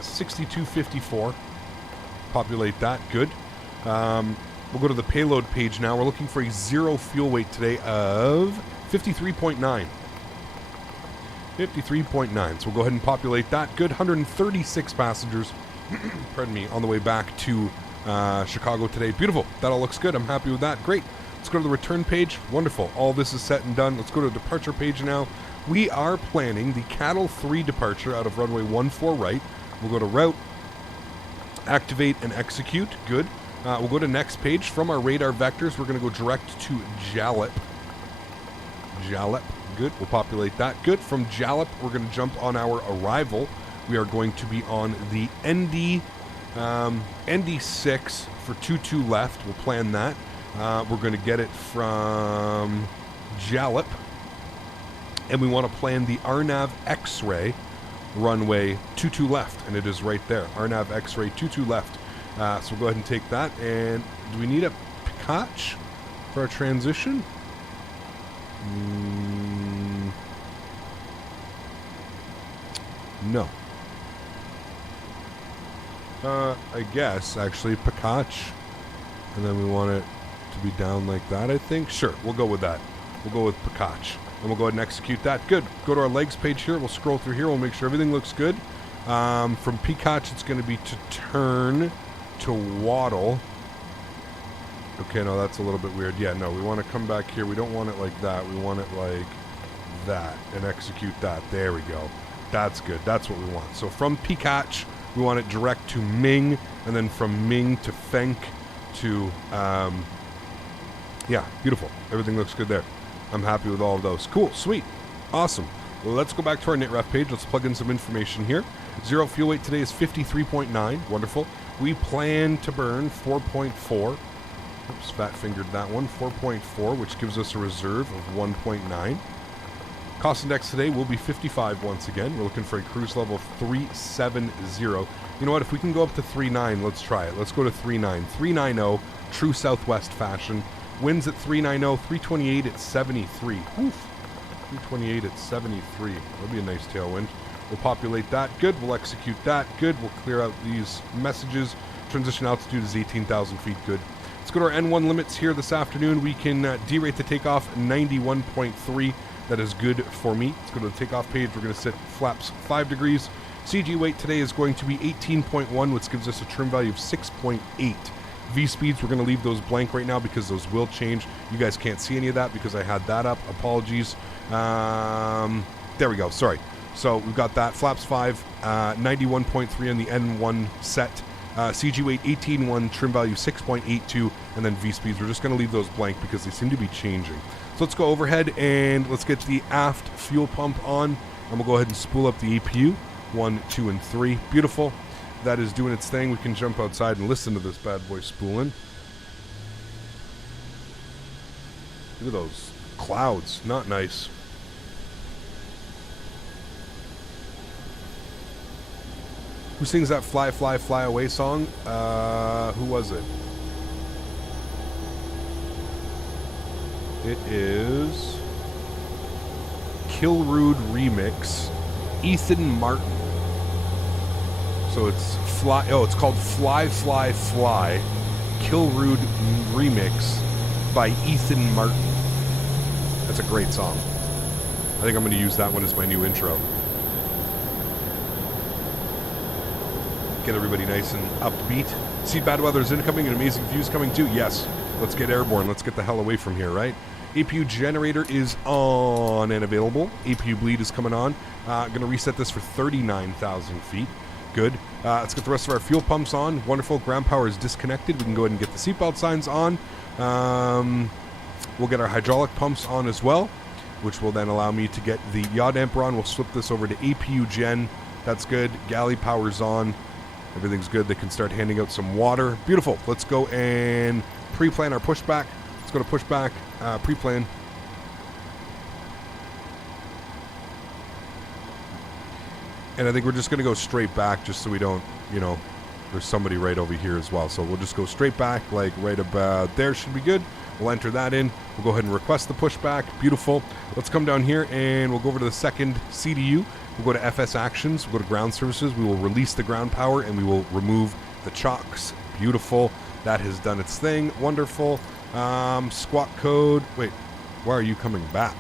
6254. Populate that. Good. We'll go to the payload page now. We're looking for a zero fuel weight today of 53.9. 53.9. So we'll go ahead and populate that. Good. 136 passengers, pardon me, on the way back to Chicago today. Beautiful. That all looks good. I'm happy with that. Great. Let's go to the return page. Wonderful. All this is set and done. Let's go to the departure page now. We are planning the Cattle 3 departure out of runway 14 right. We'll go to route, activate and execute. Good. We'll go to next page. From our radar vectors, we're going to go direct to Jalep. Jalep. Good. We'll populate that. Good. From Jalep, we're going to jump on our arrival. We are going to be on the ND6 for 22 left. We'll plan that. We're going to get it from Jalep. And we want to plan the RNAV X-ray runway 22 left. And it is right there. RNAV X-ray 22 left. So we'll go ahead and take that. And do we need a Koch for our transition? No. I guess, actually, Koch. And then we want it to be down like that, I think. Sure, we'll go with that. We'll go with Koch. And we'll go ahead and execute that. Good. Go to our legs page here. We'll scroll through here. We'll make sure everything looks good. From Peacock, it's going to be to turn to waddle. Okay, no, that's a little bit weird. Yeah, no, we want to come back here. We don't want it like that. We want it like that and execute that. There we go. That's good. That's what we want. So from Peacock, we want it direct to Ming, and then from Ming to Fenk to, yeah, beautiful. Everything looks good there. I'm happy with all of those. Cool, sweet, awesome. Well, let's go back to our NitRef page. Let's plug in some information here. Zero fuel weight today is 53.9. Wonderful. We plan to burn 4.4. Oops, fat fingered that one. 4.4, which gives us a reserve of 1.9. Cost index today will be 55 once again. We're looking for a cruise level of 370. You know what? If we can go up to 39, let's try it. Let's go to 39. 390, true Southwest fashion. Winds at 390, 328 at 73. Oof. 328 at 73. That'll be a nice tailwind. We'll populate that. Good. We'll execute that. Good. We'll clear out these messages. Transition altitude is 18,000 feet. Good. Let's go to our N1 limits here this afternoon. We can derate the takeoff 91.3. That is good for me. Let's go to the takeoff page. We're going to set flaps 5 degrees. CG weight today is going to be 18.1, which gives us a trim value of 6.8. V-speeds, we're going to leave those blank right now because those will change. You guys can't see any of that because I had that up. Apologies. There we go. Sorry. So we've got that. Flaps 5, 91.3 on the N1 set. CG weight 18.1, trim value 6.82, and then V-speeds. We're just going to leave those blank because they seem to be changing. So let's go overhead and let's get the aft fuel pump on, and we'll go ahead and spool up the APU. 1, 2, and 3. Beautiful. That is doing its thing. We can jump outside and listen to this bad boy spooling. Look at those clouds. Not nice. Who sings that Fly, Fly, Fly Away song? Who was it? It is Kilrood Remix, Ethan Martin. So it's Fly. Oh, it's called Fly, Fly, Fly, Kilrood Remix by Ethan Martin. That's a great song. I think I'm going to use that one as my new intro. Get everybody nice and upbeat. See bad weather is incoming and amazing views coming too. Yes, let's get airborne. Let's get the hell away from here, right? APU generator is on and available. APU bleed is coming on. Going to reset this for 39,000 feet. Good. Let's get the rest of our fuel pumps on. Wonderful. Ground power is disconnected. We can go ahead and get the seatbelt signs on. We'll get our hydraulic pumps on as well, which will then allow me to get the yaw damper on. We'll flip this over to APU gen. That's good. Galley power's on. Everything's good. They can start handing out some water. Beautiful. Let's go and pre-plan our pushback. Let's go to pushback, pre-plan. And I think we're just going to go straight back just so we don't, you know, there's somebody right over here as well. So we'll just go straight back, like right about there should be good. We'll enter that in. We'll go ahead and request the pushback. Beautiful. Let's come down here and we'll go over to the second CDU. We'll go to FS Actions. We'll go to Ground Services. We will release the ground power and we will remove the chocks. Beautiful. That has done its thing. Wonderful. Squawk code. Wait, why are you coming back?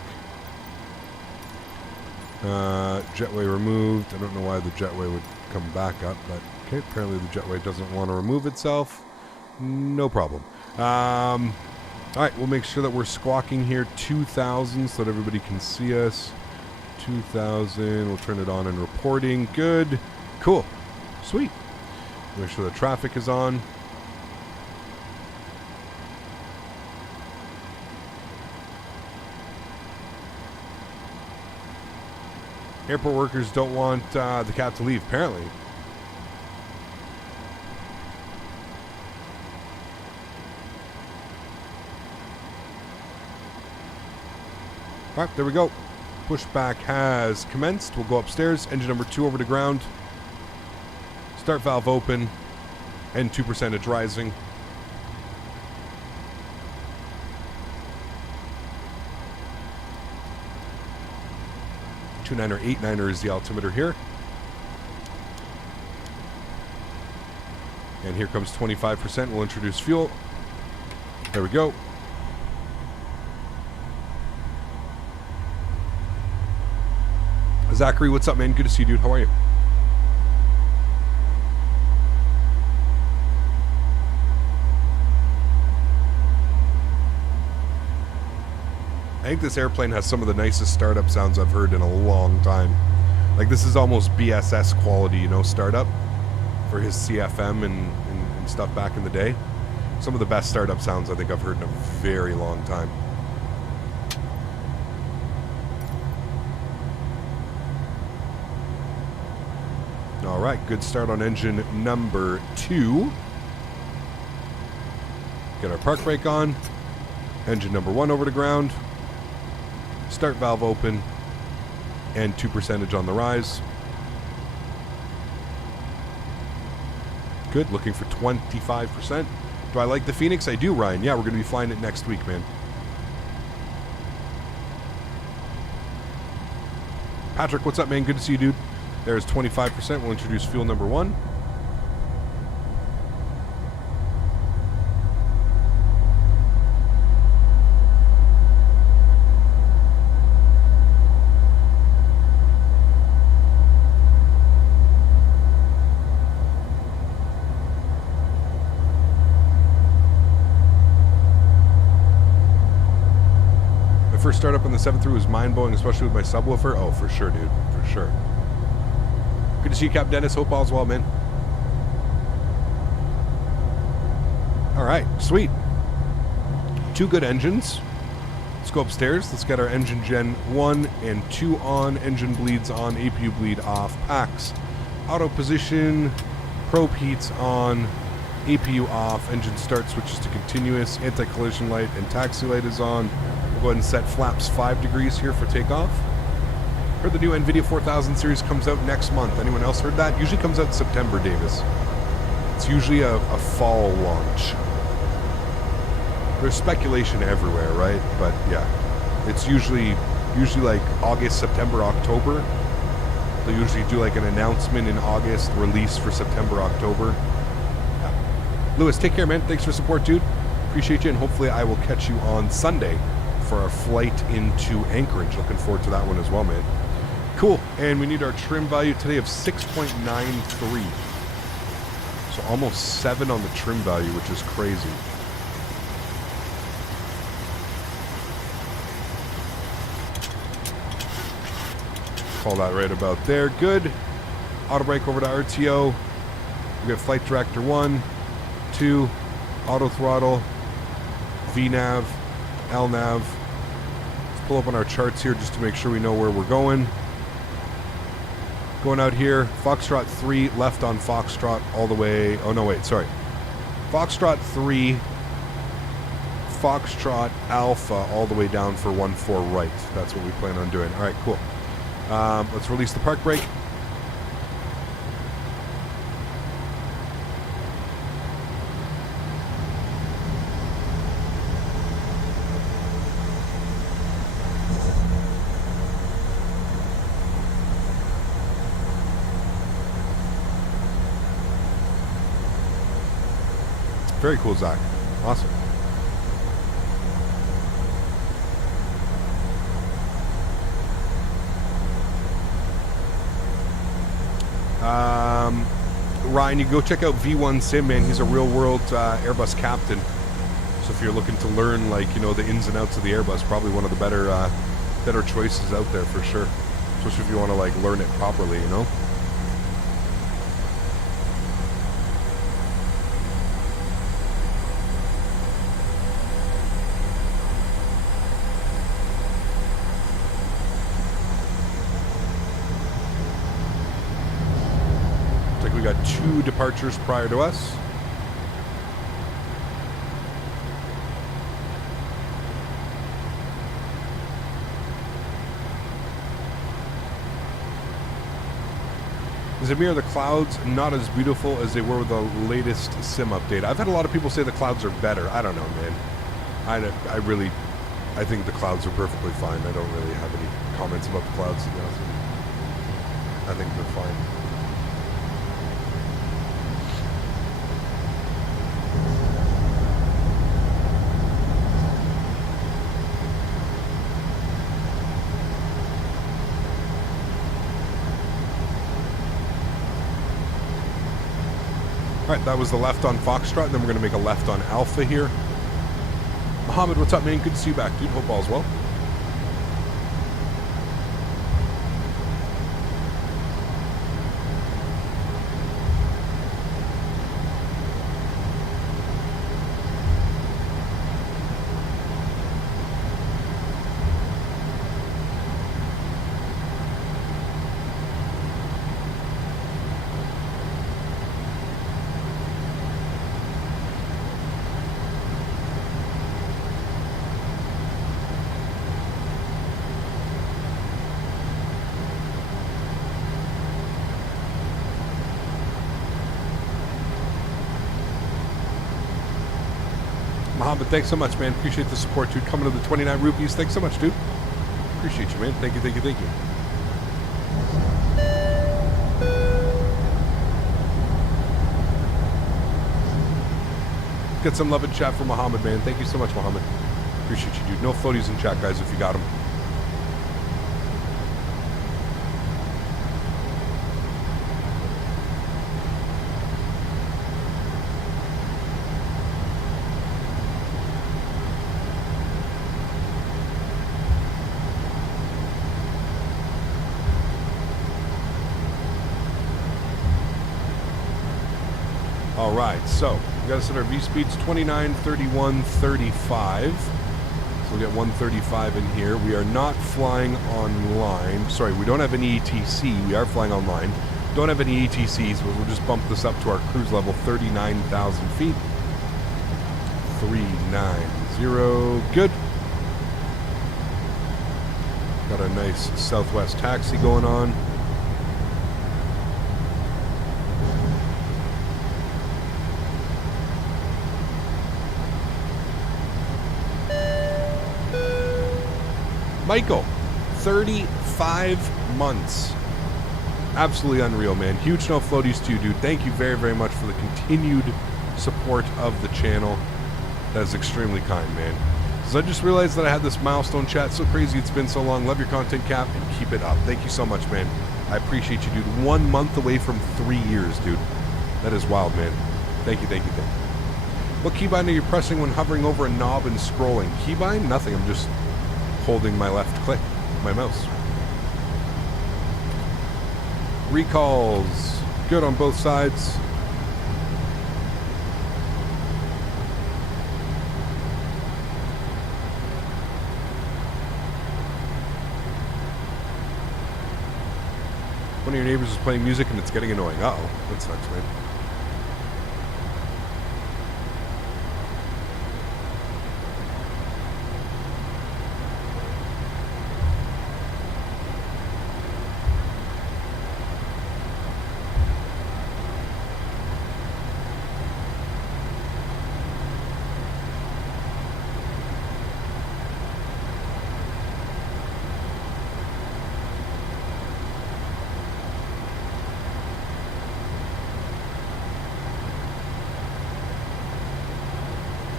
Jetway removed. I don't know why the jetway would come back up, but okay, apparently the jetway doesn't want to remove itself. No problem. All right, we'll make sure that we're squawking here 2,000 so that everybody can see us. 2,000. We'll turn it on and reporting. Good. Cool. Sweet. Make sure the traffic is on. Airport workers don't want the cat to leave, apparently. All right, there we go. Pushback has commenced. We'll go upstairs. Engine number 2 over to ground. Start valve open. And 2% rising. 29er, 89er is the altimeter here. And here comes 25%. We'll introduce fuel. There we go. Zachary, what's up, man? Good to see you, dude. How are you? I think this airplane has some of the nicest startup sounds I've heard in a long time. Like, this is almost BSS quality, you know, startup for his CFM and stuff back in the day. Some of the best startup sounds I think I've heard in a very long time. All right, good start on engine number 2. Get our park brake on. Engine number 1 over to ground. Start valve open. And 2% on the rise. Good, looking for 25%. Do I like the Phoenix? I do, Ryan. Yeah, we're going to be flying it next week, man. Patrick, what's up, man? Good to see you, dude. There's 25%. We'll introduce fuel number 1. First startup on the 7-3 was mind-blowing, especially with my subwoofer. Oh, for sure, dude. For sure. Good to see you, Cap Denis. Hope all's well, man. All right, sweet. 2 good engines. Let's go upstairs. Let's get our engine gen 1 and 2 on. Engine bleeds on. APU bleed off. Packs. Auto position. Probe heats on. APU off. Engine start switches to continuous. Anti-collision light and taxi light is on. We'll go ahead and set flaps 5 degrees here for takeoff. Heard the new NVIDIA 4000 series comes out next month. Anyone else heard that? Usually comes out in September, Davis. It's usually a fall launch. There's speculation everywhere, right? But yeah, it's usually like August, September, October. They usually do like an announcement in August, release for September, October. Yeah. Lewis, take care, man. Thanks for support, dude. Appreciate you, and hopefully I will catch you on Sunday for our flight into Anchorage. Looking forward to that one as well, man. Cool. And we need our trim value today of 6.93. So almost 7 on the trim value, which is crazy. Call that right about there. Good. Auto brake over to RTO. We got flight director 1, 2, auto throttle, VNav, LNav. Let's pull up on our charts here just to make sure we know where we're going. Going out here, Foxtrot 3, left on Foxtrot all the way. Oh, no, wait, sorry. Foxtrot 3, Foxtrot Alpha all the way down for 1-4 right. That's what we plan on doing. All right, cool. Let's release the park brake. Very cool, Zach. Awesome. Ryan, you go check out V1 Sim, man. He's a real-world Airbus captain. So if you're looking to learn, like, you know, the ins and outs of the Airbus, probably one of the better choices out there for sure. Especially if you want to, like, learn it properly, you know? We got 2 departures prior to us. Zamir, the clouds not as beautiful as they were with the latest sim update. I've had a lot of people say the clouds are better. I don't know, man. I think the clouds are perfectly fine. I don't really have any comments about the clouds, to be honest with you. I think they're fine. All right, that was the left on Foxtrot. Then we're going to make a left on Alpha here. Mohammed, what's up, man? Good to see you back, dude. Hope all's well. Mohammed, thanks so much, man. Appreciate the support, dude. Coming to the 29 rupees. Thanks so much, dude. Appreciate you, man. Thank you, thank you, thank you. Get some love in chat for Mohammed, man. Thank you so much, Mohammed. Appreciate you, dude. No floaties in chat, guys, if you got them. All right, so we got to set our V speeds 29, 31, 35. So we'll get 135 in here. We are not flying online. Sorry, we don't have any ETC. We are flying online. Don't have any ETCs, but we'll just bump this up to our cruise level, 39,000 feet. 390, good. Got a nice southwest taxi going on. Michael, 35 months. Absolutely unreal, man. Huge no floaties to you, dude. Thank you very, very much for the continued support of the channel. That is extremely kind, man. So I just realized that I had this milestone chat. So crazy it's been so long. Love your content, Cap, and keep it up. Thank you so much, man. I appreciate you, dude. 1 month away from 3 years, dude. That is wild, man. Thank you, thank you, thank you. What keybind are you pressing when hovering over a knob and scrolling? Keybind? Nothing. I'm just holding my left click, my mouse. Recalls, good on both sides. One of your neighbors is playing music and it's getting annoying. Uh-oh, that sucks, man.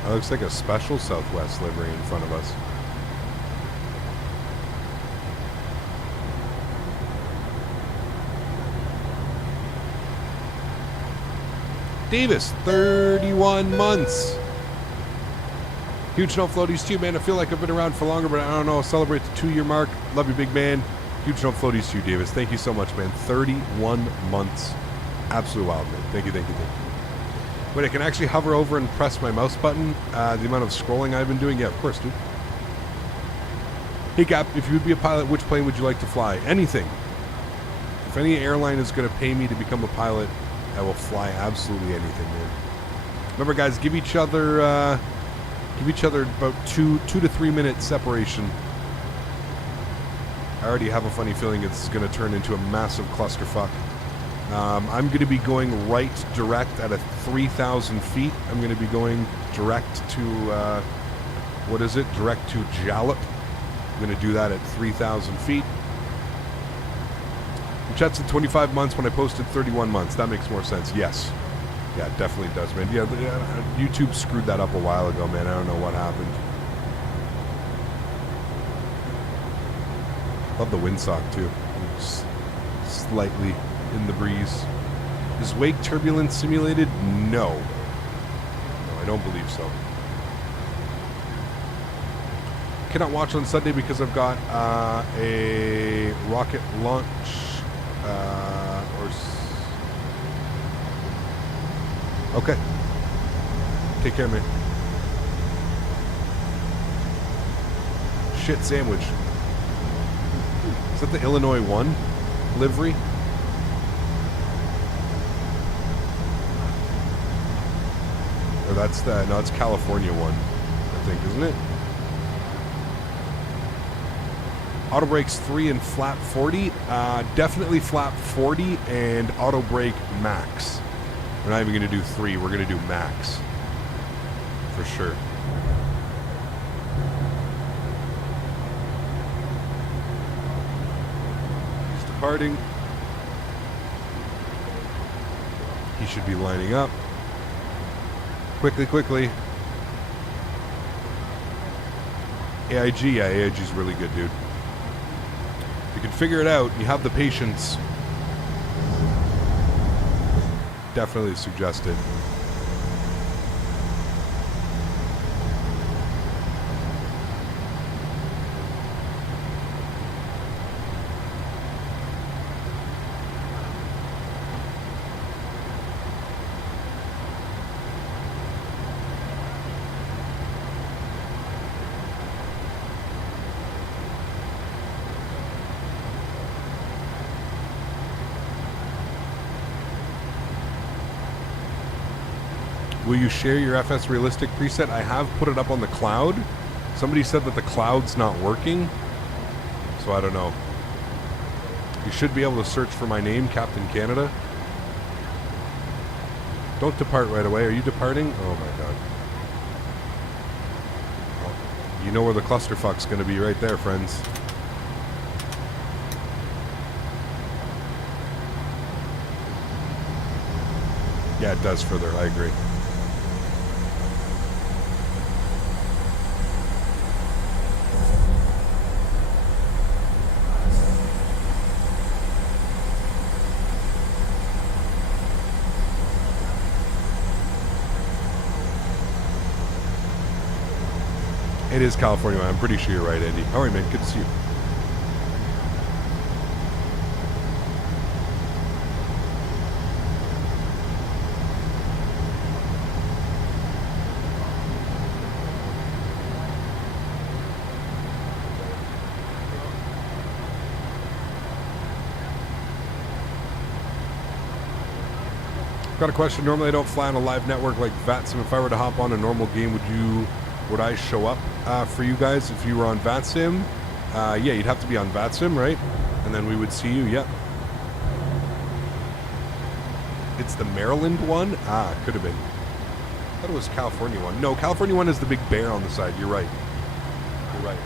That looks like a special Southwest livery in front of us. Davis, 31 months. Huge no floaties too, man. I feel like I've been around for longer, but I don't know. Celebrate the 2-year mark. Love you, big man. Huge no floaties too, Davis. Thank you so much, man. 31 months. Absolute wild, man. Thank you, thank you, thank you. Wait, I can actually hover over and press my mouse button. The amount of scrolling I've been doing. Yeah, of course, dude. Hey, Cap, if you would be a pilot, which plane would you like to fly? Anything. If any airline is going to pay me to become a pilot, I will fly absolutely anything, man. Remember, guys, give each other about 2 to 3 minute separation. I already have a funny feeling it's going to turn into a massive clusterfuck. I'm going to be going right direct at 3,000 feet. I'm going to be going direct to, direct to Jalop. I'm going to do that at 3,000 feet. Chat said 25 months when I posted 31 months. That makes more sense. Yes. Yeah, it definitely does, man. Yeah, YouTube screwed that up a while ago, man. I don't know what happened. Love the windsock, too. Just slightly in the breeze. Is wake turbulence simulated? No. No, I don't believe so. Cannot watch on Sunday because I've got a rocket launch Okay. Take care, man. Shit sandwich. Is that the Illinois 1 livery? Or that's the, no, it's California 1, I think, isn't it? Auto brakes 3 and flap 40. Definitely flap 40 and auto brake max. We're not even going to do 3. We're going to do max. For sure. He's departing. He should be lining up. Quickly, quickly. AIG, yeah, AIG's really good, dude. If you can figure it out, you have the patience. Definitely suggested. Will you share your FS Realistic preset? I have put it up on the cloud. Somebody said that the cloud's not working. So I don't know. You should be able to search for my name, Captain Canada. Don't depart right away. Are you departing? Oh my god. Well, you know where the clusterfuck's going to be right there, friends. Yeah, it does further. I agree. It is California. I'm pretty sure you're right, Andy. All right, man. Good to see you. Got a question. Normally I don't fly on a live network like VATSIM. If I were to hop on a normal game, would I show up for you guys if you were on VATSIM? Yeah, you'd have to be on VATSIM, right? And then we would see you, yep. It's the Maryland one? Ah, could have been. I thought it was California one. No, California one is the big bear on the side. You're right. You're right.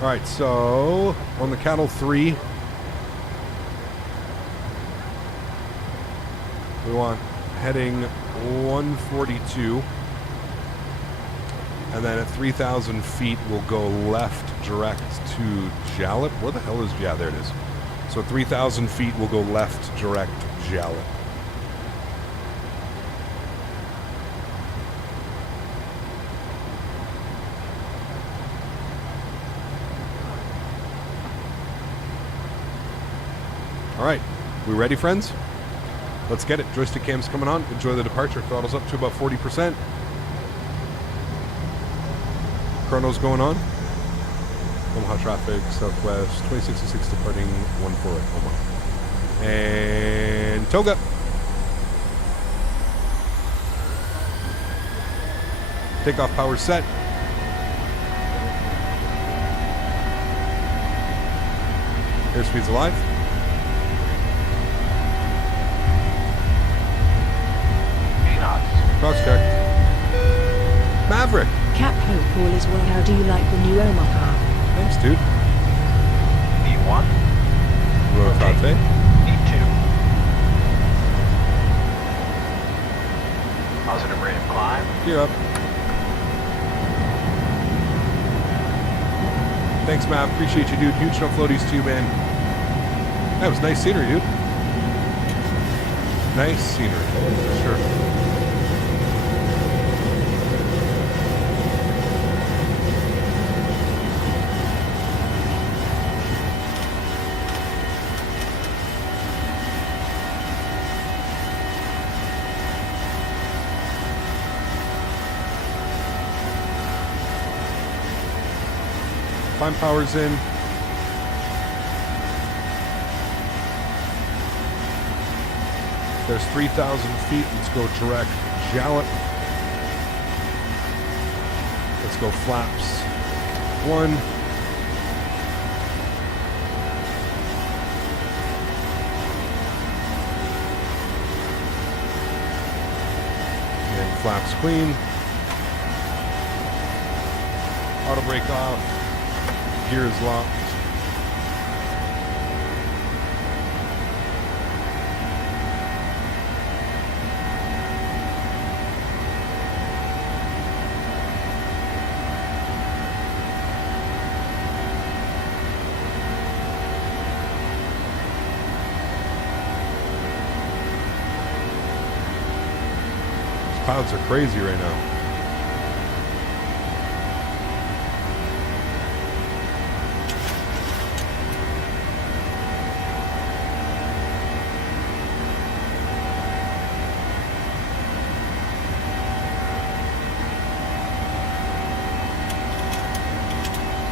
All right, so on the Cattle 3, we want heading 142, and then at 3,000 feet we'll go left direct to Jalop. Where the hell is, yeah, there it is. So 3,000 feet we'll go left direct Jalop. All right, we ready, friends? Let's get it. Joystick cam's coming on. Enjoy the departure. Throttle's up to about 40%. Chrono's going on. Omaha traffic, southwest, 2066 departing 14 at Omaha. And Toga. Takeoff power set. Airspeed's alive. Cross check. Maverick. Cap Hope all is well. How do you like the new Omaha? Thanks, dude. V1. Rotate. E2. Positive rate of climb. Gear up. Thanks, Mav. Appreciate you, dude. Huge no floaties to you, man. That was nice scenery, dude. Nice scenery, for sure. Climb power's in. There's 3,000 feet. Let's go direct Jalop. Let's go flaps. 1. And flaps clean. Auto brake off. Gear is locked. These clouds are crazy right now.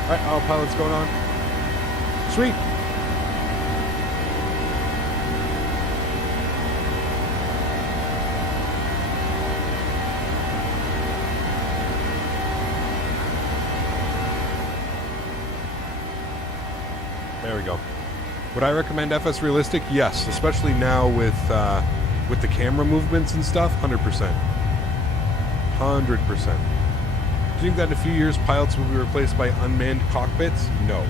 Alright, autopilot's going on. Sweet. There we go. Would I recommend FS Realistic? Yes, especially now with the camera movements and stuff. 100%. 100%. Do you think that in a few years pilots will be replaced by unmanned cockpits? No.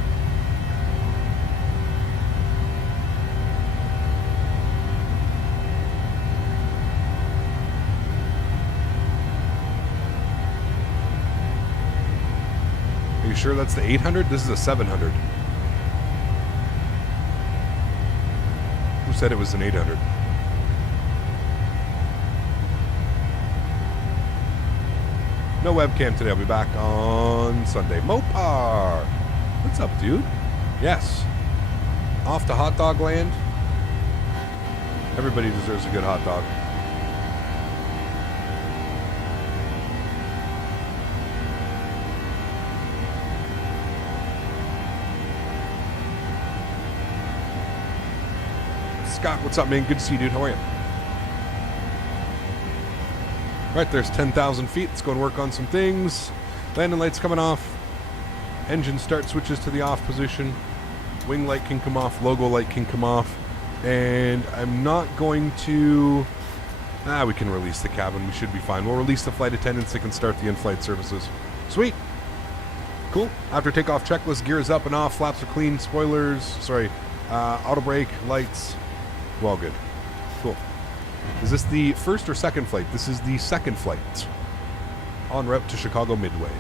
Are you sure that's the 800? This is a 700. Who said it was an 800? No webcam today. I'll be back on Sunday. Mopar! What's up, dude? Yes. Off to hot dog land. Everybody deserves a good hot dog. Scott, what's up, man? Good to see you, dude. How are you? Right, there's 10,000 feet. Let's go and work on some things. Landing lights coming off. Engine start switches to the off position. Wing light can come off. Logo light can come off. And I'm not going to... we can release the cabin. We should be fine. We'll release the flight attendants. They can start the in-flight services. Sweet. Cool. After takeoff checklist, gear is up and off. Flaps are clean. Spoilers. Sorry. Auto brake. Lights. Well, good. Cool. Is this the first or second flight? This is the second flight. En route to Chicago Midway.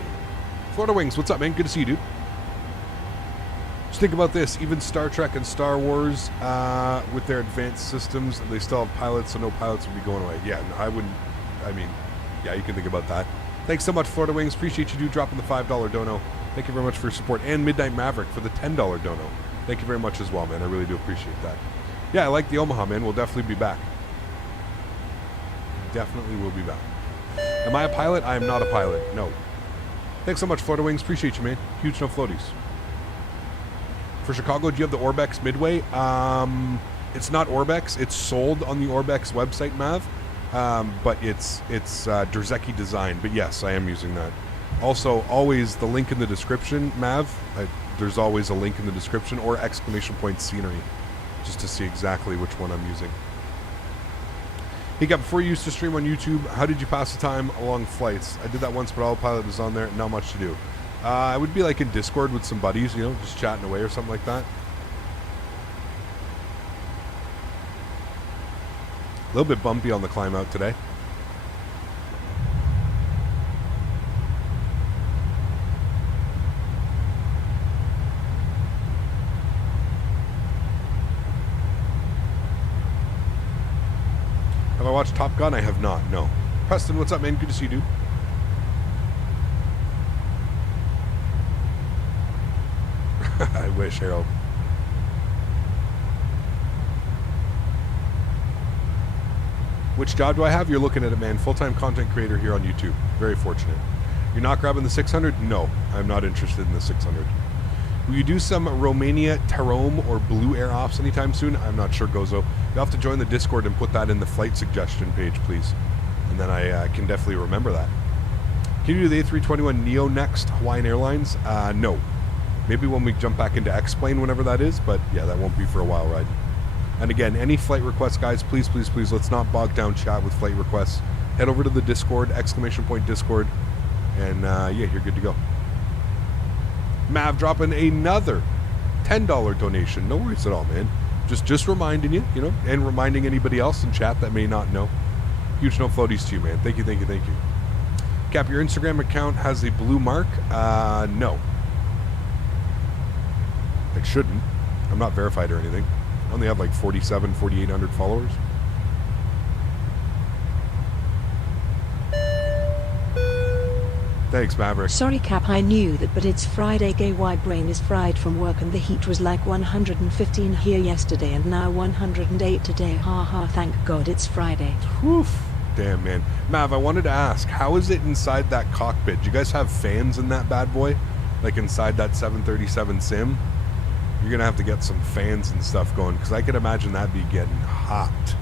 Florida Wings, what's up, man? Good to see you, dude. Just think about this. Even Star Trek and Star Wars, with their advanced systems, they still have pilots, so no pilots would be going away. Yeah, no, I wouldn't. I mean, yeah, you can think about that. Thanks so much, Florida Wings. Appreciate you, dude, dropping the $5 dono. Thank you very much for your support. And Midnight Maverick for the $10 dono. Thank you very much as well, man. I really do appreciate that. Yeah, I like the Omaha, man. We'll definitely be back. Definitely will be back. Am I a pilot? I am not a pilot. No. Thanks so much, Florida Wings. Appreciate you, man. Huge no floaties. For Chicago, do you have the Orbex Midway? It's not Orbex. It's sold on the Orbex website, Mav. But it's Drzecki design. But yes, I am using that. Also, always the link in the description, Mav. There's always a link in the description or exclamation point scenery, just to see exactly which one I'm using. Hey, Cap, before you used to stream on YouTube, how did you pass the time along flights? I did that once, but Autopilot was on there. Not much to do. I would be like in Discord with some buddies, you know, just chatting away or something like that. A little bit bumpy on the climb out today. Have I watched Top Gun? I have not, no. Preston, what's up, man? Good to see you, dude. I wish, Harold. Which job do I have? You're looking at it, man. Full-time content creator here on YouTube. Very fortunate. You're not grabbing the 600? No, I'm not interested in the 600. Will you do some Romania, Tarome, or Blue Air Ops anytime soon? I'm not sure, Gozo. You'll have to join the Discord and put that in the flight suggestion page, please. And then I can definitely remember that. Can you do the A321 Neo next, Hawaiian Airlines? No. Maybe when we jump back into X-Plane, whenever that is, but yeah, that won't be for a while, right? And again, any flight requests, guys, please, please, please, let's not bog down chat with flight requests. Head over to the Discord, !Discord, and yeah, you're good to go. Mav dropping another $10 donation. No worries at all, man. Just reminding you, you know, and reminding anybody else in chat that may not know. Huge no floaties to you, man. Thank you, thank you, thank you. Cap, your Instagram account has a blue mark? No. It shouldn't. I'm not verified or anything. I only have like 4,800 followers. Thanks, Maverick. Sorry, Cap, I knew that, but it's Friday. My brain is fried from work, and the heat was like 115 here yesterday and now 108 today. Haha, thank God it's Friday. Oof. Damn, man. Mav, I wanted to ask, how is it inside that cockpit? Do you guys have fans in that bad boy? Like inside that 737 sim? You're going to have to get some fans and stuff going, because I could imagine that'd be getting hot. Do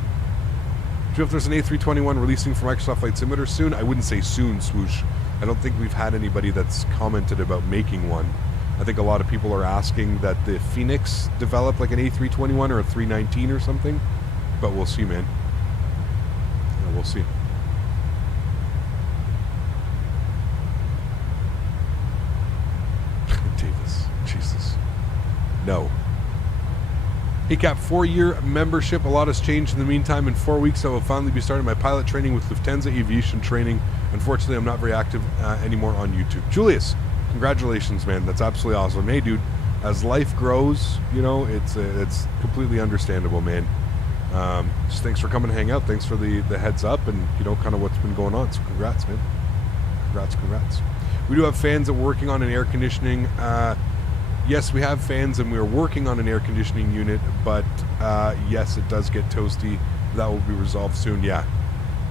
you know if there's an A321 releasing for Microsoft Flight Simulator soon? I wouldn't say soon, swoosh. I don't think we've had anybody that's commented about making one. I think a lot of people are asking that the Phoenix develop like an A321 or a 319 or something. But we'll see, man. Yeah, we'll see. Davis. Jesus. No. Hey Cap, 4-year membership. A lot has changed in the meantime. In 4 weeks, I will finally be starting my pilot training with Lufthansa Aviation Training. Unfortunately, I'm not very active anymore on YouTube. Julius, congratulations, man. That's absolutely awesome. Hey, dude, as life grows, you know, it's completely understandable, man. Just thanks for coming to hang out. Thanks for the heads up and, you know, kind of what's been going on. So congrats, man. Congrats. We do have fans that are working on an air conditioning. Yes, we have fans and we're working on an air conditioning unit, but yes, it does get toasty. That will be resolved soon. Yeah.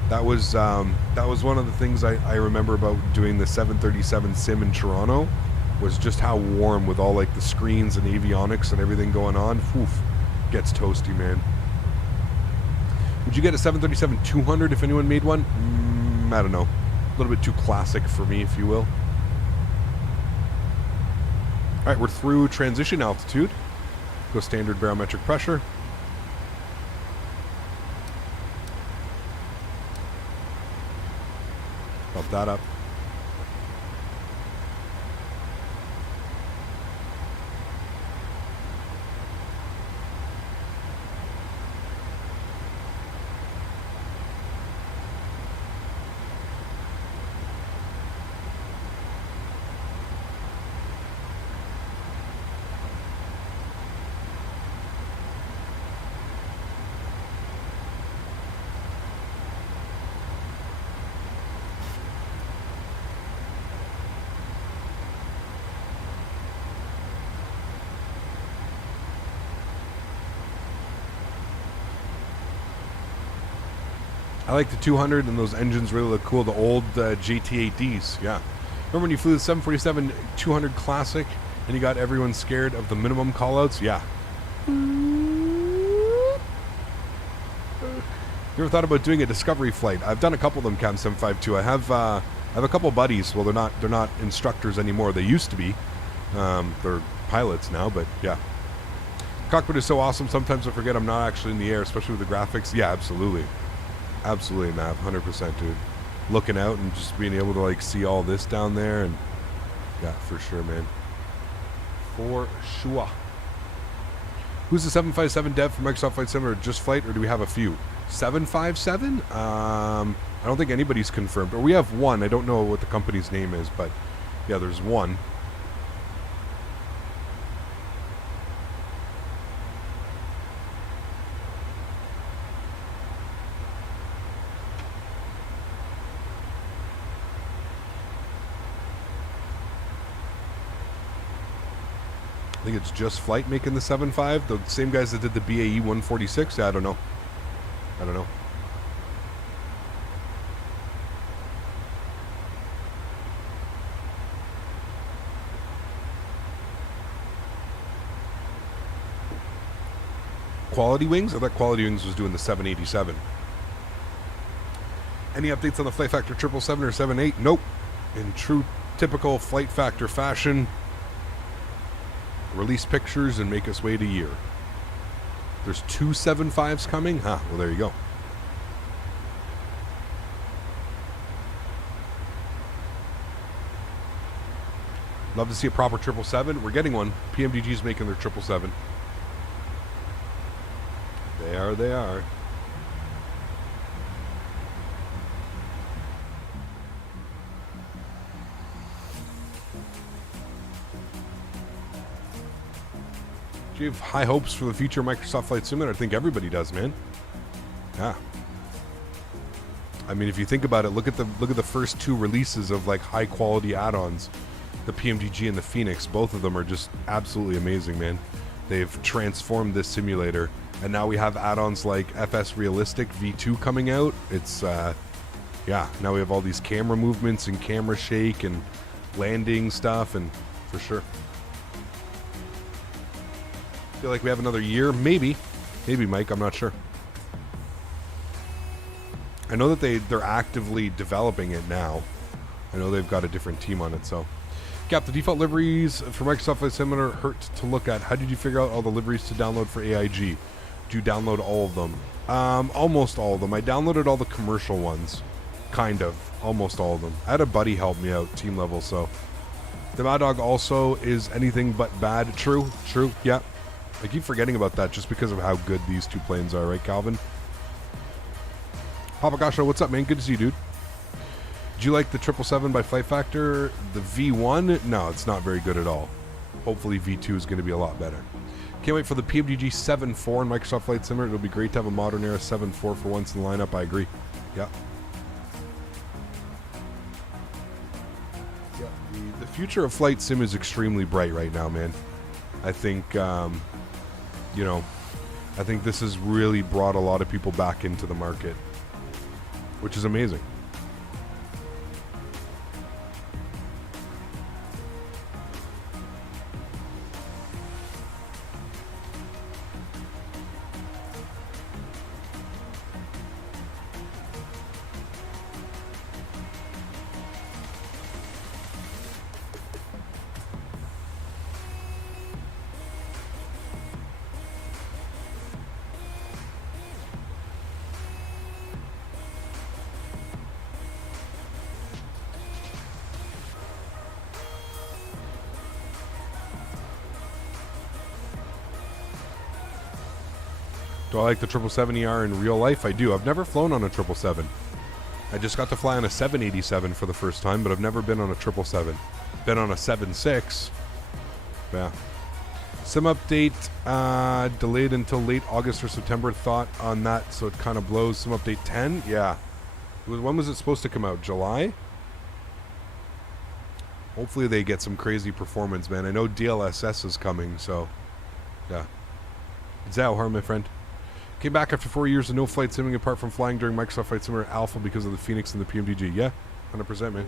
That was one of the things I remember about doing the 737 sim in Toronto, was just how warm with all like the screens and avionics and everything going on. Oof, gets toasty, man. Would you get a 737-200 if anyone made one? I don't know. A little bit too classic for me, if you will. All right, we're through transition altitude. Go standard barometric pressure. Bump that up. I like the 200 and those engines really look cool. The old GT8Ds, yeah. Remember when you flew the 747-200 Classic and you got everyone scared of the minimum callouts? Yeah. You ever thought about doing a discovery flight? I've done a couple of them, Cam 752. I have a couple buddies. Well, they're not instructors anymore. They used to be. They're pilots now, but yeah. Cockpit is so awesome. Sometimes I forget I'm not actually in the air, especially with the graphics. Yeah, absolutely. Absolutely, Mav. 100%, dude. Looking out and just being able to like see all this down there, and yeah, for sure, man. For sure. Who's the 757 dev for Microsoft Flight Simulator? Just Flight, or do we have a few? 757? I don't think anybody's confirmed. Or we have one. I don't know what the company's name is, but yeah, there's one. I think it's Just Flight making the 7.5. The same guys that did the BAE 146. Yeah, I don't know. Quality Wings? I thought Quality Wings was doing the 787. Any updates on the Flight Factor 777 or 78? Nope. In true typical Flight Factor fashion, release pictures and make us wait a year. There's 2 7.5s coming? Huh, well there you go. Love to see a proper 777. We're getting one. PMDG's making their 777. They are. Do you have high hopes for the future of Microsoft Flight Simulator? I think everybody does, man. Yeah. I mean, if you think about it, look at the first 2 releases of like high quality add-ons, the PMDG and the Phoenix. Both of them are just absolutely amazing, man. They've transformed this simulator, and now we have add-ons like FS Realistic V2 coming out. It's yeah. Now we have all these camera movements and camera shake and landing stuff, and for sure. Feel like we have another year, maybe, Mike. I'm not sure. I know that they're actively developing it now. I know they've got a different team on it. So, Cap, the default liveries for Microsoft Flight Simulator hurt to look at. How did you figure out all the liveries to download for AIG? Do you download all of them? Almost all of them. I downloaded all the commercial ones, kind of, almost all of them. I had a buddy help me out, team level. So, the Mad Dog also is anything but bad. True. Yeah. I keep forgetting about that just because of how good these 2 planes are, right, Calvin? Papa Gasho, what's up, man? Good to see you, dude. Did you like the 777 by Flight Factor? The V1? No, it's not very good at all. Hopefully V2 is going to be a lot better. Can't wait for the PMDG 7.4 in Microsoft Flight Simulator. It'll be great to have a modern era 7.4 for once in the lineup. I agree. Yeah. The future of Flight Sim is extremely bright right now, man. I think, I think this has really brought a lot of people back into the market, which is amazing. Do I like the 777ER in real life? I do. I've never flown on a 777. I just got to fly on a 787 for the first time, but I've never been on a 777. Been on a 7.6. Yeah. Sim update delayed until late August or September. Thought on that, so it kind of blows. Sim update 10? Yeah. When was it supposed to come out? July? Hopefully they get some crazy performance, man. I know DLSS is coming, so yeah. Zao, how are my friend? Came back after 4 years of no flight simming apart from flying during Microsoft Flight Simulator Alpha because of the Phoenix and the PMDG. Yeah, 100%, man.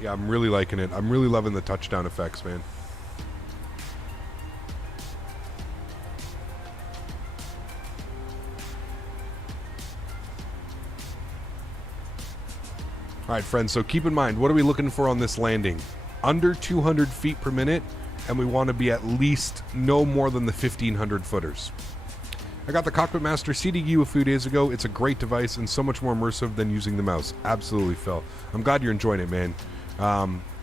Yeah, I'm really liking it. I'm really loving the touchdown effects, man. All right, friends, so keep in mind, what are we looking for on this landing? Under 200 feet per minute, and we want to be at least no more than the 1,500 footers. I got the Cockpit Master CDU a few days ago. It's a great device and so much more immersive than using the mouse. Absolutely, Phil. I'm glad you're enjoying it, man.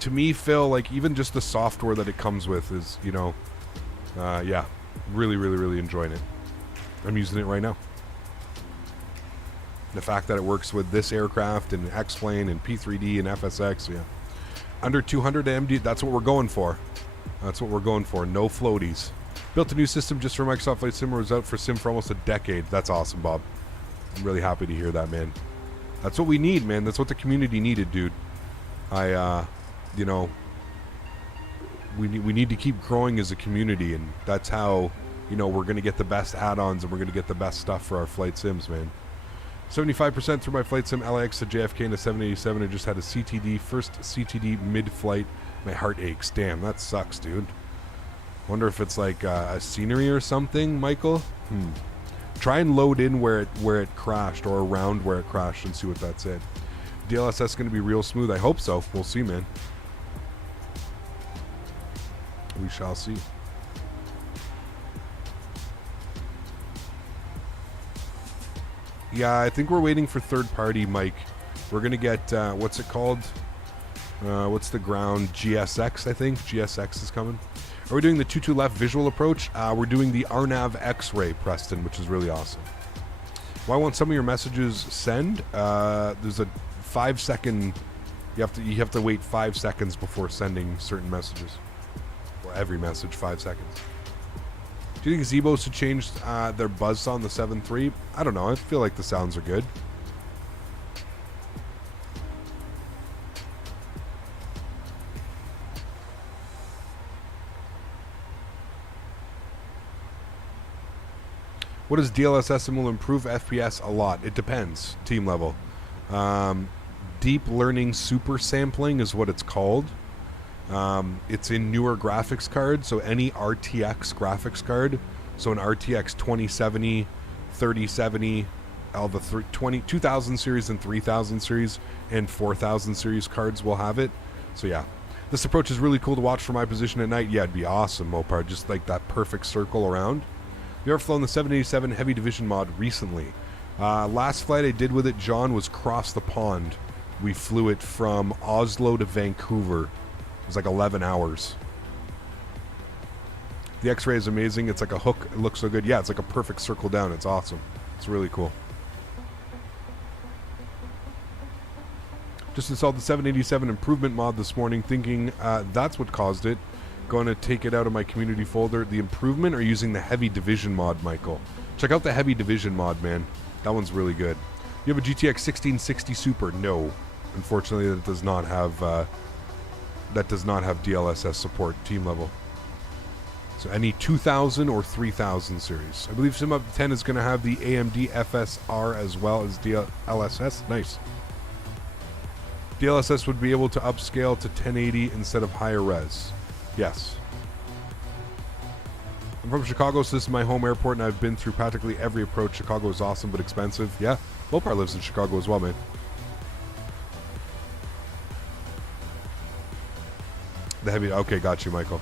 To me, Phil, like, even just the software that it comes with is, you know, yeah, really enjoying it. I'm using it right now. The fact that it works with this aircraft and X-Plane and P3D and FSX, yeah. Under 200 MD, that's what we're going for. That's what we're going for. No floaties. Built a new system just for Microsoft Flight Sim. Was out for Sim for almost a decade. That's awesome, Bob. I'm really happy to hear that, man. That's what we need, man. That's what the community needed, dude. You know, we need to keep growing as a community, and that's how, you know, we're going to get the best add-ons and we're going to get the best stuff for our flight sims, man. 75% through my flight sim LAX to JFK in a 787. I just had a CTD, first CTD mid-flight. My heart aches. Damn, that sucks, dude. Wonder if it's like a scenery or something, Michael. Try and load in where it crashed, or around where it crashed, and see what that said. DLSS going to be real smooth. I hope so. We'll see, man. We shall see. Yeah, I think we're waiting for third party, Mike. We're going to get, what's it called? What's the ground? GSX, I think. GSX is coming. Are we doing the 2-2 left visual approach? We're doing the RNAV X-ray, Preston, which is really awesome. Why won't some of your messages send? There's a 5-second... You have to wait 5 seconds before sending certain messages. Or every message, 5 seconds. Do you think Zebos should change their buzz on the 7.3? I don't know. I feel like the sounds are good. What is DLSS and will improve FPS a lot? It depends. Team level. Deep learning super sampling is what it's called. It's in newer graphics cards, so any RTX graphics card, so an RTX 2070, 3070, all the 2000 series and 3000 series and 4000 series cards will have it. So yeah, this approach is really cool to watch from my position at night. Yeah, it'd be awesome, Mopar, just like that perfect circle around. You ever flown the 787 Heavy Division mod recently? Last flight I did with it, John, was cross the pond. We flew it from Oslo to Vancouver. It was like 11 hours. The X-ray is amazing. It's like a hook. It looks so good. Yeah, it's like a perfect circle down. It's awesome. It's really cool. Just installed the 787 improvement mod this morning, thinking that's what caused it. Going to take it out of my community folder. The improvement, or using the Heavy Division mod, Michael? Check out the Heavy Division mod, man. That one's really good. You have a GTX 1660 Super? No. Unfortunately, that does not have DLSS support, team level. So any 2000 or 3000 series. I believe SimUp 10 is going to have the AMD FSR as well as DLSS. Nice. DLSS would be able to upscale to 1080 instead of higher res. Yes. I'm from Chicago, so this is my home airport, and I've been through practically every approach. Chicago is awesome, but expensive. Yeah, Mopar lives in Chicago as well, man. The heavy... Okay, got you, Michael.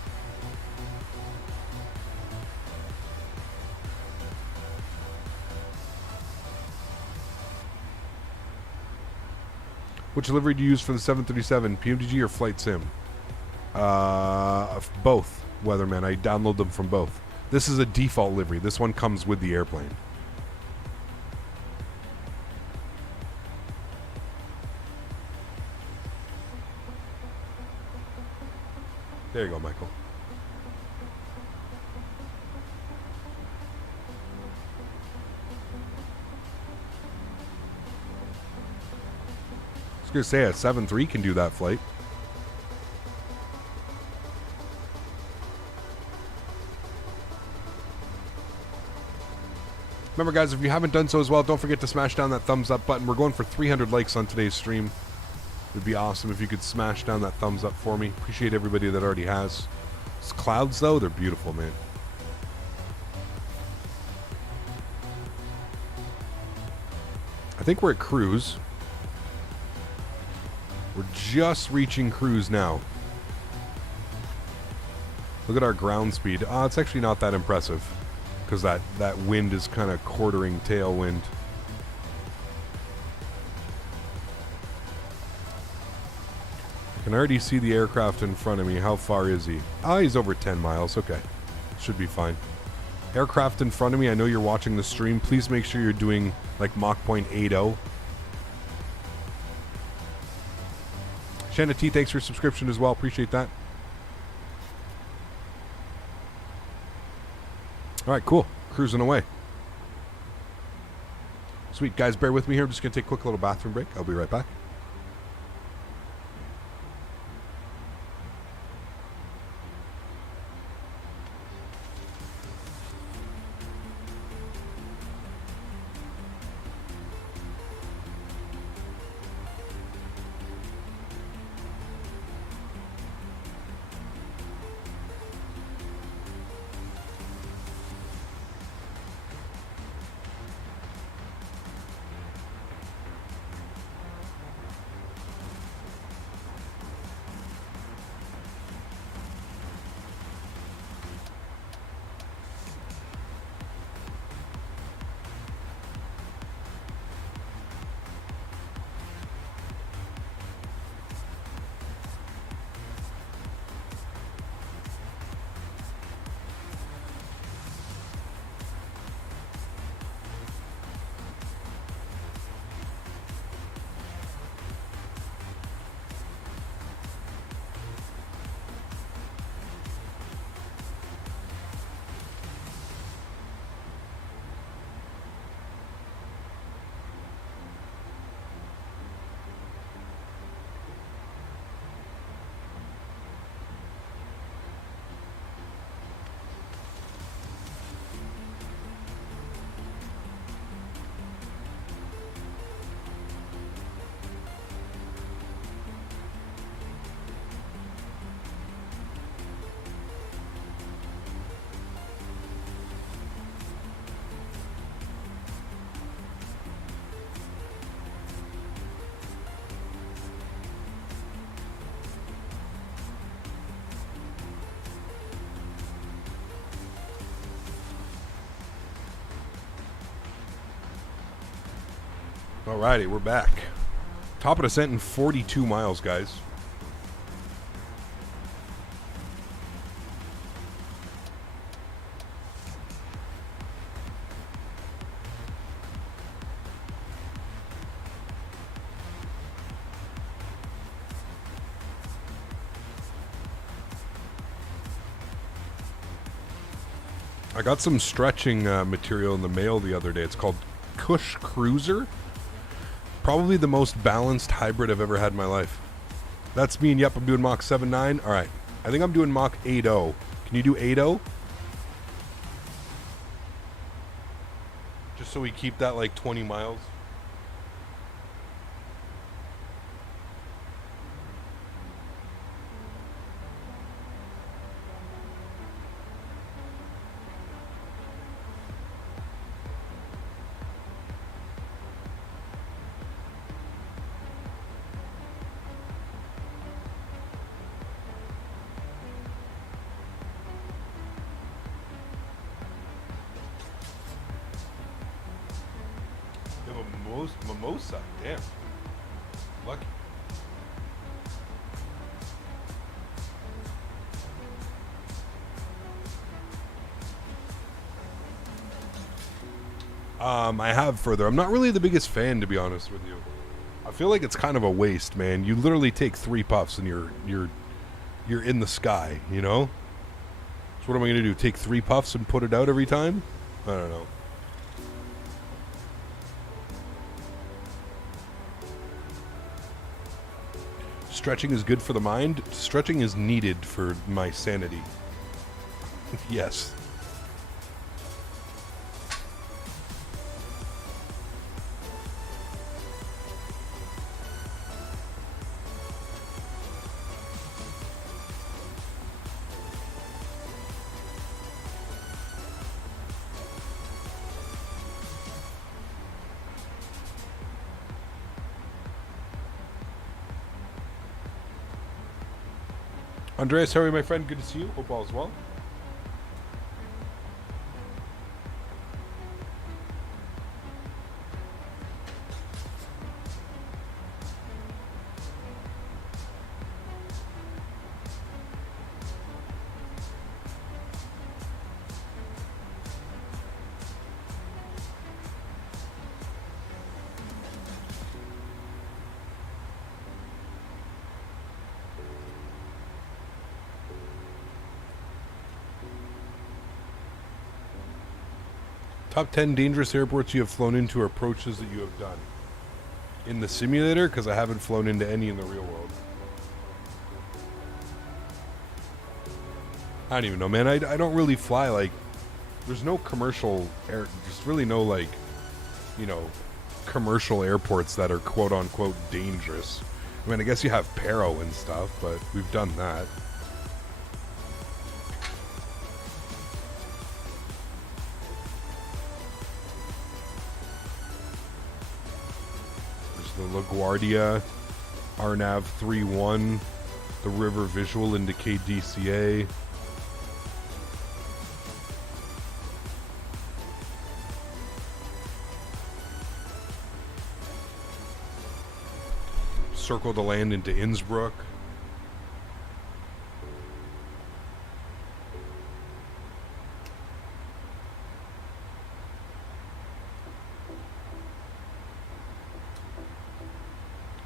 Which livery do you use for the 737? PMDG or Flight Sim? Both, Weatherman. I download them from both. This is a default livery. This one comes with the airplane. There you go, Michael. I was going to say a 7.3 can do that flight. Remember, guys, if you haven't done so as well, don't forget to smash down that thumbs up button. We're going for 300 likes on today's stream. It'd be awesome if you could smash down that thumbs up for me. Appreciate everybody that already has. These clouds, though, they're beautiful, man. I think we're at cruise. We're just reaching cruise now. Look at our ground speed. It's actually not that impressive because that wind is kind of quartering tailwind. I can already see the aircraft in front of me. How far is he? He's over 10 miles. Okay. Should be fine. Aircraft in front of me. I know you're watching the stream. Please make sure you're doing like Mach point 80. Shanna T, thanks for your subscription as well. Appreciate that. All right, cool. Cruising away. Sweet. Guys, bear with me here. I'm just going to take a quick little bathroom break. I'll be right back. Alrighty, we're back. Top of descent in 42 miles, guys. I got some stretching material in the mail the other day. It's called Koch Cruiser. Probably the most balanced hybrid I've ever had in my life. That's me, and yep, I'm doing Mach 7.9. All right. I think I'm doing Mach 8.0. Can you do 8.0? Just so we keep that like 20 miles. Mimosa, damn. Lucky. I have further. I'm not really the biggest fan, to be honest with you. I feel like it's kind of a waste, man. You literally take 3 puffs and you're in the sky, you know? So what am I gonna do? Take 3 puffs and put it out every time? I don't know. Stretching is good for the mind. Stretching is needed for my sanity. Yes. Andreas, how are you, my friend? Good to see you. Hope all is well. Top 10 dangerous airports you have flown into or approaches that you have done. In the simulator, because I haven't flown into any in the real world. I don't even know, man. I don't really fly, like, there's no commercial air, there's really no, like, you know, commercial airports that are quote-unquote dangerous. I mean, I guess you have Paro and stuff, but we've done that. The LaGuardia, RNAV 3-1, the River Visual into KDCA. Circle to land into Innsbruck.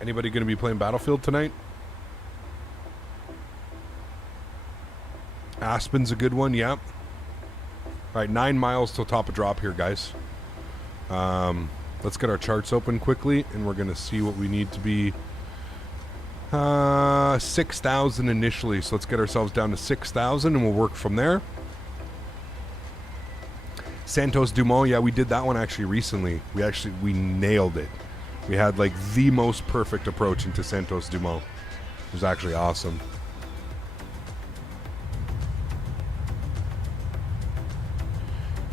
Anybody going to be playing Battlefield tonight? Aspen's a good one, yeah. All right, 9 miles till top of drop here, guys. Let's get our charts open quickly, and we're going to see what we need to be. 6,000 initially, so let's get ourselves down to 6,000, and we'll work from there. Santos Dumont, yeah, we did that one actually recently. We nailed it. We had like the most perfect approach into Santos Dumont. It was actually awesome.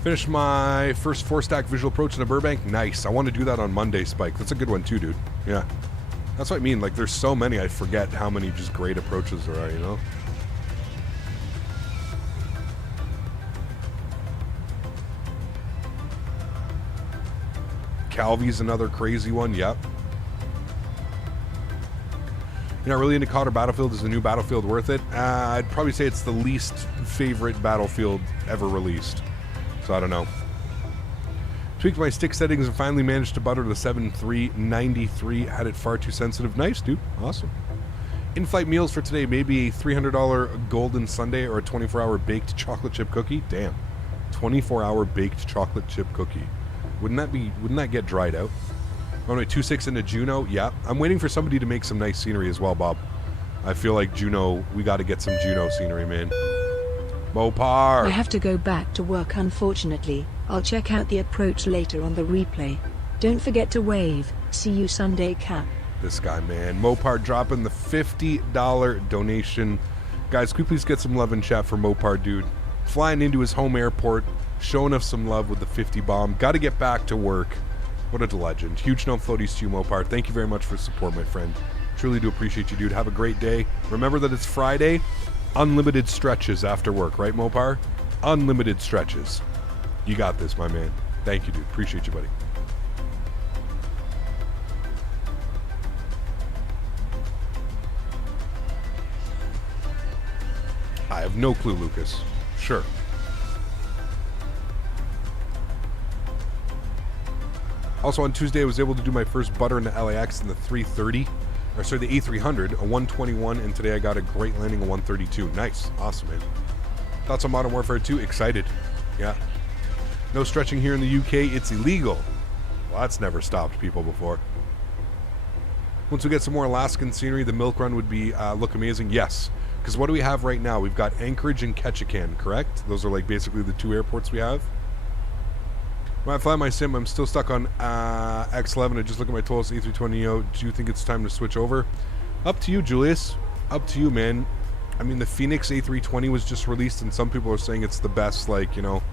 Finished my first 4-stack visual approach in a Burbank. Nice. I want to do that on Monday, Spike. That's a good one too, dude. Yeah. That's what I mean. Like, there's so many, I forget how many just great approaches there are, you know? Calvi's another crazy one, yep. You're not really into COD or Battlefield? Is the new Battlefield worth it? I'd probably say it's the least favorite Battlefield ever released. So I don't know. Tweaked my stick settings and finally managed to butter the 7.393. Had it far too sensitive. Nice, dude. Awesome. In-flight meals for today. Maybe a $300 golden sundae or a 24-hour baked chocolate chip cookie. Damn. 24-hour baked chocolate chip cookie. Wouldn't that get dried out? Oh, wait, 2.6 into Juneau. Yeah, I'm waiting for somebody to make some nice scenery as well, Bob. I feel like Juneau, we got to get some Juneau scenery, man. Mopar. I have to go back to work, unfortunately. I'll check out the approach later on the replay. Don't forget to wave. See you Sunday, Cap. This guy, man. Mopar dropping the $50 donation. Guys, can we please get some love in chat for Mopar, dude? Flying into his home airport, showing us some love with the 50 bomb. Got to get back to work. What a legend. Huge no floaties to you, Mopar. Thank you very much for the support, my friend. Truly do appreciate you, dude. Have a great day. Remember that it's Friday. Unlimited stretches after work, right, Mopar? Unlimited stretches. You got this, my man. Thank you, dude. Appreciate you, buddy. I have no clue, Lucas. Sure. Also on Tuesday, I was able to do my first butter in the LAX in the 330, or sorry, the A300, a 121, and today I got a great landing, a 132. Nice. Awesome, man. Thoughts on Modern Warfare 2? Excited. Yeah. No stretching here in the UK. It's illegal. Well, that's never stopped people before. Once we get some more Alaskan scenery, the milk run would be look amazing. Yes. Because what do we have right now? We've got Anchorage and Ketchikan, correct? Those are like basically the two airports we have. When I fly my sim, I'm still stuck on X11. I just look at my Tolos A320neo. Do you think it's time to switch over? Up to you, Julius. Up to you, man. I mean, the Phoenix A320 was just released, and some people are saying it's the best, like, you know,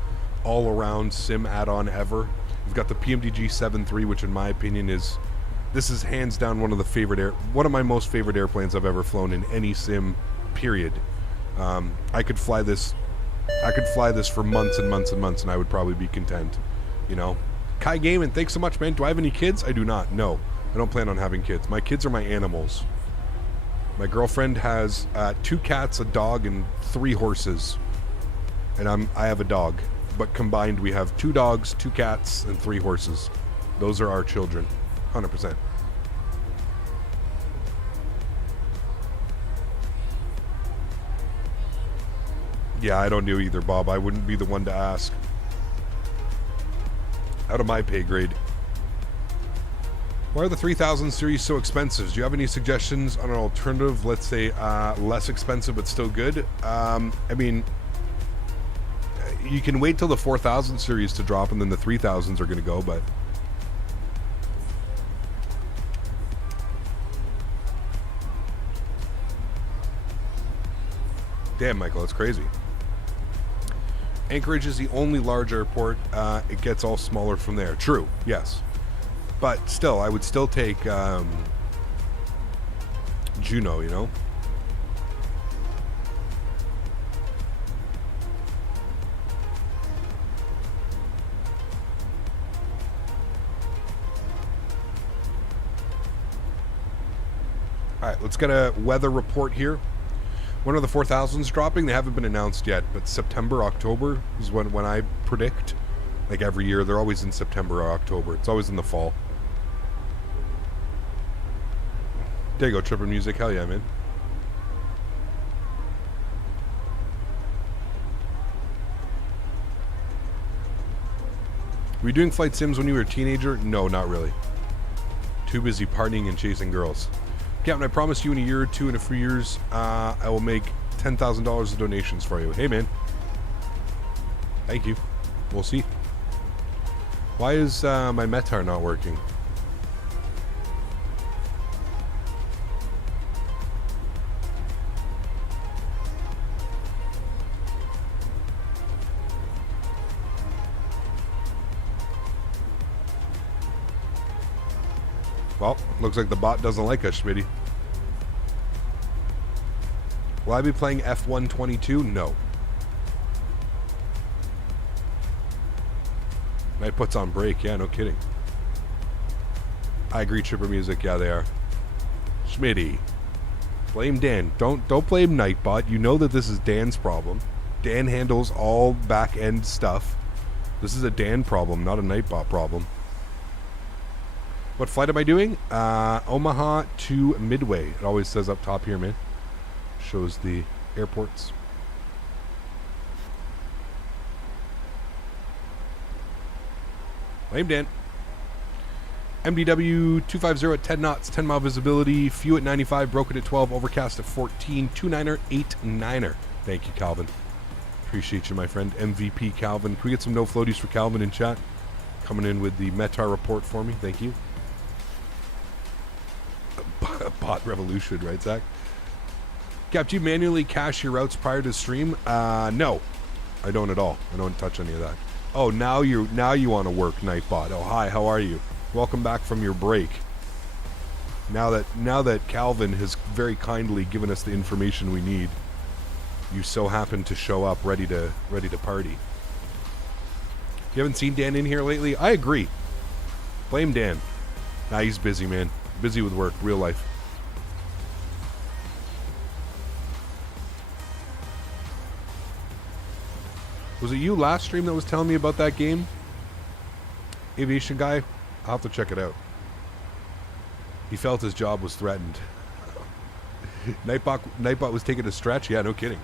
all-around sim add-on ever. We've got the PMDG 7.3, which in my opinion is, this is hands down one of my most favorite airplanes I've ever flown in any sim, period. I could fly this for months and months and months, and I would probably be content. You know, Kai Gaming, thanks so much, man. Do I have any kids? I do not. No, I don't plan on having kids. My kids are my animals. My girlfriend has 2 cats, a dog, and 3 horses, and I have a dog. But combined, we have 2 dogs, 2 cats, and 3 horses. Those are our children, 100%. Yeah, I don't know either, Bob. I wouldn't be the one to ask. Out of my pay grade. Why are the 3000 series so expensive? Do you have any suggestions on an alternative, let's say less expensive but still good? I mean, you can wait till the 4000 series to drop and then the 3000s are going to go, but... Damn, Michael, that's crazy. Anchorage is the only large airport. It gets all smaller from there. True, yes. But still, I would still take Juneau, you know? Alright, let's get a weather report here. When are the 4000s dropping? They haven't been announced yet, but September, October is when I predict. Like every year, they're always in September or October. It's always in the fall. There you go, Tripper Music. Hell yeah, man. Were you doing flight sims when you were a teenager? No, not really. Too busy partying and chasing girls. Captain, I promise you in a year or two, in a few years, I will make $10,000 of donations for you. Hey, man. Thank you. We'll see. Why is my Metar not working? Well, looks like the bot doesn't like us, Smitty. Will I be playing F122? No. Night puts on break. Yeah, no kidding. I agree, Tripper Music. Yeah, they are. Smitty. Blame Dan. Don't blame Nightbot. You know that this is Dan's problem. Dan handles all back-end stuff. This is a Dan problem, not a Nightbot problem. What flight am I doing? Omaha to Midway. It always says up top here, man. Shows the airports. Blame Dan. MDW 250 at 10 knots, 10 mile visibility, few at 95, broken at 12, overcast at 14, 29er, 89er. Thank you, Calvin. Appreciate you, my friend. MVP Calvin. Can we get some no floaties for Calvin in chat? Coming in with the Metar report for me. Thank you. Bot revolution, right, Zach? Cap, do you manually cache your routes prior to stream? No, I don't at all. I don't touch any of that. Oh, now you want to work, Nightbot. Oh, hi, how are you? Welcome back from your break. Now that Calvin has very kindly given us the information we need, you so happen to show up ready to party. You haven't seen Dan in here lately? I agree. Blame Dan. Nah, he's busy, man. Busy with work, real life. Was it you last stream that was telling me about that game? Aviation guy? I'll have to check it out. He felt his job was threatened. Nightbot was taking a stretch? Yeah, no kidding.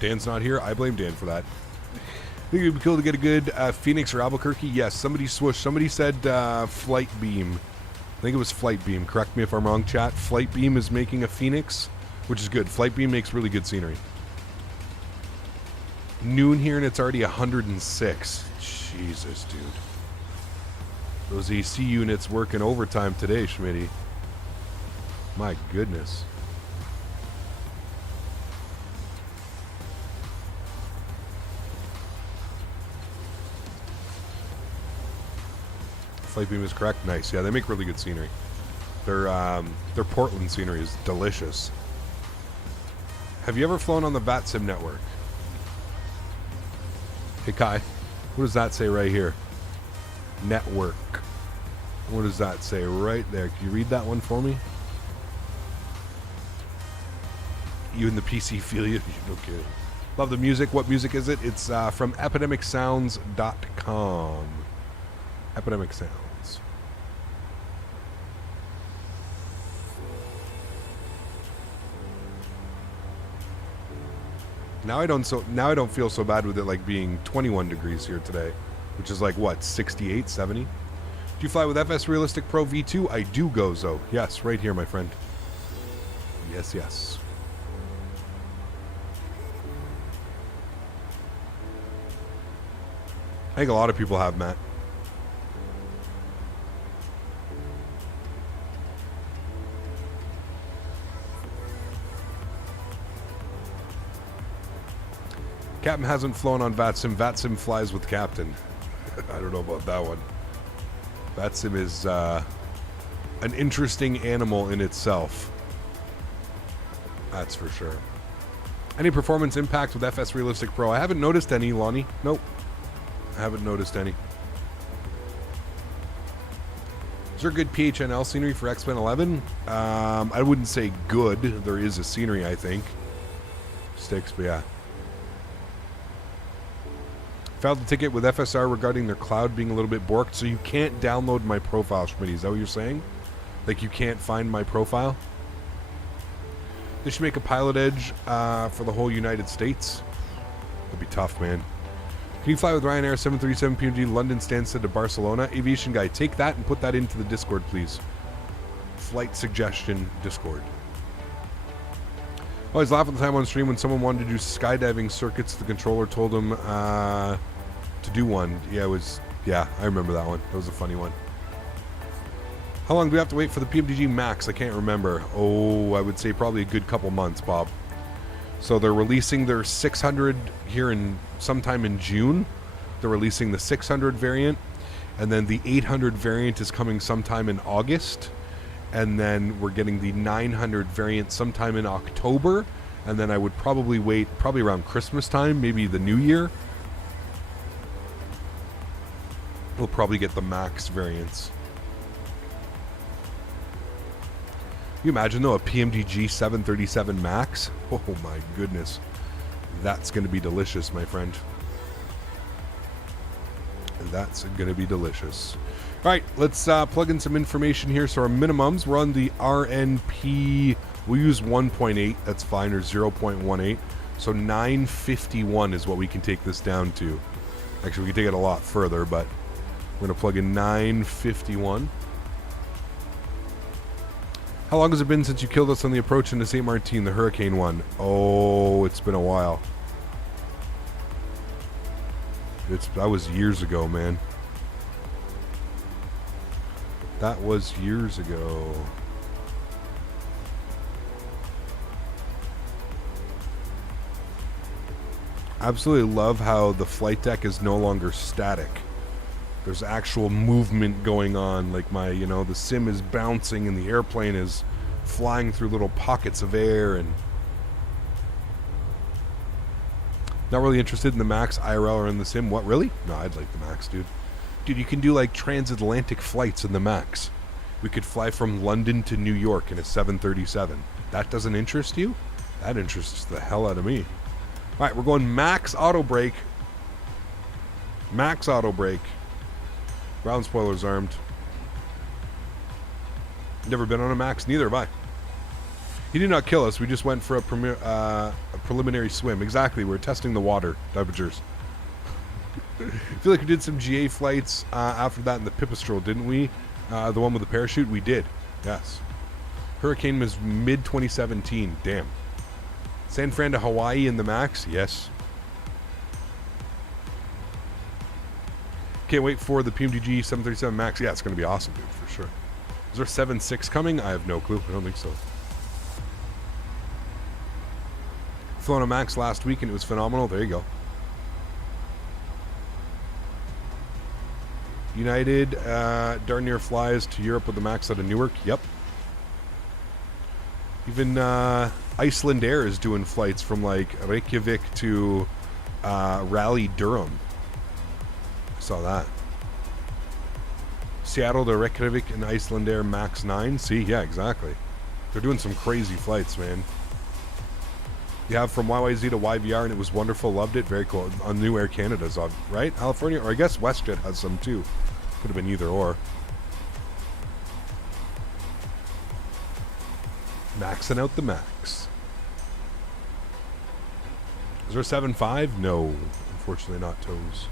Dan's not here. I blame Dan for that. Think it'd be cool to get a good Phoenix or Albuquerque? Yes, somebody swooshed. Somebody said Flight Beam. I think it was Flight Beam. Correct me if I'm wrong, chat. Flight Beam is making a Phoenix, which is good. Flight Beam makes really good scenery. Noon here and it's already 106. Jesus, dude. Those AC units working overtime today, Smitty. My goodness. Flight beam is correct. Nice. Yeah, they make really good scenery. Their Portland scenery is delicious. Have you ever flown on the VATSIM network? Hey Kai, what does that say right here? Network. What does that say right there? Can you read that one for me? You and the PC feel you? No kidding. Love the music. What music is it? It's from epidemicsounds.com. Epidemic Sounds. Now I don't feel so bad with it like being 21 degrees here today, which is like what, 68, 70? Do you fly with FS Realistic Pro V2? I do, Gozo. Yes, right here, my friend. Yes, yes. I think a lot of people have, Matt. Captain hasn't flown on VATSIM. VATSIM flies with Captain. I don't know about that one. VATSIM is an interesting animal in itself. That's for sure. Any performance impact with FS Realistic Pro? I haven't noticed any, Lonnie. Nope. I haven't noticed any. Is there good PHNL scenery for X-Men 11? I wouldn't say good. There is a scenery, I think. Sticks, but yeah. Filed a ticket with FSR regarding their cloud being a little bit borked, so you can't download my profile, Smitty. Is that what you're saying? Like you can't find my profile? They should make a pilot edge for the whole United States. That'd be tough, man. Can you fly with Ryanair 737 PMDG London Stansted to Barcelona? Aviation guy, take that and put that into the Discord, please. Flight suggestion Discord. I always laugh at the time on stream when someone wanted to do skydiving circuits. The controller told him to do one. Yeah, it was. Yeah, I remember that one. That was a funny one. How long do we have to wait for the PMDG Max? I can't remember. Oh, I would say probably a good couple months, Bob. So they're releasing their 600 here in sometime in June. They're releasing the 600 variant, and then the 800 variant is coming sometime in August. And then we're getting the 900 variant sometime in October. And then I would probably wait probably around Christmas time, maybe the New Year. We'll probably get the Max variants. Can you imagine though a PMDG 737 Max? Oh my goodness. That's going to be delicious, my friend. That's going to be delicious. All right, let's plug in some information here. So our minimums, we're on the RNP. We'll use 1.8. That's fine, or 0.18. So 951 is what we can take this down to. Actually, we can take it a lot further, but we're going to plug in 951. How long has it been since you killed us on the approach into St. Martin, the Hurricane one? Oh, it's been a while. That was years ago, man. That was years ago. Absolutely love how the flight deck is no longer static. There's actual movement going on. Like the sim is bouncing and the airplane is flying through little pockets of air. And not really interested in the Max IRL or in the sim. What, really? No, I'd like the Max, dude. Dude, you can do like transatlantic flights in the Max. We could fly from London to New York in a 737. That doesn't interest you? That interests the hell out of me. All right, we're going Max Auto Brake. Max Auto Brake. Ground spoilers armed. Never been on a Max, neither have I. He did not kill us. We just went for a preliminary swim. Exactly, we're testing the water temperatures. I feel like we did some GA flights after that in the Pipistrel, didn't we? The one with the parachute? We did, yes. Hurricane was mid-2017, damn. San Fran to Hawaii in the Max? Yes. Can't wait for the PMDG 737 MAX. Yeah, it's going to be awesome, dude, for sure. Is there 7.6 coming? I have no clue. I don't think so. Flown a MAX last week and it was phenomenal. There you go. United darn near flies to Europe with the MAX out of Newark. Yep. Even Iceland Air is doing flights from like Reykjavik to Raleigh, Durham. Saw that. Seattle to Reykjavik and Iceland Air Max 9. See, yeah, exactly. They're doing some crazy flights, man. You have from YYZ to YVR, and it was wonderful. Loved it. Very cool. On New Air Canada's on, right? California, or I guess WestJet has some too. Could have been either or. Maxing out the MAX. Is there a 7.5? No, unfortunately not, Toes.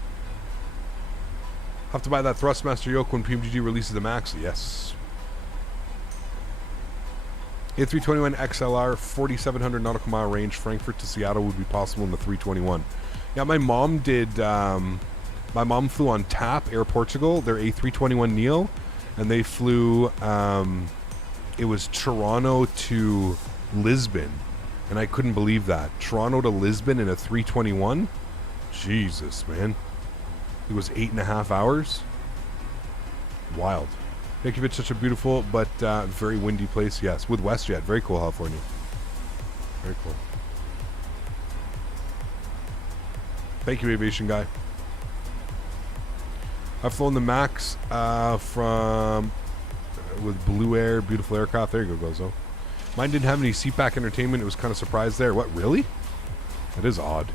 Have to buy that Thrustmaster yoke when PMDG releases the MAX? Yes. A321 XLR, 4,700 nautical mile range, Frankfurt to Seattle would be possible in the 321. Yeah, my mom did. My mom flew on TAP Air Portugal, their A321 Neo, and they flew. It was Toronto to Lisbon, and I couldn't believe that. Toronto to Lisbon in a 321? Jesus, man. It was 8.5 hours. Wild. Reykjavik's such a beautiful but very windy place. Yes, with WestJet. Very cool, California. Very cool. Thank you, aviation guy. I've flown the MAX with Blue Air, beautiful aircraft. There you go, Gozo. Mine didn't have any seatback entertainment. It was kind of surprised there. What, really? That is odd.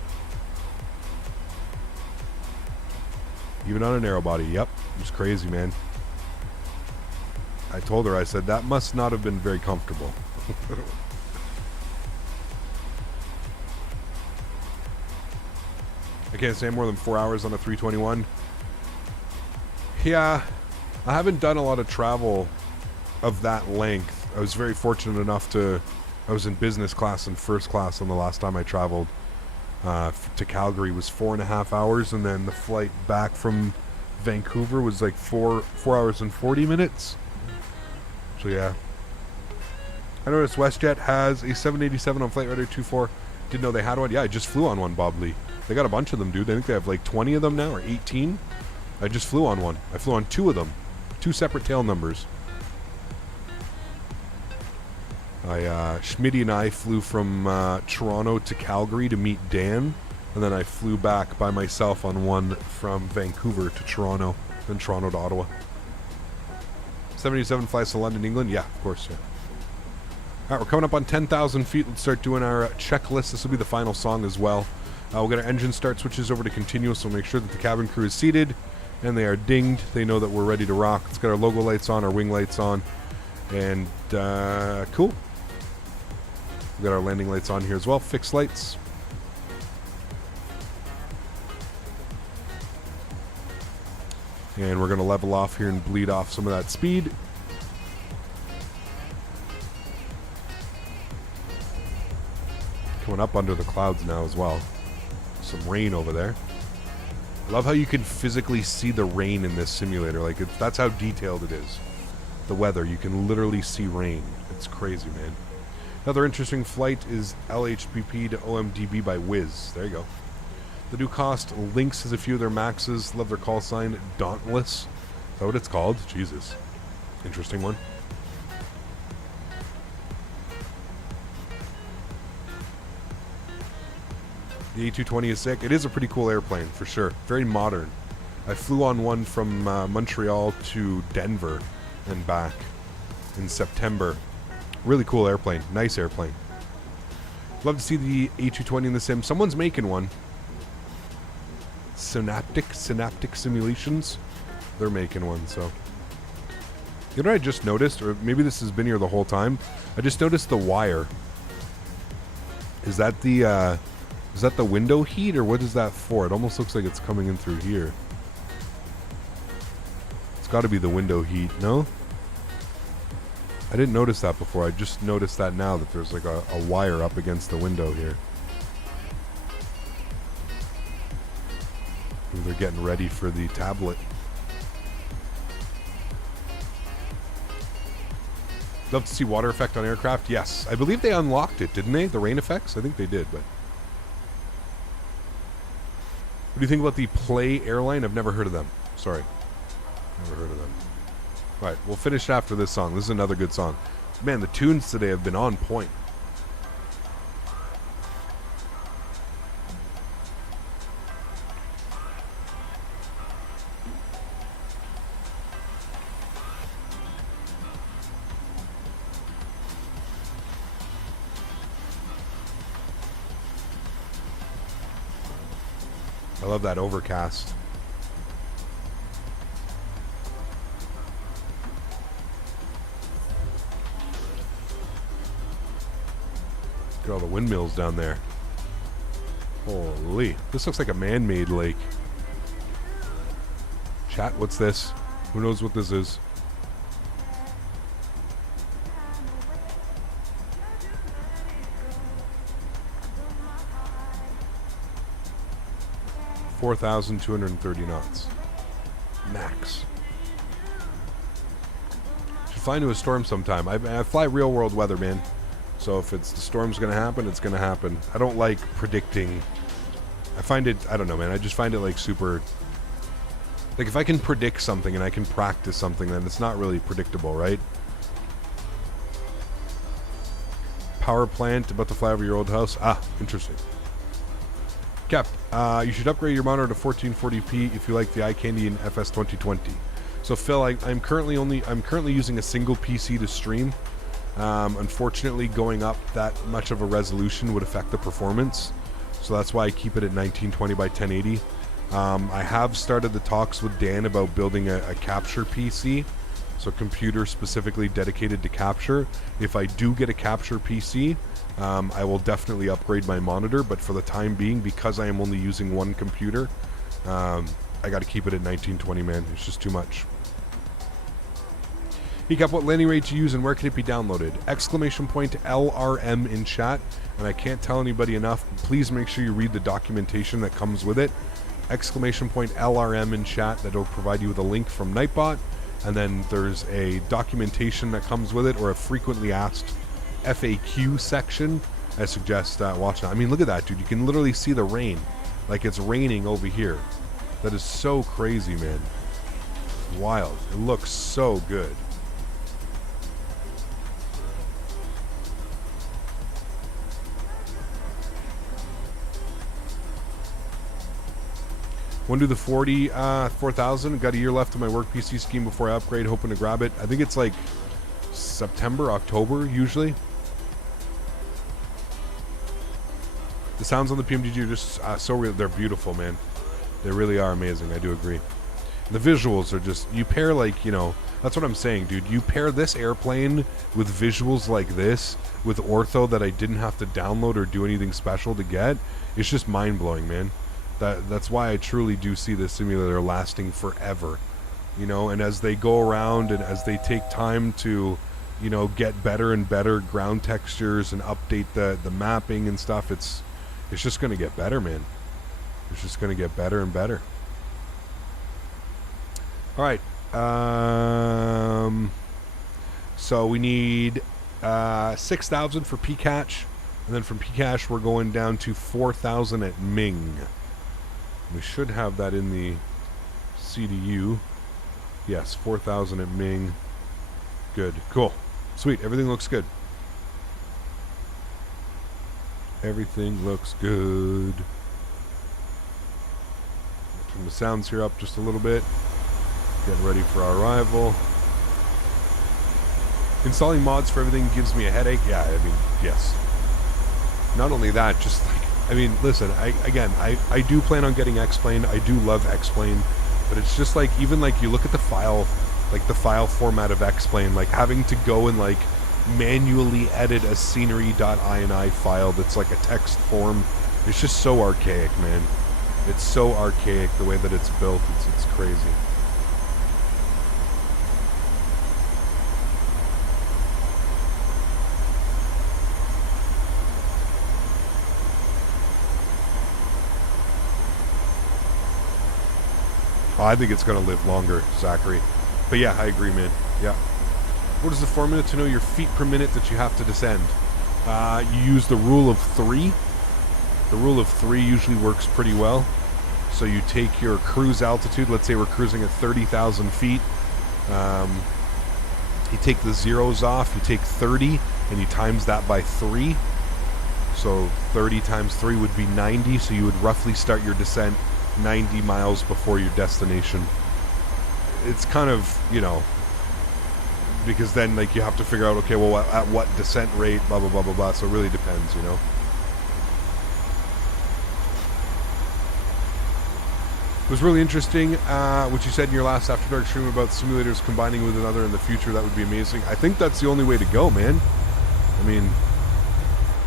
Even on a narrow body. Yep. It was crazy, man. I told her, I said, that must not have been very comfortable. I can't stay more than 4 hours on a 321. Yeah. I haven't done a lot of travel of that length. I was very fortunate enough to... I was in business class and first class on the last time I traveled. To Calgary was 4.5 hours, and then the flight back from Vancouver was like 4 hours and 40 minutes. So yeah, I noticed WestJet has a 787 on Flight Radar 24. Didn't know they had one. Yeah, I just flew on one, Bob Lee. They got a bunch of them, dude. I think they have like 20 of them now, or 18. I just flew on one. I flew on 2 of them, 2 separate tail numbers. Smitty and I flew from Toronto to Calgary to meet Dan, and then I flew back by myself on one from Vancouver to Toronto, then Toronto to Ottawa. 77 flies to London, England? Yeah, of course, yeah. Alright, we're coming up on 10,000 feet. Let's start doing our checklist. This will be the final song as well. We'll get our engine start switches over to continuous, so we'll make sure that the cabin crew is seated, and they are dinged. They know that we're ready to rock. Let's get our logo lights on, our wing lights on, and cool. We've got our landing lights on here as well. Fixed lights. And we're going to level off here and bleed off some of that speed. Coming up under the clouds now as well. Some rain over there. I love how you can physically see the rain in this simulator. Like, that's how detailed it is. The weather. You can literally see rain. It's crazy, man. Another interesting flight is LHBP to OMDB by Wiz. There you go. The new cost, Lynx has a few of their Maxes. Love their call sign, Dauntless. Is that what it's called? Jesus. Interesting one. The A220 is sick. It is a pretty cool airplane, for sure. Very modern. I flew on one from Montreal to Denver and back in September. Really cool airplane. Nice airplane. Love to see the A220 in the sim. Someone's making one. Synaptic Simulations. They're making one, so. You know what I just noticed? Or maybe this has been here the whole time. I just noticed the wire. Is that the window heat, or what is that for? It almost looks like it's coming in through here. It's got to be the window heat, no? I didn't notice that before. I just noticed that now, that there's like a wire up against the window here. Maybe they're getting ready for the tablet. Love to see water effect on aircraft. Yes, I believe they unlocked it, didn't they? The rain effects. I think they did. But what do you think about the Play airline? I've never heard of them. Sorry, never heard of them. All right, we'll finish after this song. This is another good song. Man, the tunes today have been on point. I love that overcast. Look at all the windmills down there. Holy. This looks like a man-made lake. Chat, what's this? Who knows what this is? $4,230 knots. Max. Should fly into a storm sometime. I fly real world weather, man. So if it's the storm's going to happen, it's going to happen. I don't like predicting. I find it, I don't know, man. I just find it like super. Like if I can predict something and I can practice something, then it's not really predictable, right? Power plant about to fly over your old house. Ah, interesting. Cap, you should upgrade your monitor to 1440p if you like the eye candy in FS 2020. So Phil, I'm currently using a single PC to stream. Unfortunately, going up that much of a resolution would affect the performance, so that's why I keep it at 1920 by 1080. I have started the talks with Dan about building a capture PC, so computer specifically dedicated to capture. If I do get a capture PC, I will definitely upgrade my monitor, but for the time being, because I am only using one computer, I got to keep it at 1920, man. It's just too much. Recap what landing rate to use and where can it be downloaded? Exclamation point LRM in chat, and I can't tell anybody enough. Please make sure you read the documentation that comes with it. Exclamation point LRM in chat. That'll provide you with a link from Nightbot, and then there's a documentation that comes with it, or a frequently asked FAQ section. I suggest watching that. I mean, look at that, dude. You can literally see the rain, like it's raining over here. That is so crazy, man. Wild. It looks so good. When do the 4,000? Got a year left on my work PC scheme before I upgrade. Hoping to grab it. I think it's like September, October, usually. The sounds on the PMDG are just so real. They're beautiful, man. They really are amazing. I do agree. The visuals are just, you pair like, you know, that's what I'm saying, dude. You pair this airplane with visuals like this, with ortho that I didn't have to download or do anything special to get. It's just mind-blowing, man. That's why I truly do see this simulator lasting forever, you know. And as they go around and as they take time to, you know, get better and better ground textures and update the mapping and stuff, it's just going to get better, man. It's just going to get better and better. All right. So we need 6,000 for PCatch, and then from PCatch we're going down to 4,000 at Ming. We should have that in the CDU. Yes, 4,000 at Ming. Good. Cool. Sweet. Everything looks good. Everything looks good. Turn the sounds here up just a little bit. Getting ready for our arrival. Installing mods for everything gives me a headache. Yeah, I mean, yes. Not only that, just like, I mean, listen, I do plan on getting X-Plane. I do love X-Plane, but it's just like, even like you look at the file, like the file format of X-Plane, like having to go and like manually edit a scenery.ini file that's like a text form. It's just so archaic, man. It's so archaic the way that it's built. It's crazy. I think it's going to live longer, Zachary. But yeah, I agree, man. Yeah. What is the formula to know your feet per minute that you have to descend? You use the rule of 3. The rule of 3 usually works pretty well. So you take your cruise altitude. Let's say we're cruising at 30,000 feet. You take the zeros off. You take 30 and you times that by 3. So 30 times 3 would be 90. So you would roughly start your descent 90 miles before your destination. It's kind of, you know, because then like you have to figure out, okay, well, at what descent rate, blah, blah, blah, blah, blah. So it really depends, you know. It was really interesting what you said in your last After Dark stream about simulators combining with another in the future. That would be amazing. I think that's the only way to go, man. I mean,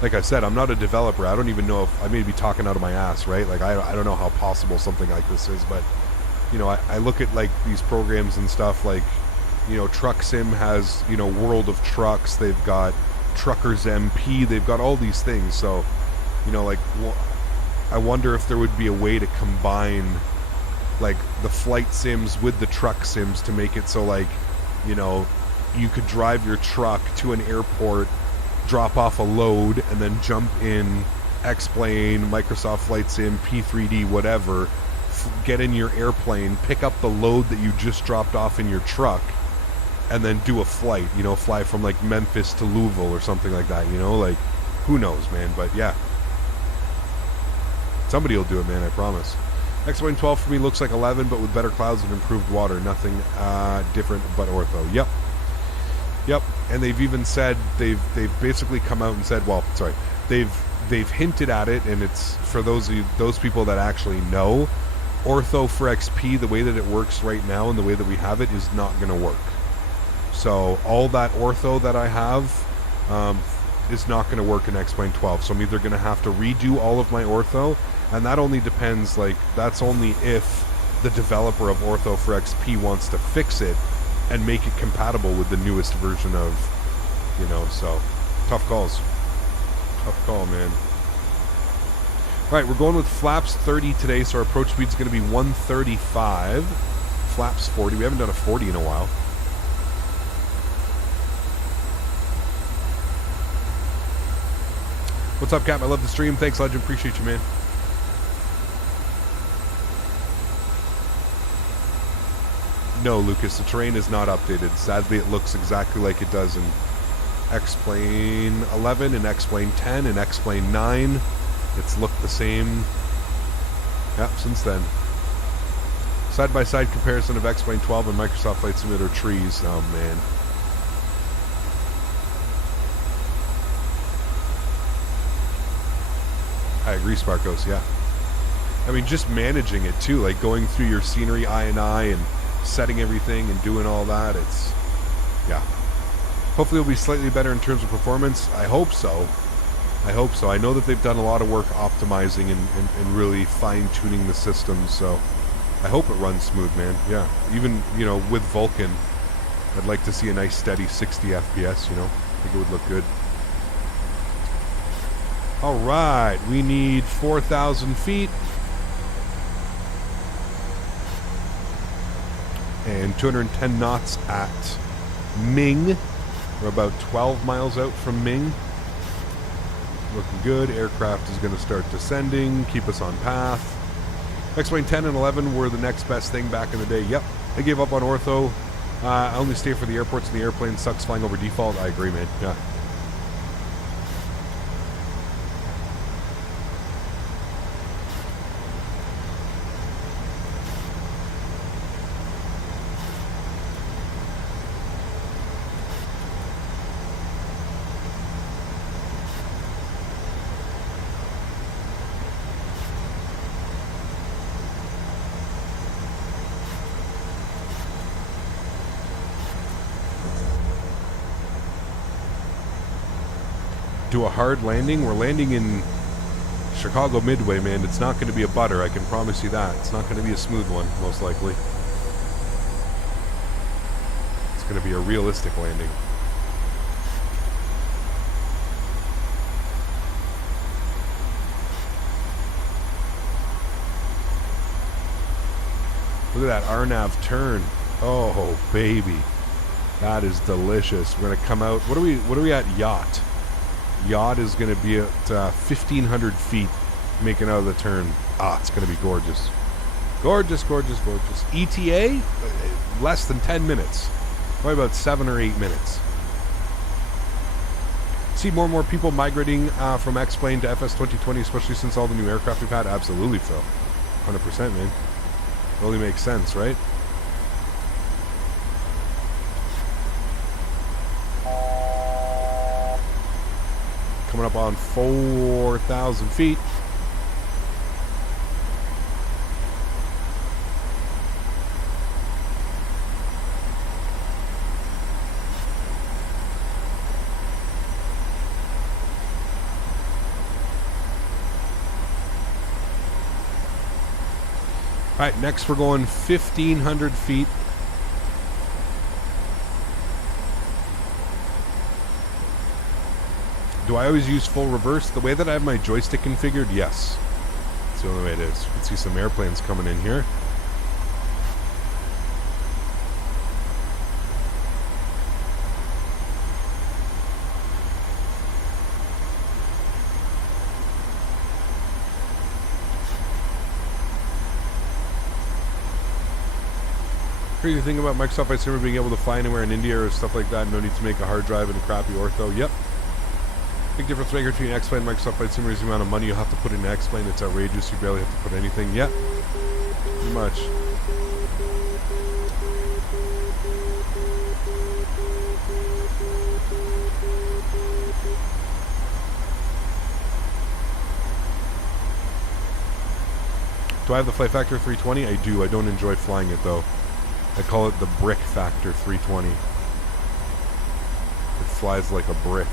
like I said, I'm not a developer. I don't even know if I may be talking out of my ass, right? Like, I don't know how possible something like this is, but, you know, I look at, like, these programs and stuff, like, you know, Truck Sim has, you know, World of Trucks. They've got Truckers MP. They've got all these things. So, you know, like, I wonder if there would be a way to combine, like, the flight sims with the truck sims to make it so, like, you know, you could drive your truck to an airport, drop off a load, and then jump in X-Plane, Microsoft Flight Sim, P3D, whatever, get in your airplane, pick up the load that you just dropped off in your truck, and then do a flight, you know, fly from, like, Memphis to Louisville or something like that, you know? Like, who knows, man? But, yeah. Somebody will do it, man, I promise. X-Plane 12 for me looks like 11, but with better clouds and improved water. Nothing different but ortho. Yep. Yep. And they've even said, they've basically come out and said, well, sorry, they've hinted at it, and it's for those people that actually know, ortho for XP, the way that it works right now and the way that we have it is not going to work. So all that ortho that I have is not going to work in X-Plane 12. So I'm either going to have to redo all of my ortho, and that only depends, like, that's only if the developer of ortho for XP wants to fix it and make it compatible with the newest version of, you know, so tough calls. Tough call, man. All right, we're going with flaps 30 today, so our approach speed is going to be 135. Flaps 40. We haven't done a 40 in a while. What's up, Cap? I love the stream. Thanks, Legend. Appreciate you, man. No, Lucas, the terrain is not updated. Sadly, it looks exactly like it does in X-Plane 11 and X-Plane 10 and X-Plane 9. It's looked the same, yep, since then. Side-by-side comparison of X-Plane 12 and Microsoft Flight Simulator trees. Oh, man. I agree, Sparkos, yeah. I mean, just managing it, too, like going through your scenery eye and setting everything and doing all that, it's, yeah. Hopefully it'll be slightly better in terms of performance. I hope so. I hope so. I know that they've done a lot of work optimizing and really fine-tuning the system, so I hope it runs smooth, man. Yeah. Even, you know, with Vulcan, I'd like to see a nice steady 60 FPS, you know. I think it would look good. All right. We need 4,000 feet. And 210 knots at Ming. We're about 12 miles out from Ming. Looking good. Aircraft is going to start descending. Keep us on path. X-Plane 10 and 11 were the next best thing back in the day. Yep. I gave up on ortho. I only stay for the airports, and the airplane sucks flying over default. I agree, man. Yeah. Do a hard landing. We're landing in Chicago Midway, man. It's not going to be a butter, I can promise you that. It's not going to be a smooth one, most likely. It's going to be a realistic landing. Look at that RNAV turn. Oh, baby. That is delicious. We're gonna come out. What are we at? Yacht. Yacht is gonna be at 1,500 feet, making out of the turn. It's gonna be gorgeous. Gorgeous, gorgeous, gorgeous. ETA, less than 10 minutes. Probably about 7 or 8 minutes. See more and more people migrating from X-Plane to FS 2020, especially since all the new aircraft we've had. Absolutely, Phil. 100%, man. Totally makes sense, right? Coming up on 4,000 feet. All right, next we're going 1,500 feet. Do I always use full reverse? The way that I have my joystick configured, yes. That's the only way it is. You can see some airplanes coming in here. Crazy thing about Microsoft Flight Simulator being able to fly anywhere in India or stuff like that, no need to make a hard drive and a crappy ortho. Yep. Big difference maker between X-Plane and Microsoft Flight Simulator is the amount of money you have to put in X-Plane. It's outrageous. You barely have to put anything. Yep. Pretty much. Do I have the Flight Factor 320? I do. I don't enjoy flying it though. I call it the Brick Factor 320. It flies like a brick.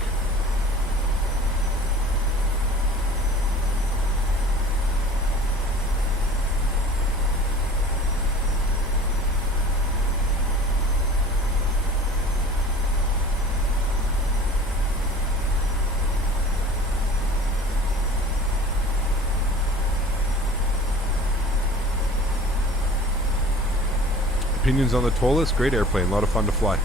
Opinions on the Tolus? Great airplane, a lot of fun to fly.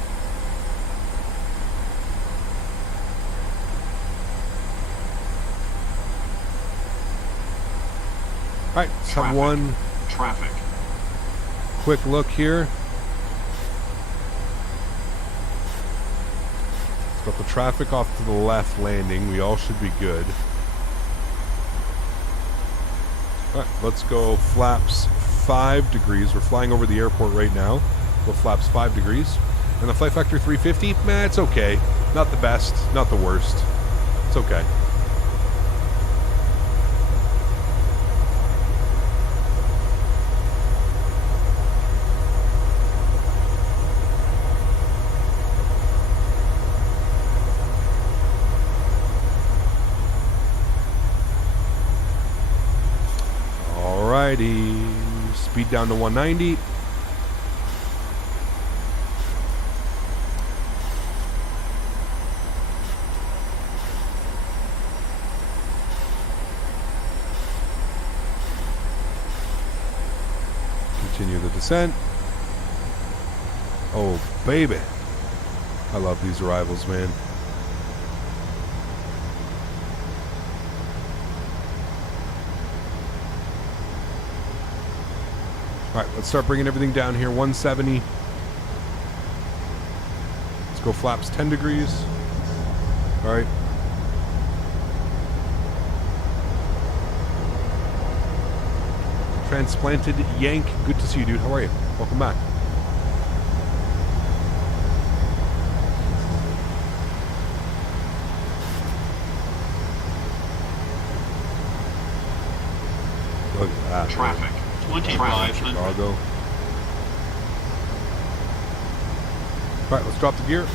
Alright, let's have one quick look here. Got the traffic off to the left landing. We all should be good. Alright, let's go flaps 5 degrees. We're flying over the airport right now. Go flaps 5 degrees. And the Flight Factor 350, man, it's okay. Not the best, not the worst. It's okay. Alrighty. Speed down to 190. Continue the descent. Oh, baby. I love these arrivals, man. Alright, let's start bringing everything down here. 170. Let's go flaps 10 degrees. Alright. Transplanted Yank. Good to see you, dude. How are you? Welcome back. Look at that. Traffic. 2,500. Chicago. Alright, let's drop the gear.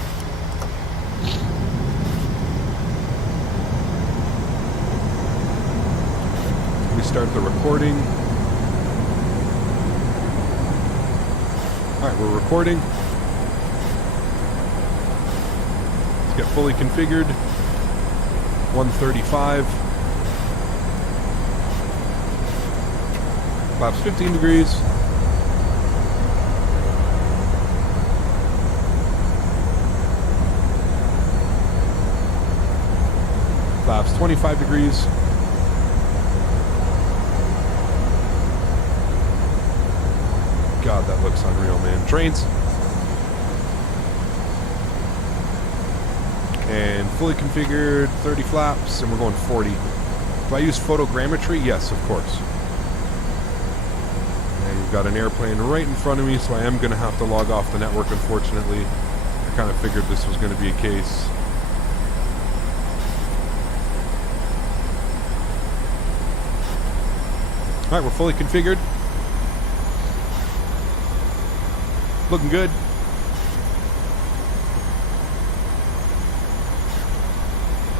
We start the recording. Alright, we're recording. Let's get fully configured. 135. Flaps 15 degrees. Flaps 25 degrees. God, that looks unreal, man. Trains. And fully configured 30 flaps, and we're going 40. Do I use photogrammetry? Yes, of course. And you've got an airplane right in front of me, so I am going to have to log off the network, unfortunately. I kind of figured this was going to be a case. Alright, we're fully configured. Looking good.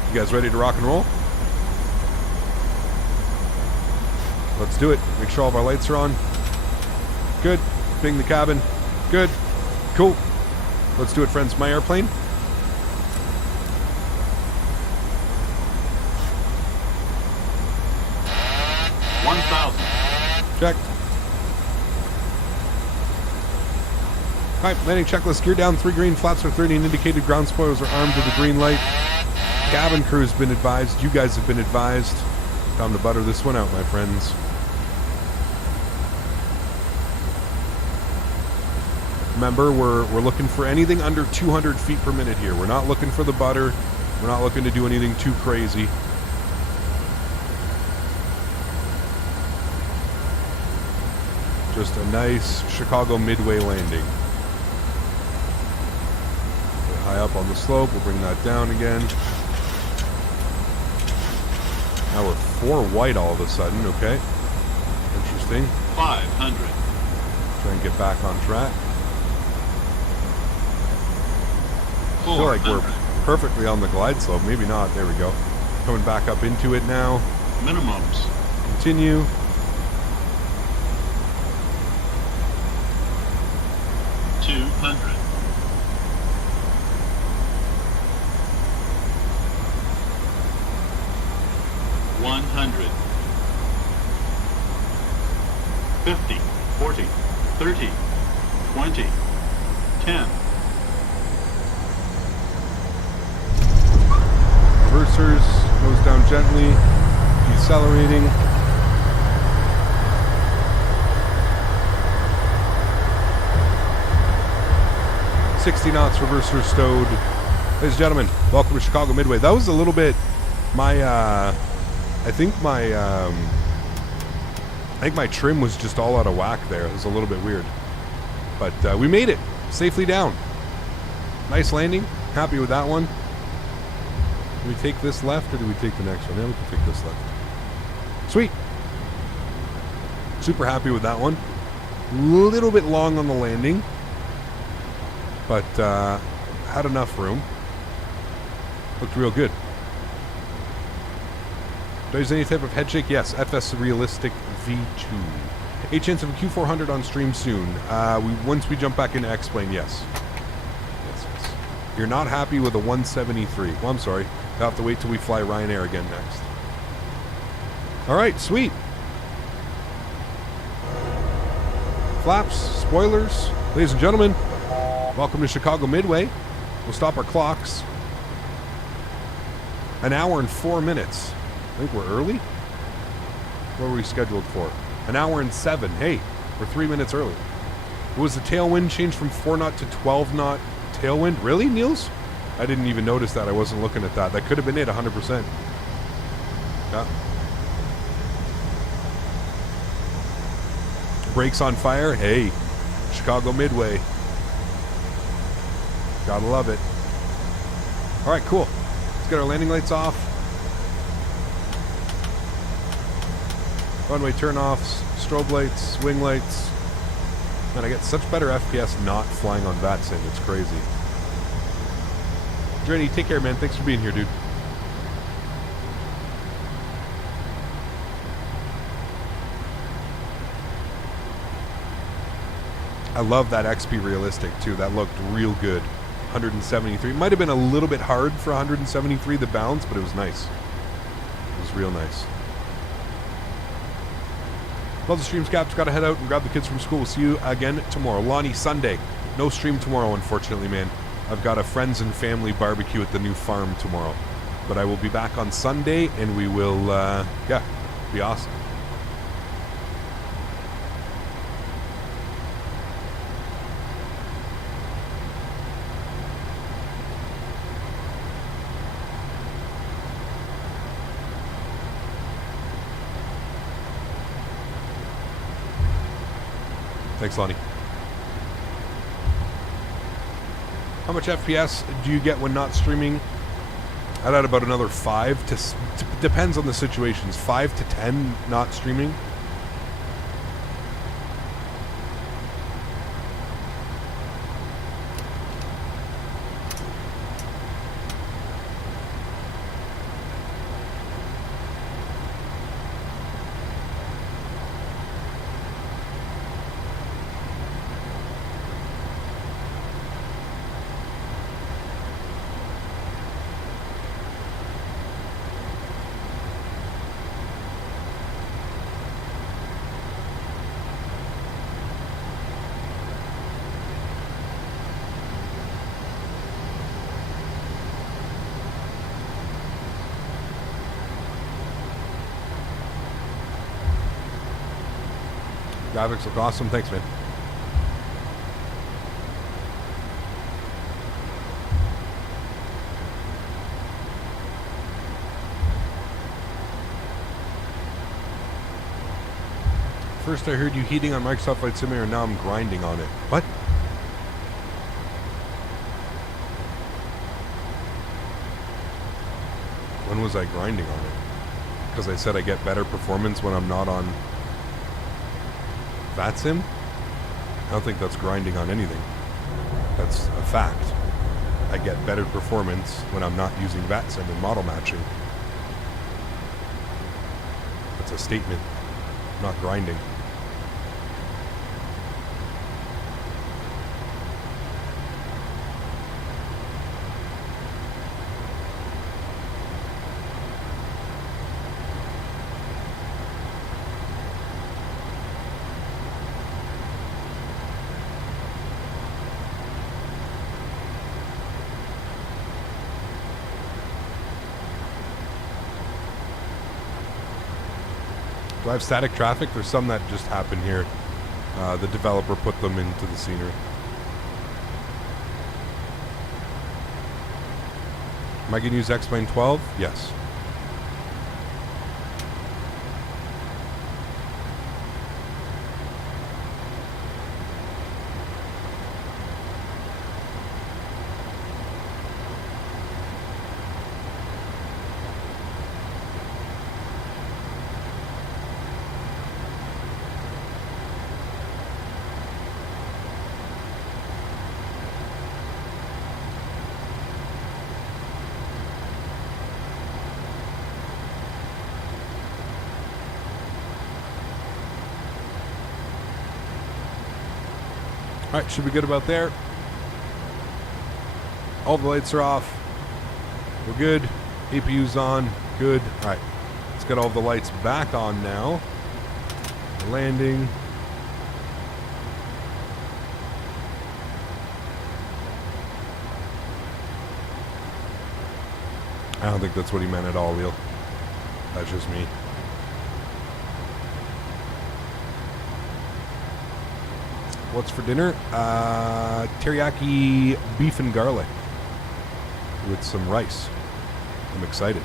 You guys ready to rock and roll? Let's do it. Make sure all of our lights are on. Good. Bing the cabin. Good. Cool. Let's do it, friends. My airplane. 1,000. Checked. Alright, landing checklist. Gear down, 3 green, flaps are 30, and indicated ground spoilers are armed with a green light. Cabin crew has been advised. You guys have been advised. Time to butter this one out, my friends. Remember, we're looking for anything under 200 feet per minute here. We're not looking for the butter. We're not looking to do anything too crazy. Just a nice Chicago Midway landing. Get high up on the slope. We'll bring that down again. Now we're 4 white all of a sudden. Okay. Interesting. 500. Try and get back on track. I feel like we're perfectly on the glide slope. Maybe not. There we go. Coming back up into it now. Minimums. Continue. $200. 100. 50, 40, 30, 20, 10. Reversers goes down gently, decelerating. $60 knots, reversers stowed. Ladies and gentlemen, welcome to Chicago Midway. That was a little bit I think my trim was just all out of whack there. It was a little bit weird. But we made it safely down. Nice landing. Happy with that one. Do we take this left or do we take the next one? Yeah, we can take this left. Sweet. Super happy with that one. Little bit long on the landing, but had enough room. Looked real good. Do I use any type of head shake? Yes. FS Realistic V2. A chance of a Q400 on stream soon. Once we jump back into X-Plane, yes. Yes. You're not happy with a 173. Well, I'm sorry. You'll have to wait till we fly Ryanair again next. All right, sweet. Flaps, spoilers. Ladies and gentlemen, welcome to Chicago Midway. We'll stop our clocks. An hour and 4 minutes. I think we're early. What were we scheduled for? An hour and 7. Hey, we're 3 minutes early. Was the tailwind changed from 4 knot to 12 knot tailwind? Really, Niels? I didn't even notice that. I wasn't looking at that. That could have been it, 100%. Yeah. Brakes on fire. Hey, Chicago Midway. Gotta love it. All right, cool. Let's get our landing lights off. Runway turn-offs, strobe lights, wing lights. Man, I get such better FPS not flying on VATSIM. It's crazy. Denis, take care, man. Thanks for being here, dude. I love that XP Realistic, too. That looked real good. 173. Might have been a little bit hard for 173, the bounce, but it was nice. It was real nice. Love the streams, Caps. Got to head out and grab the kids from school. We'll see you again tomorrow. Lonnie, Sunday. No stream tomorrow, unfortunately, man. I've got a friends and family barbecue at the new farm tomorrow. but I will be back on Sunday, and we will, be awesome. Thanks, Lonnie. How much FPS do you get when not streaming? I'd add about another 5 to depends on the situations. 5 to 10 not streaming. Graphics look awesome. Thanks, man. First I heard you heating on Microsoft Flight Simulator, now I'm grinding on it. What? When was I grinding on it? Because I said I get better performance when I'm not on VATSIM? I don't think that's grinding on anything. That's a fact. I get better performance when I'm not using VATSIM and model matching. That's a statement, not grinding. Do I have static traffic? There's some that just happen here. The developer put them into the scenery. Am I going to use X-Plane 12? Yes. Alright, should be good about there. All the lights are off. We're good. APU's on. Good. Alright, let's get all the lights back on now. Landing. I don't think that's what he meant at all, Leo. That's just me. What's for dinner? Teriyaki beef and garlic with some rice. I'm excited.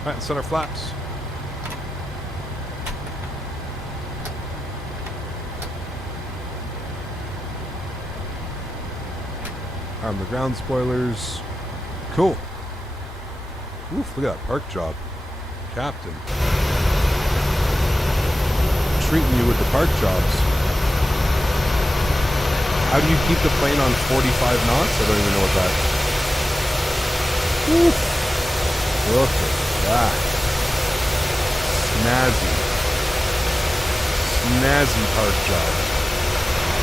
Alright, let's set our flaps. Arm the ground spoilers. Cool. Oof, look at that park job. Captain. Treating you with the park jobs. How do you keep the plane on 45 knots? I don't even know what that. Oof. Look at that. Snazzy. Snazzy park job.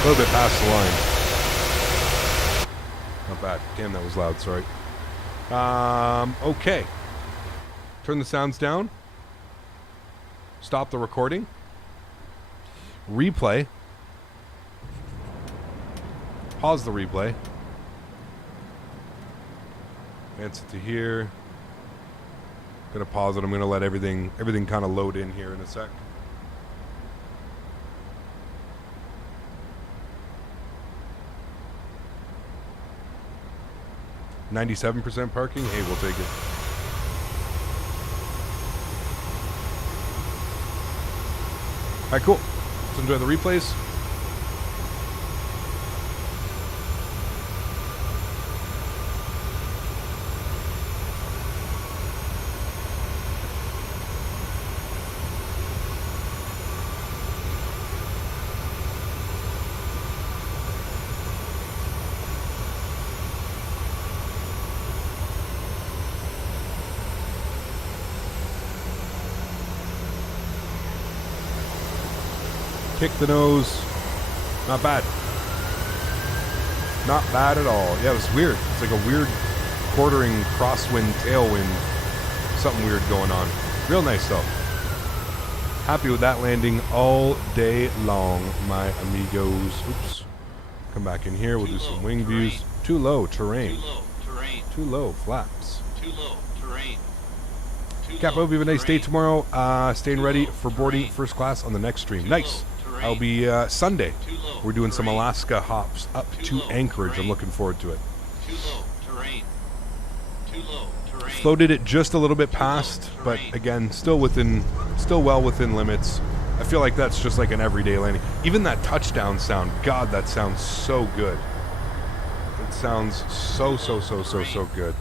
A little bit past the line. Not bad. Damn, that was loud. Sorry. Okay. Turn the sounds down. Stop the recording. Replay. Pause the replay. Advance it to here. Gonna pause it. I'm gonna let everything kind of load in here in a sec. $97% parking. Hey, we'll take it. All right, cool. Let's enjoy the replays. Kick the nose. Not bad. Not bad at all. Yeah, it was weird. It's like a weird quartering crosswind, tailwind. Something weird going on. Real nice though. Happy with that landing all day long, my amigos. Oops. Come back in here. We'll do some wing views. Too low terrain. Too low flaps. Cap, I hope you have a nice day tomorrow. Staying ready for boarding first class on the next stream. Nice. I'll be Sunday. We're doing some Alaska hops up to Anchorage. I'm looking forward to it. Floated it just a little bit past, but again, still well within limits. I feel like that's just like an everyday landing. Even that touchdown sound, God, that sounds so good. It sounds so good.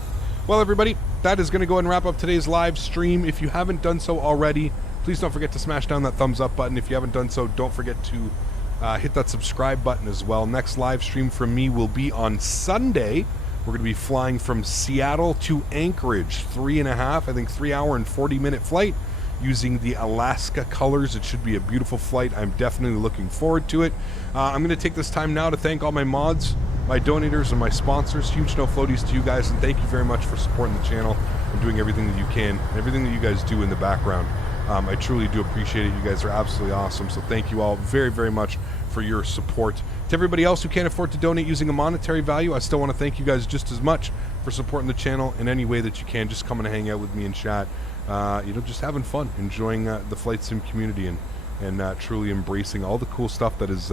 Well, everybody, that is going to go and wrap up today's live stream. If you haven't done so already, please don't forget to smash down that thumbs up button. If you haven't done so, don't forget to hit that subscribe button as well. Next live stream from me will be on Sunday. We're going to be flying from Seattle to Anchorage. 3 hour and 40-minute flight using the Alaska colors. It should be a beautiful flight. I'm definitely looking forward to it. I'm going to take this time now to thank all my mods, my donators, and my sponsors. Huge no floaties to you guys, and thank you very much for supporting the channel and doing everything that you can, and everything that you guys do in the background. I truly do appreciate it. You guys are absolutely awesome. So thank you all very, very much for your support. To everybody else who can't afford to donate using a monetary value, I still want to thank you guys just as much for supporting the channel in any way that you can. Just coming to hang out with me and chat. Just having fun, enjoying the flight sim community, and truly embracing all the cool stuff that is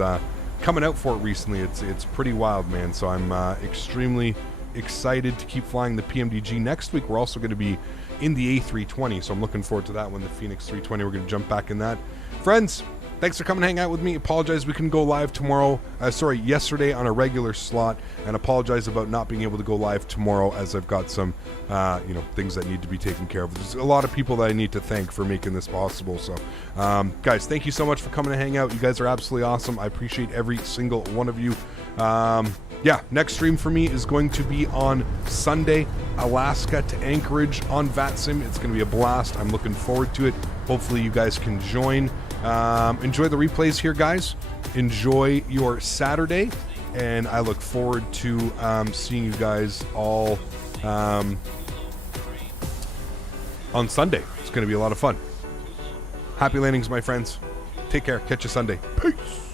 coming out for it recently. It's pretty wild, man. So I'm extremely excited to keep flying the PMDG. Next week, we're also going to be in the A320, so I'm looking forward to that one, the Phoenix 320. We're going to jump back in that. Friends, thanks for coming to hang out with me. Apologize we couldn't go live yesterday on a regular slot, and apologize about not being able to go live tomorrow, as I've got some things that need to be taken care of. There's a lot of people that I need to thank for making this possible. So guys, thank you so much for coming to hang out. You guys are absolutely awesome. I appreciate every single one of you. Next stream for me is going to be on Sunday, Alaska to Anchorage on VATSIM. It's going to be a blast. I'm looking forward to it. Hopefully you guys can join. Enjoy the replays here, guys. Enjoy your Saturday, and I look forward to seeing you guys all on Sunday. It's going to be a lot of fun. Happy landings, my friends. Take care. Catch you Sunday. Peace.